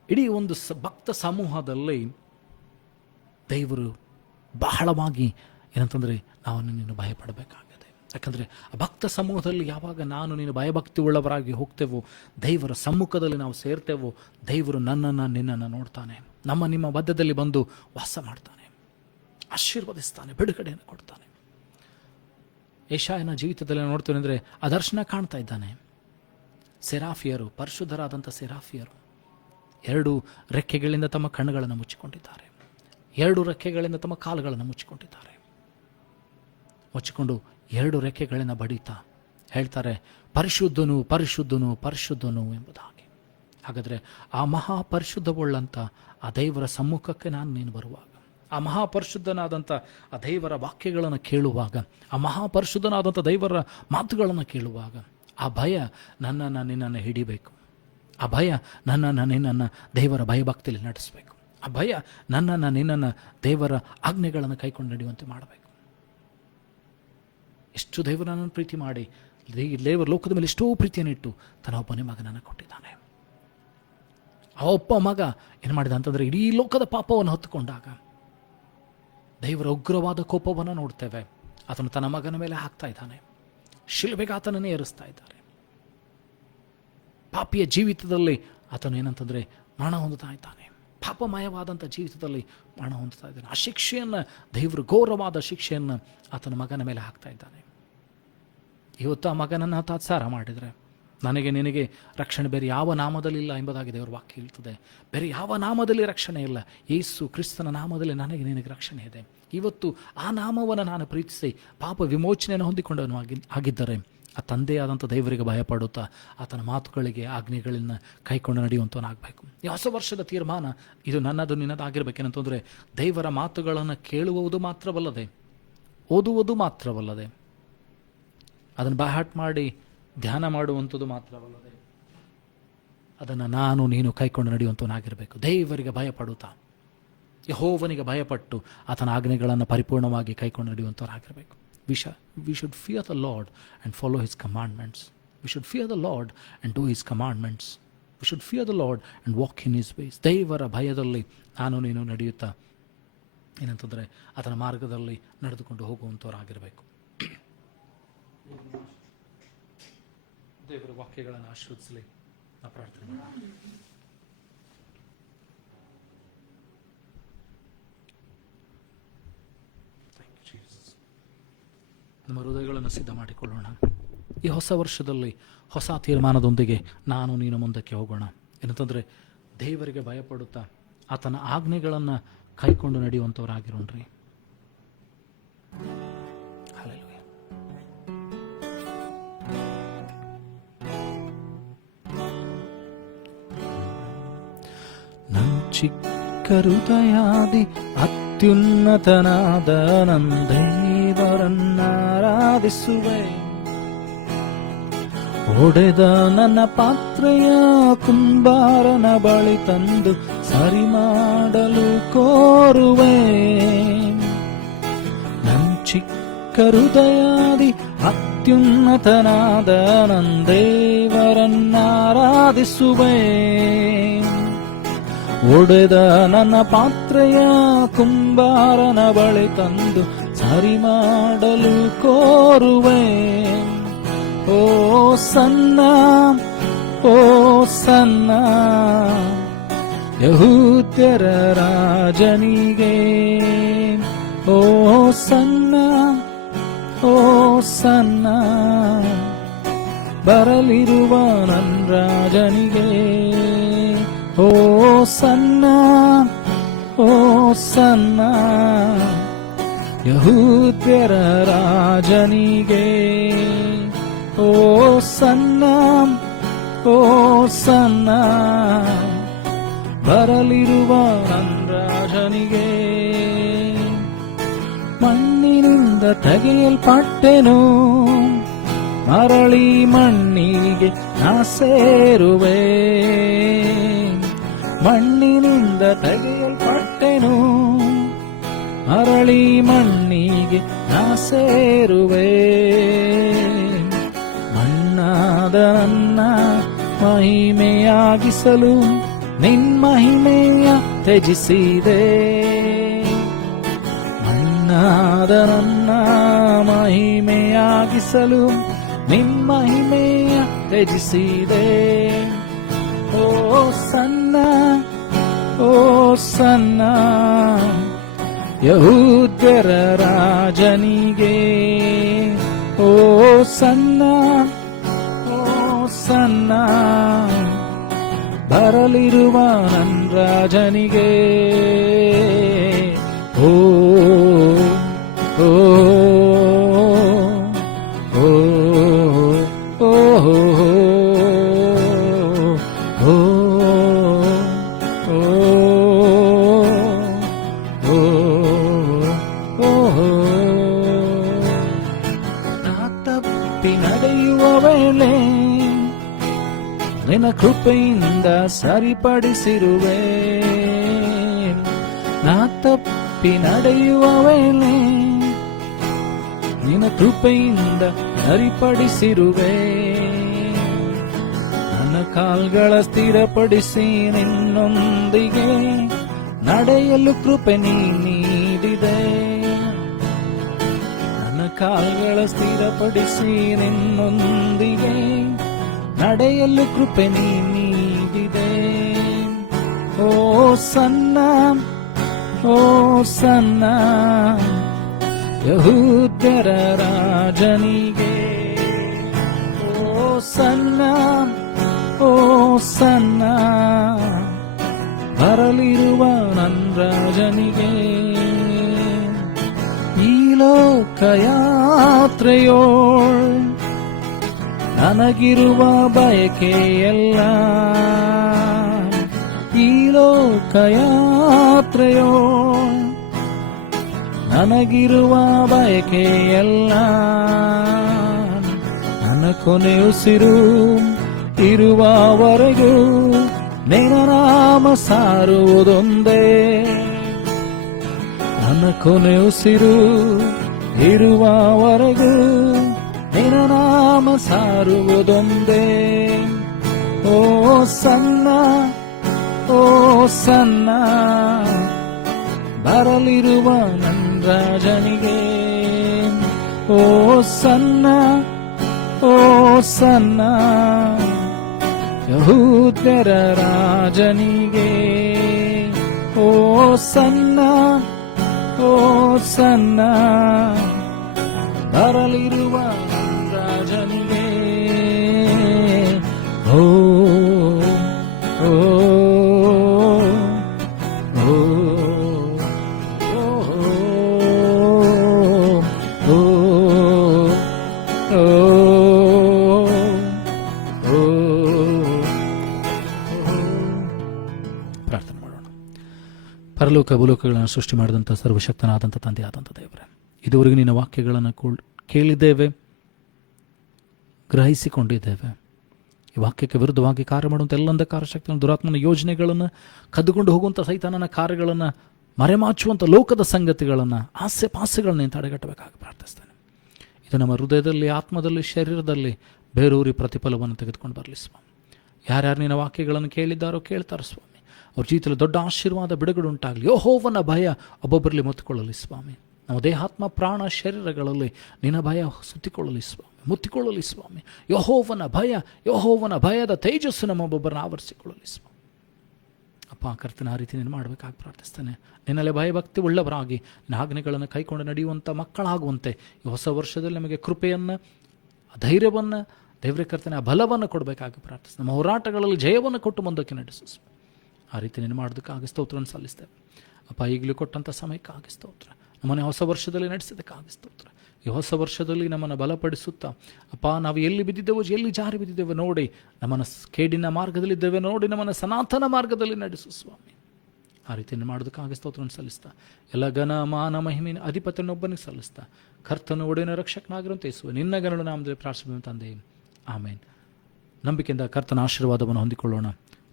ಇಡೀ ಒಂದು ಭಕ್ತ ಸಮೂಹದಲ್ಲಿ ದೇವರು ಬಹಳವಾಗಿ ಏನಂತಂದರೆ ನಾವು ನಿನ್ನನ್ನು ಭಯಪಡಬೇಕಾಗಿದೆ. ಯಾಕಂದರೆ ಭಕ್ತ ಸಮೂಹದಲ್ಲಿ ಯಾವಾಗ ನಾನು ನೀನು ಭಯಭಕ್ತಿ ಉಳ್ಳವರಾಗಿ ಹೋಗ್ತೇವೋ, ದೇವರ ಸಮ್ಮುಖದಲ್ಲಿ ನಾವು ಸೇರ್ತೇವೋ, ದೇವರು ನನ್ನನ್ನು ನಿನ್ನನ್ನು ನೋಡ್ತಾನೆ, ನಿಮ್ಮ ಮಧ್ಯದಲ್ಲಿ ಬಂದು ವಾಸ ಮಾಡ್ತಾನೆ, ಆಶೀರ್ವದಿಸ್ತಾನೆ, ಬಿಡುಗಡೆಯನ್ನು ಕೊಡ್ತಾನೆ. ಯೆಶಾಯನ ಜೀವಿತದಲ್ಲಿ ನೋಡ್ತೇವೆ ಅಂದರೆ ಆ ದರ್ಶನ ಕಾಣ್ತಾ ಇದ್ದಾನೆ. ಸೆರಾಫಿಯರು, ಪರಿಶುದ್ಧರಾದಂಥ ಸೆರಾಫಿಯರು 2 ರೆಕ್ಕೆಗಳಿಂದ ತಮ್ಮ ಕಣ್ಣುಗಳನ್ನು ಮುಚ್ಚಿಕೊಂಡಿದ್ದಾರೆ, 2 ರೆಕ್ಕೆಗಳಿಂದ ತಮ್ಮ ಕಾಲುಗಳನ್ನು ಮುಚ್ಚಿಕೊಂಡಿದ್ದಾರೆ. ಮುಚ್ಚಿಕೊಂಡು 2 ರೆಕ್ಕೆಗಳಿಂದ ಬಡಿತಾ ಹೇಳ್ತಾರೆ, ಪರಿಶುದ್ಧನು ಪರಿಶುದ್ಧನು ಪರಿಶುದ್ಧನು ಎಂಬುದಾಗಿ. ಹಾಗಾದರೆ ಆ ಮಹಾಪರಿಶುದ್ಧವುಳ್ಳಂಥ ಆ ದೇವರ ಸಮ್ಮುಖಕ್ಕೆ ನೀನು ಬರುವಾಗ, ಆ ಮಹಾಪರಿಶುದ್ಧನಾದಂಥ ಆ ದೇವರ ವಾಕ್ಯಗಳನ್ನು ಕೇಳುವಾಗ, ಆ ಮಹಾಪರಿಶುದ್ಧನಾದಂಥ ದೇವರ ಮಾತುಗಳನ್ನು ಕೇಳುವಾಗ, ಆ ಭಯ ನಿನ್ನನ್ನು ಹಿಡಿಬೇಕು. ಆ ಭಯ ನಿನ್ನನ್ನು ದೇವರ ಭಯಭಕ್ತಿಯಲ್ಲಿ ನಡೆಸಬೇಕು. ಆ ಭಯ ನಿನ್ನನ್ನು ದೇವರ ಆಜ್ಞೆಗಳನ್ನು ಕೈಕೊಂಡು ನಡೆಯುವಂತೆ ಮಾಡಬೇಕು. ಎಷ್ಟು ದೇವರನ್ನು ಪ್ರೀತಿ ಮಾಡಿ ದೇವರ ಲೋಕದ ಮೇಲೆ ಎಷ್ಟೋ ಪ್ರೀತಿಯನ್ನಿಟ್ಟು ತನ್ನ ಒಬ್ಬನೇ ಮಗನನ್ನು ಕೊಟ್ಟಿದ್ದಾನೆ. ಆ ಒಬ್ಬ ಮಗ ಏನು ಮಾಡಿದ ಅಂತಂದರೆ, ಇಡೀ ಲೋಕದ ಪಾಪವನ್ನು ಹೊತ್ತುಕೊಂಡಾಗ ದೇವರ ಉಗ್ರವಾದ ಕೋಪವನ್ನು ನೋಡ್ತೇವೆ. ಆತನು ತನ್ನ ಮಗನ ಮೇಲೆ ಹಾಕ್ತಾ ಇದ್ದಾನೆ, ಶಿಲುಬೆಗೆ ಆತನನ್ನೇ ಏರಿಸ್ತಾ ಇದ್ದಾರೆ. ಪಾಪಿಯ ಜೀವಿತದಲ್ಲಿ ಆತನು ಏನಂತಂದರೆ ಮರಣ ಹೊಂದುತ್ತಾ ಇದ್ದಾನೆ. ಪಾಪಮಯವಾದಂಥ ಜೀವಿತದಲ್ಲಿ ಮರಣ ಹೊಂದುತ್ತಾ ಇದ್ದಾನೆ. ಆ ಶಿಕ್ಷೆಯನ್ನು, ದೇವರು ಘೋರವಾದ ಶಿಕ್ಷೆಯನ್ನು ಆತನ ಮಗನ ಮೇಲೆ ಹಾಕ್ತಾ ಇದ್ದಾನೆ. ಇವತ್ತು ಆ ಮಗನನ್ನು ತಾತ್ಸಾರ ಮಾಡಿದರೆ, ನನಗೆ ನಿನಗೆ ರಕ್ಷಣೆ ಬೇರೆ ಯಾವ ನಾಮದಲ್ಲಿ ಇಲ್ಲ ಎಂಬುದಾಗಿ ದೇವರ ವಾಕ್ಯ ಹೇಳ್ತದೆ. ಬೇರೆ ಯಾವ ನಾಮದಲ್ಲಿ ರಕ್ಷಣೆ ಇಲ್ಲ, ಯೇಸು ಕ್ರಿಸ್ತನ ನಾಮದಲ್ಲಿ ನನಗೆ ನಿನಗೆ ರಕ್ಷಣೆ ಇದೆ. ಇವತ್ತು ಆ ನಾಮವನ್ನು ನಾನು ಪ್ರೀತಿಸಿ ಪಾಪ ವಿಮೋಚನೆಯನ್ನು ಹೊಂದಿಕೊಂಡವನು ಆಗಿದ್ದರೆ, ಆ ತಂದೆಯಾದಂಥ ದೇವರಿಗೆ ಭಯಪಡುತ್ತಾ ಆತನ ಮಾತುಗಳಿಗೆ ಆಜ್ಞೆಗಳನ್ನು ಕೈಕೊಂಡು ನಡೆಯುವಂಥವನಾಗಬೇಕು. ಈ ಹೊಸ ವರ್ಷದ ತೀರ್ಮಾನ ಇದು ನನ್ನದು ನಿನ್ನದಾಗಿರ್ಬೇಕೇನಂತಂದರೆ, ದೇವರ ಮಾತುಗಳನ್ನು ಕೇಳುವುದು ಮಾತ್ರವಲ್ಲದೆ, ಓದುವುದು ಮಾತ್ರವಲ್ಲದೆ, ಅದನ್ನು ಬಾಹಾಟ್ ಮಾಡಿ ಧ್ಯಾನ ಮಾಡುವಂಥದ್ದು ಮಾತ್ರವಲ್ಲದೆ, ಅದನ್ನು ನಾನು ನೀನು ಕೈಕೊಂಡು ನಡೆಯುವಂಥವನಾಗಿರಬೇಕು. ದೇವರಿಗೆ ಭಯಪಡುತ್ತಾ, ಯೆಹೋವನಿಗೆ ಭಯಪಟ್ಟು ಆತನ ಆಜ್ಞೆಗಳನ್ನು ಪರಿಪೂರ್ಣವಾಗಿ ಕೈಕೊಂಡು ನಡೆಯುವಂಥವರಾಗಿರಬೇಕು. We should fear the Lord and follow His commandments. We should fear the Lord and do His commandments. We should fear the Lord and walk in His ways. ದೇವರ ಭಯದಲ್ಲಿ ನಾನು ನೀನು ನಡೆಯುತ್ತಾ ಏನಂತಂದರೆ ಆತನ ಮಾರ್ಗದಲ್ಲಿ ನಡೆದುಕೊಂಡು ಹೋಗುವಂಥವರಾಗಿರಬೇಕು. ದೇವರ ವಾಕ್ಯಗಳನ್ನು ಆಶೀರ್ವದಿಸಲಿ. ನಾ ಪ್ರಾರ್ಥನೆ ಮಾಡೋಣ. ನಮ್ಮ ಹೃದಯಗಳನ್ನು ಸಿದ್ಧ ಮಾಡಿಕೊಳ್ಳೋಣ. ಈ ಹೊಸ ವರ್ಷದಲ್ಲಿ ಹೊಸ ತೀರ್ಮಾನದೊಂದಿಗೆ ನಾನು ನೀನು ಮುಂದಕ್ಕೆ ಹೋಗೋಣ. ಏನಂತಂದರೆ ದೇವರಿಗೆ ಭಯಪಡುತ್ತಾ ಆತನ ಆಜ್ಞೆಗಳನ್ನು ಕೈಕೊಂಡು ನಡೆಯುವಂಥವರಾಗಿರೋಣ್ರಿ. ಚಿಕ್ಕ ಹೃದಯಾದಿ ಅತ್ಯುನ್ನತನಾದ ನನ್ನ ದೇವರನ್ನಾರಾಧಿಸುವೆ. ಒಡೆದ ನನ್ನ ಪಾತ್ರೆಯ ಕುಂಬಾರನ ಬಳಿ ತಂದು ಸರಿ ಮಾಡಲು ಕೋರುವೆ. ನನ್ನ ಚಿಕ್ಕ ಹೃದಯಾದಿ ಅತ್ಯುನ್ನತನಾದ ನನ್ನ ದೇವರನ್ನಾರಾಧಿಸುವೆ. ಒಡೆದ ನನ್ನ ಪಾತ್ರೆಯ ಕುಂಬಾರನ ಬಳಿ ತಂದು ಸರಿ ಮಾಡಲು ಕೋರುವೆ. ಓ ಸನ್ನ ಯಹೂದ್ಯರ ರಾಜನಿಗೆ. ಓ ಸನ್ನ ಬರಲಿರುವ ನನ್ನ ರಾಜನಿಗೆ. ಓ ಸನ್ನ ಯಹೂದ್ಯರ ರಾಜನಿಗೆ. ಓ ಸನ್ನ ಬರಲಿರುವ ನನ್ನ ರಾಜನಿಗೆ. ಮಣ್ಣಿನಿಂದ ತೆಗೆಯಲ್ಪಟ್ಟೆನು, ಮರಳಿ ಮಣ್ಣಿಗೆ ನಾ ಸೇರುವೆ. ಮಣ್ಣಿನಿಂದ ತೆಗೆಯಲ್ಪಟ್ಟೆನು, ಮರಳಿ ಮಣ್ಣಿಗೆ ನಾ ಸೇರುವೆ. ಮಣ್ಣಾದ ನನ್ನ ಮಹಿಮೆಯಾಗಿಸಲು ನಿನ್ ಮಹಿಮೆಯ ತ್ಯಜಿಸಿದೆ. ಮಣ್ಣಾದ ನನ್ನ ಮಹಿಮೆಯಾಗಿಸಲು ನಿನ್ ಮಹಿಮೆಯ ತ್ಯಜಿಸಿದೆ. ಓ ಸನ್ನ ಯಹೂದ್ಯರ ರಾಜನಿಗೆ. ಓ ಸನ್ನ ಬರಲಿರುವ ಬರಲಿರುವ ನನ್ನ ರಾಜನಿಗೆ. ಓ ಓ ಓ ಓ ನಡೆಯುವ ವೇಳೆ ನಿನ್ನ ಕೃಪೆಯಿಂದ ಸರಿಪಡಿಸಿರುವೆ. ನಾ ತಪ್ಪಿ ನಡೆಯುವ ವೇಳೆ ನಿನ್ನ ಕೃಪೆಯಿಂದ ಸರಿಪಡಿಸಿರುವೆ. ನನ್ನ ಕಾಲ್ಗಳ ಸ್ಥಿರಪಡಿಸಿ ನಿನ್ನೊಂದಿಗೆ ನಡೆಯಲು ಕೃಪೆ ನೀ ನೀಡಿದೆ. ನನ್ನ ಕಾಲ್ಗಳ ಸ್ಥಿರಪಡಿಸಿ ನಿನ್ನೊಂದಿಗೆ ನಡೆಯಲು ಕೃಪೆ ನೀ ನೀಡಿದೆ. ಓ ಸನ್ನ ಓ ಸನ್ನ ಯಹೂದ್ಯರ ರಾಜನಿಗೆ. ಓ ಸನ್ನ ಓ ಸನ್ನ ಬರಲಿರುವ ನನ್ನ ರಾಜನಿಗೆ. ಈ ಲೋಕಯಾತ್ರೆಯೋಳ್ ನನಗಿರುವ ಬಯಕೆಯಲ್ಲ. ಈ ಲೋಕಯಾತ್ರೆಯೋಳ್ ನನಗಿರುವ ಬಯಕೆಯಲ್ಲ. ನನ್ನ ಕೊನೆ ಉಸಿರು ಇರುವವರೆಗೂ ನಿನ್ನ ನಾಮ ಸಾರುವುದೊಂದೇ. ನನ್ನ ಕೊನೆ ಉಸಿರು ಇರುವವರೆಗೂ ನಿನ್ನ ನಾಮ ಸಾರುವುದೊಂದೇ. ಓ ಸನ್ನ ಓ ಸನ್ನ ಬರಲಿರುವ ನನ್ನ ರಾಜನಿಗೆ. ಓ ಸನ್ನ ಓ ಸನ್ನ ಯಹೂದ್ಯರ ರಾಜನಿಗೆ. ಓ ಸನ್ನ ಓ ಸನ್ನ ಬರಲಿರುವ ರಾಜನಿಗೆ. ಓ ಓ ಪ್ರಾರ್ಥನೆ ಮಾಡೋಣ. ಪರಲೋಕ ಭೂಲೋಕಗಳನ್ನು ಸೃಷ್ಟಿ ಮಾಡಿದಂಥ ಸರ್ವಶಕ್ತನಾದಂಥ ತಂದೆಯಾದಂಥ ದೇವರೇ, ಇದುವರೆಗೂ ನಿನ್ನ ವಾಕ್ಯಗಳನ್ನು ಕೇಳಿದ್ದೇವೆ, ಗ್ರಹಿಸಿಕೊಂಡಿದ್ದೇವೆ. ಈ ವಾಕ್ಯಕ್ಕೆ ವಿರುದ್ಧವಾಗಿ ಕಾರ್ಯ ಮಾಡುವಂಥ ಎಲ್ಲ ಅಂಧಕಾರ ಶಕ್ತಿಯನ್ನು, ದುರಾತ್ಮನ ಯೋಜನೆಗಳನ್ನು, ಕದ್ದುಕೊಂಡು ಹೋಗುವಂಥ ಸೈತಾನನ ಕಾರ್ಯಗಳನ್ನು, ಮರೆಮಾಚುವಂಥ ಲೋಕದ ಸಂಗತಿಗಳನ್ನು, ಆಸೆ ಪಾಸೆಗಳನ್ನು ತಡೆಗಟ್ಟಬೇಕಾಗಿ ಪ್ರಾರ್ಥಿಸ್ತೇನೆ. ಇದು ನಮ್ಮ ಹೃದಯದಲ್ಲಿ, ಆತ್ಮದಲ್ಲಿ, ಶರೀರದಲ್ಲಿ ಬೇರೂರಿ ಪ್ರತಿಫಲವನ್ನು ತೆಗೆದುಕೊಂಡು ಬರಲಿ ಸ್ವಾಮಿ. ಯಾರ್ಯಾರು ನಿನ್ನ ವಾಕ್ಯಗಳನ್ನು ಕೇಳಿದ್ದಾರೋ ಕೇಳ್ತಾರೆ ಸ್ವಾಮಿ, ಅವ್ರ ಜೀವಿತದಲ್ಲಿ ದೊಡ್ಡ ಆಶೀರ್ವಾದ ಬಿಡುಗಡೆ ಉಂಟಾಗಲಿ. ಯೆಹೋವನ ಭಯ ಒಬ್ಬೊಬ್ಬರಲ್ಲಿ ಮುತ್ತಿಕೊಳ್ಳಲಿ ಸ್ವಾಮಿ. ನಮ್ಮ ದೇಹಾತ್ಮ ಪ್ರಾಣ ಶರೀರಗಳಲ್ಲಿ ನಿನ್ನ ಭಯ ಸುತ್ತಿಕೊಳ್ಳಲಿ ಸ್ವಾಮಿ, ಮುತ್ತಿಕೊಳ್ಳಲಿ ಸ್ವಾಮಿ. ಯೆಹೋವನ ಭಯದ ತೇಜಸ್ಸು ನಮ್ಮೊಬ್ಬೊಬ್ಬರನ್ನ ಆವರಿಸಿಕೊಳ್ಳಲಿ ಸ್ವಾಮಿ. ಅಪ್ಪ ಕರ್ತನ ಆ ರೀತಿ ನೀನು ಮಾಡಬೇಕಾಗಿ ಪ್ರಾರ್ಥಿಸ್ತೇನೆ. ನಿನ್ನಲ್ಲೇ ಭಯಭಕ್ತಿ ಉಳ್ಳವರಾಗಿ ನಿನ್ನ ಆಜ್ಞೆಗಳನ್ನು ಕೈಕೊಂಡು ನಡೆಯುವಂಥ ಮಕ್ಕಳಾಗುವಂತೆ ಈ ಹೊಸ ವರ್ಷದಲ್ಲಿ ನಮಗೆ ಕೃಪೆಯನ್ನು, ಧೈರ್ಯವನ್ನು, ದೇವರೇ ಕರ್ತನೆ ಆ ಬಲವನ್ನು ಕೊಡಬೇಕಾಗಿ ಪ್ರಾರ್ಥಿಸ್ತೇನೆ. ನಮ್ಮ ಹೋರಾಟಗಳಲ್ಲಿ ಜಯವನ್ನು ಕೊಟ್ಟು ಮುಂದಕ್ಕೆ ನಡೆಸು. ಆ ರೀತಿ ನೀನು ಮಾಡೋದಕ್ಕಾಗಿ ಸ್ತೋತ್ರವನ್ನು ಸಲ್ಲಿಸ್ತೇವೆ ಅಪ್ಪ. ಈಗಲೂ ಕೊಟ್ಟಂಥ ಸಮಯಕ್ಕಾಗಿ ಸ್ತೋತ್ರ. ನಮ್ಮನ್ನು ಹೊಸ ವರ್ಷದಲ್ಲಿ ನಡೆಸೋದಕ್ಕಾಗಿ ಸ್ತೋತ್ರ. ಈ ಹೊಸ ವರ್ಷದಲ್ಲಿ ನಮ್ಮನ್ನು ಬಲಪಡಿಸುತ್ತಾ ಅಪ್ಪ, ನಾವು ಎಲ್ಲಿ ಬಿದ್ದಿದ್ದೇವೋ, ಎಲ್ಲಿ ಜಾರಿ ಬಿದ್ದಿದ್ದೇವೆ ನೋಡಿ, ನಮ್ಮನ್ನು ಕೇಡಿನ ಮಾರ್ಗದಲ್ಲಿದ್ದೇವೆ ನೋಡಿ, ನಮ್ಮನ್ನು ಸನಾತನ ಮಾರ್ಗದಲ್ಲಿ ನಡೆಸು ಸ್ವಾಮಿ. ಆ ರೀತಿಯನ್ನು ಮಾಡೋದಕ್ಕಾಗಿ ಸ್ತೋತ್ರವನ್ನು ಸಲ್ಲಿಸ್ತಾ, ಎಲ್ಲ ಘನ ಮಾನ ಮಹಿಮೆಯ ಅಧಿಪತಿಯನ್ನೊಬ್ಬನಿಗೆ ಸಲ್ಲಿಸ್ತಾ, ಕರ್ತನ ಒಡೆಯನ ರಕ್ಷಕನಾಗಿರುವಂತೆ ಯೇಸುವೆ ನಿನ್ನ ಗಣನ ನಾಮದಲ್ಲಿ ಪ್ರಾರ್ಥಿಸುವ ತಂದೆ, ಆಮೇನ್. ನಂಬಿಕೆಯಿಂದ ಕರ್ತನ ಆಶೀರ್ವಾದವನ್ನು ಹೊಂದಿಕೊಳ್ಳೋಣ.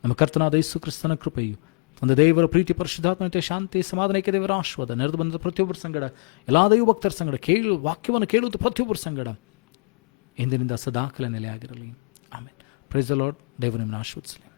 ನಮ್ಮ ಕರ್ತನಾದ ಯೇಸು ಕ್ರಿಸ್ತನ ಕೃಪೆಯು, ತಂದೆ ದೇವರ ಪ್ರೀತಿ, ಪರಿಶುದ್ಧಾತ್ಮತೆ, ಶಾಂತಿ, ಸಮಾಧಾನಕ್ಕೆ ದೇವರ ಆಶೀರ್ವಾದ ನೆರೆದು ಬಂದ ಪ್ರತಿಯೊಬ್ಬರ ಸಂಗಡ, ಎಲ್ಲ ದೈವ ಭಕ್ತರ ಸಂಗಡ, ವಾಕ್ಯವನ್ನು ಕೇಳುವುದು ಪ್ರತಿಯೊಬ್ಬರ ಸಂಗಡ ಇಂದಿನಿಂದ ಸದಾಕಾಲ ನೆಲೆಯಾಗಿರಲಿ. ಆಮೇಲೆ. Praise the lord. ದೇವರು ನಿಮ್ಮನ್ನು ಆಶೀರ್ವದಿಸಲಿ.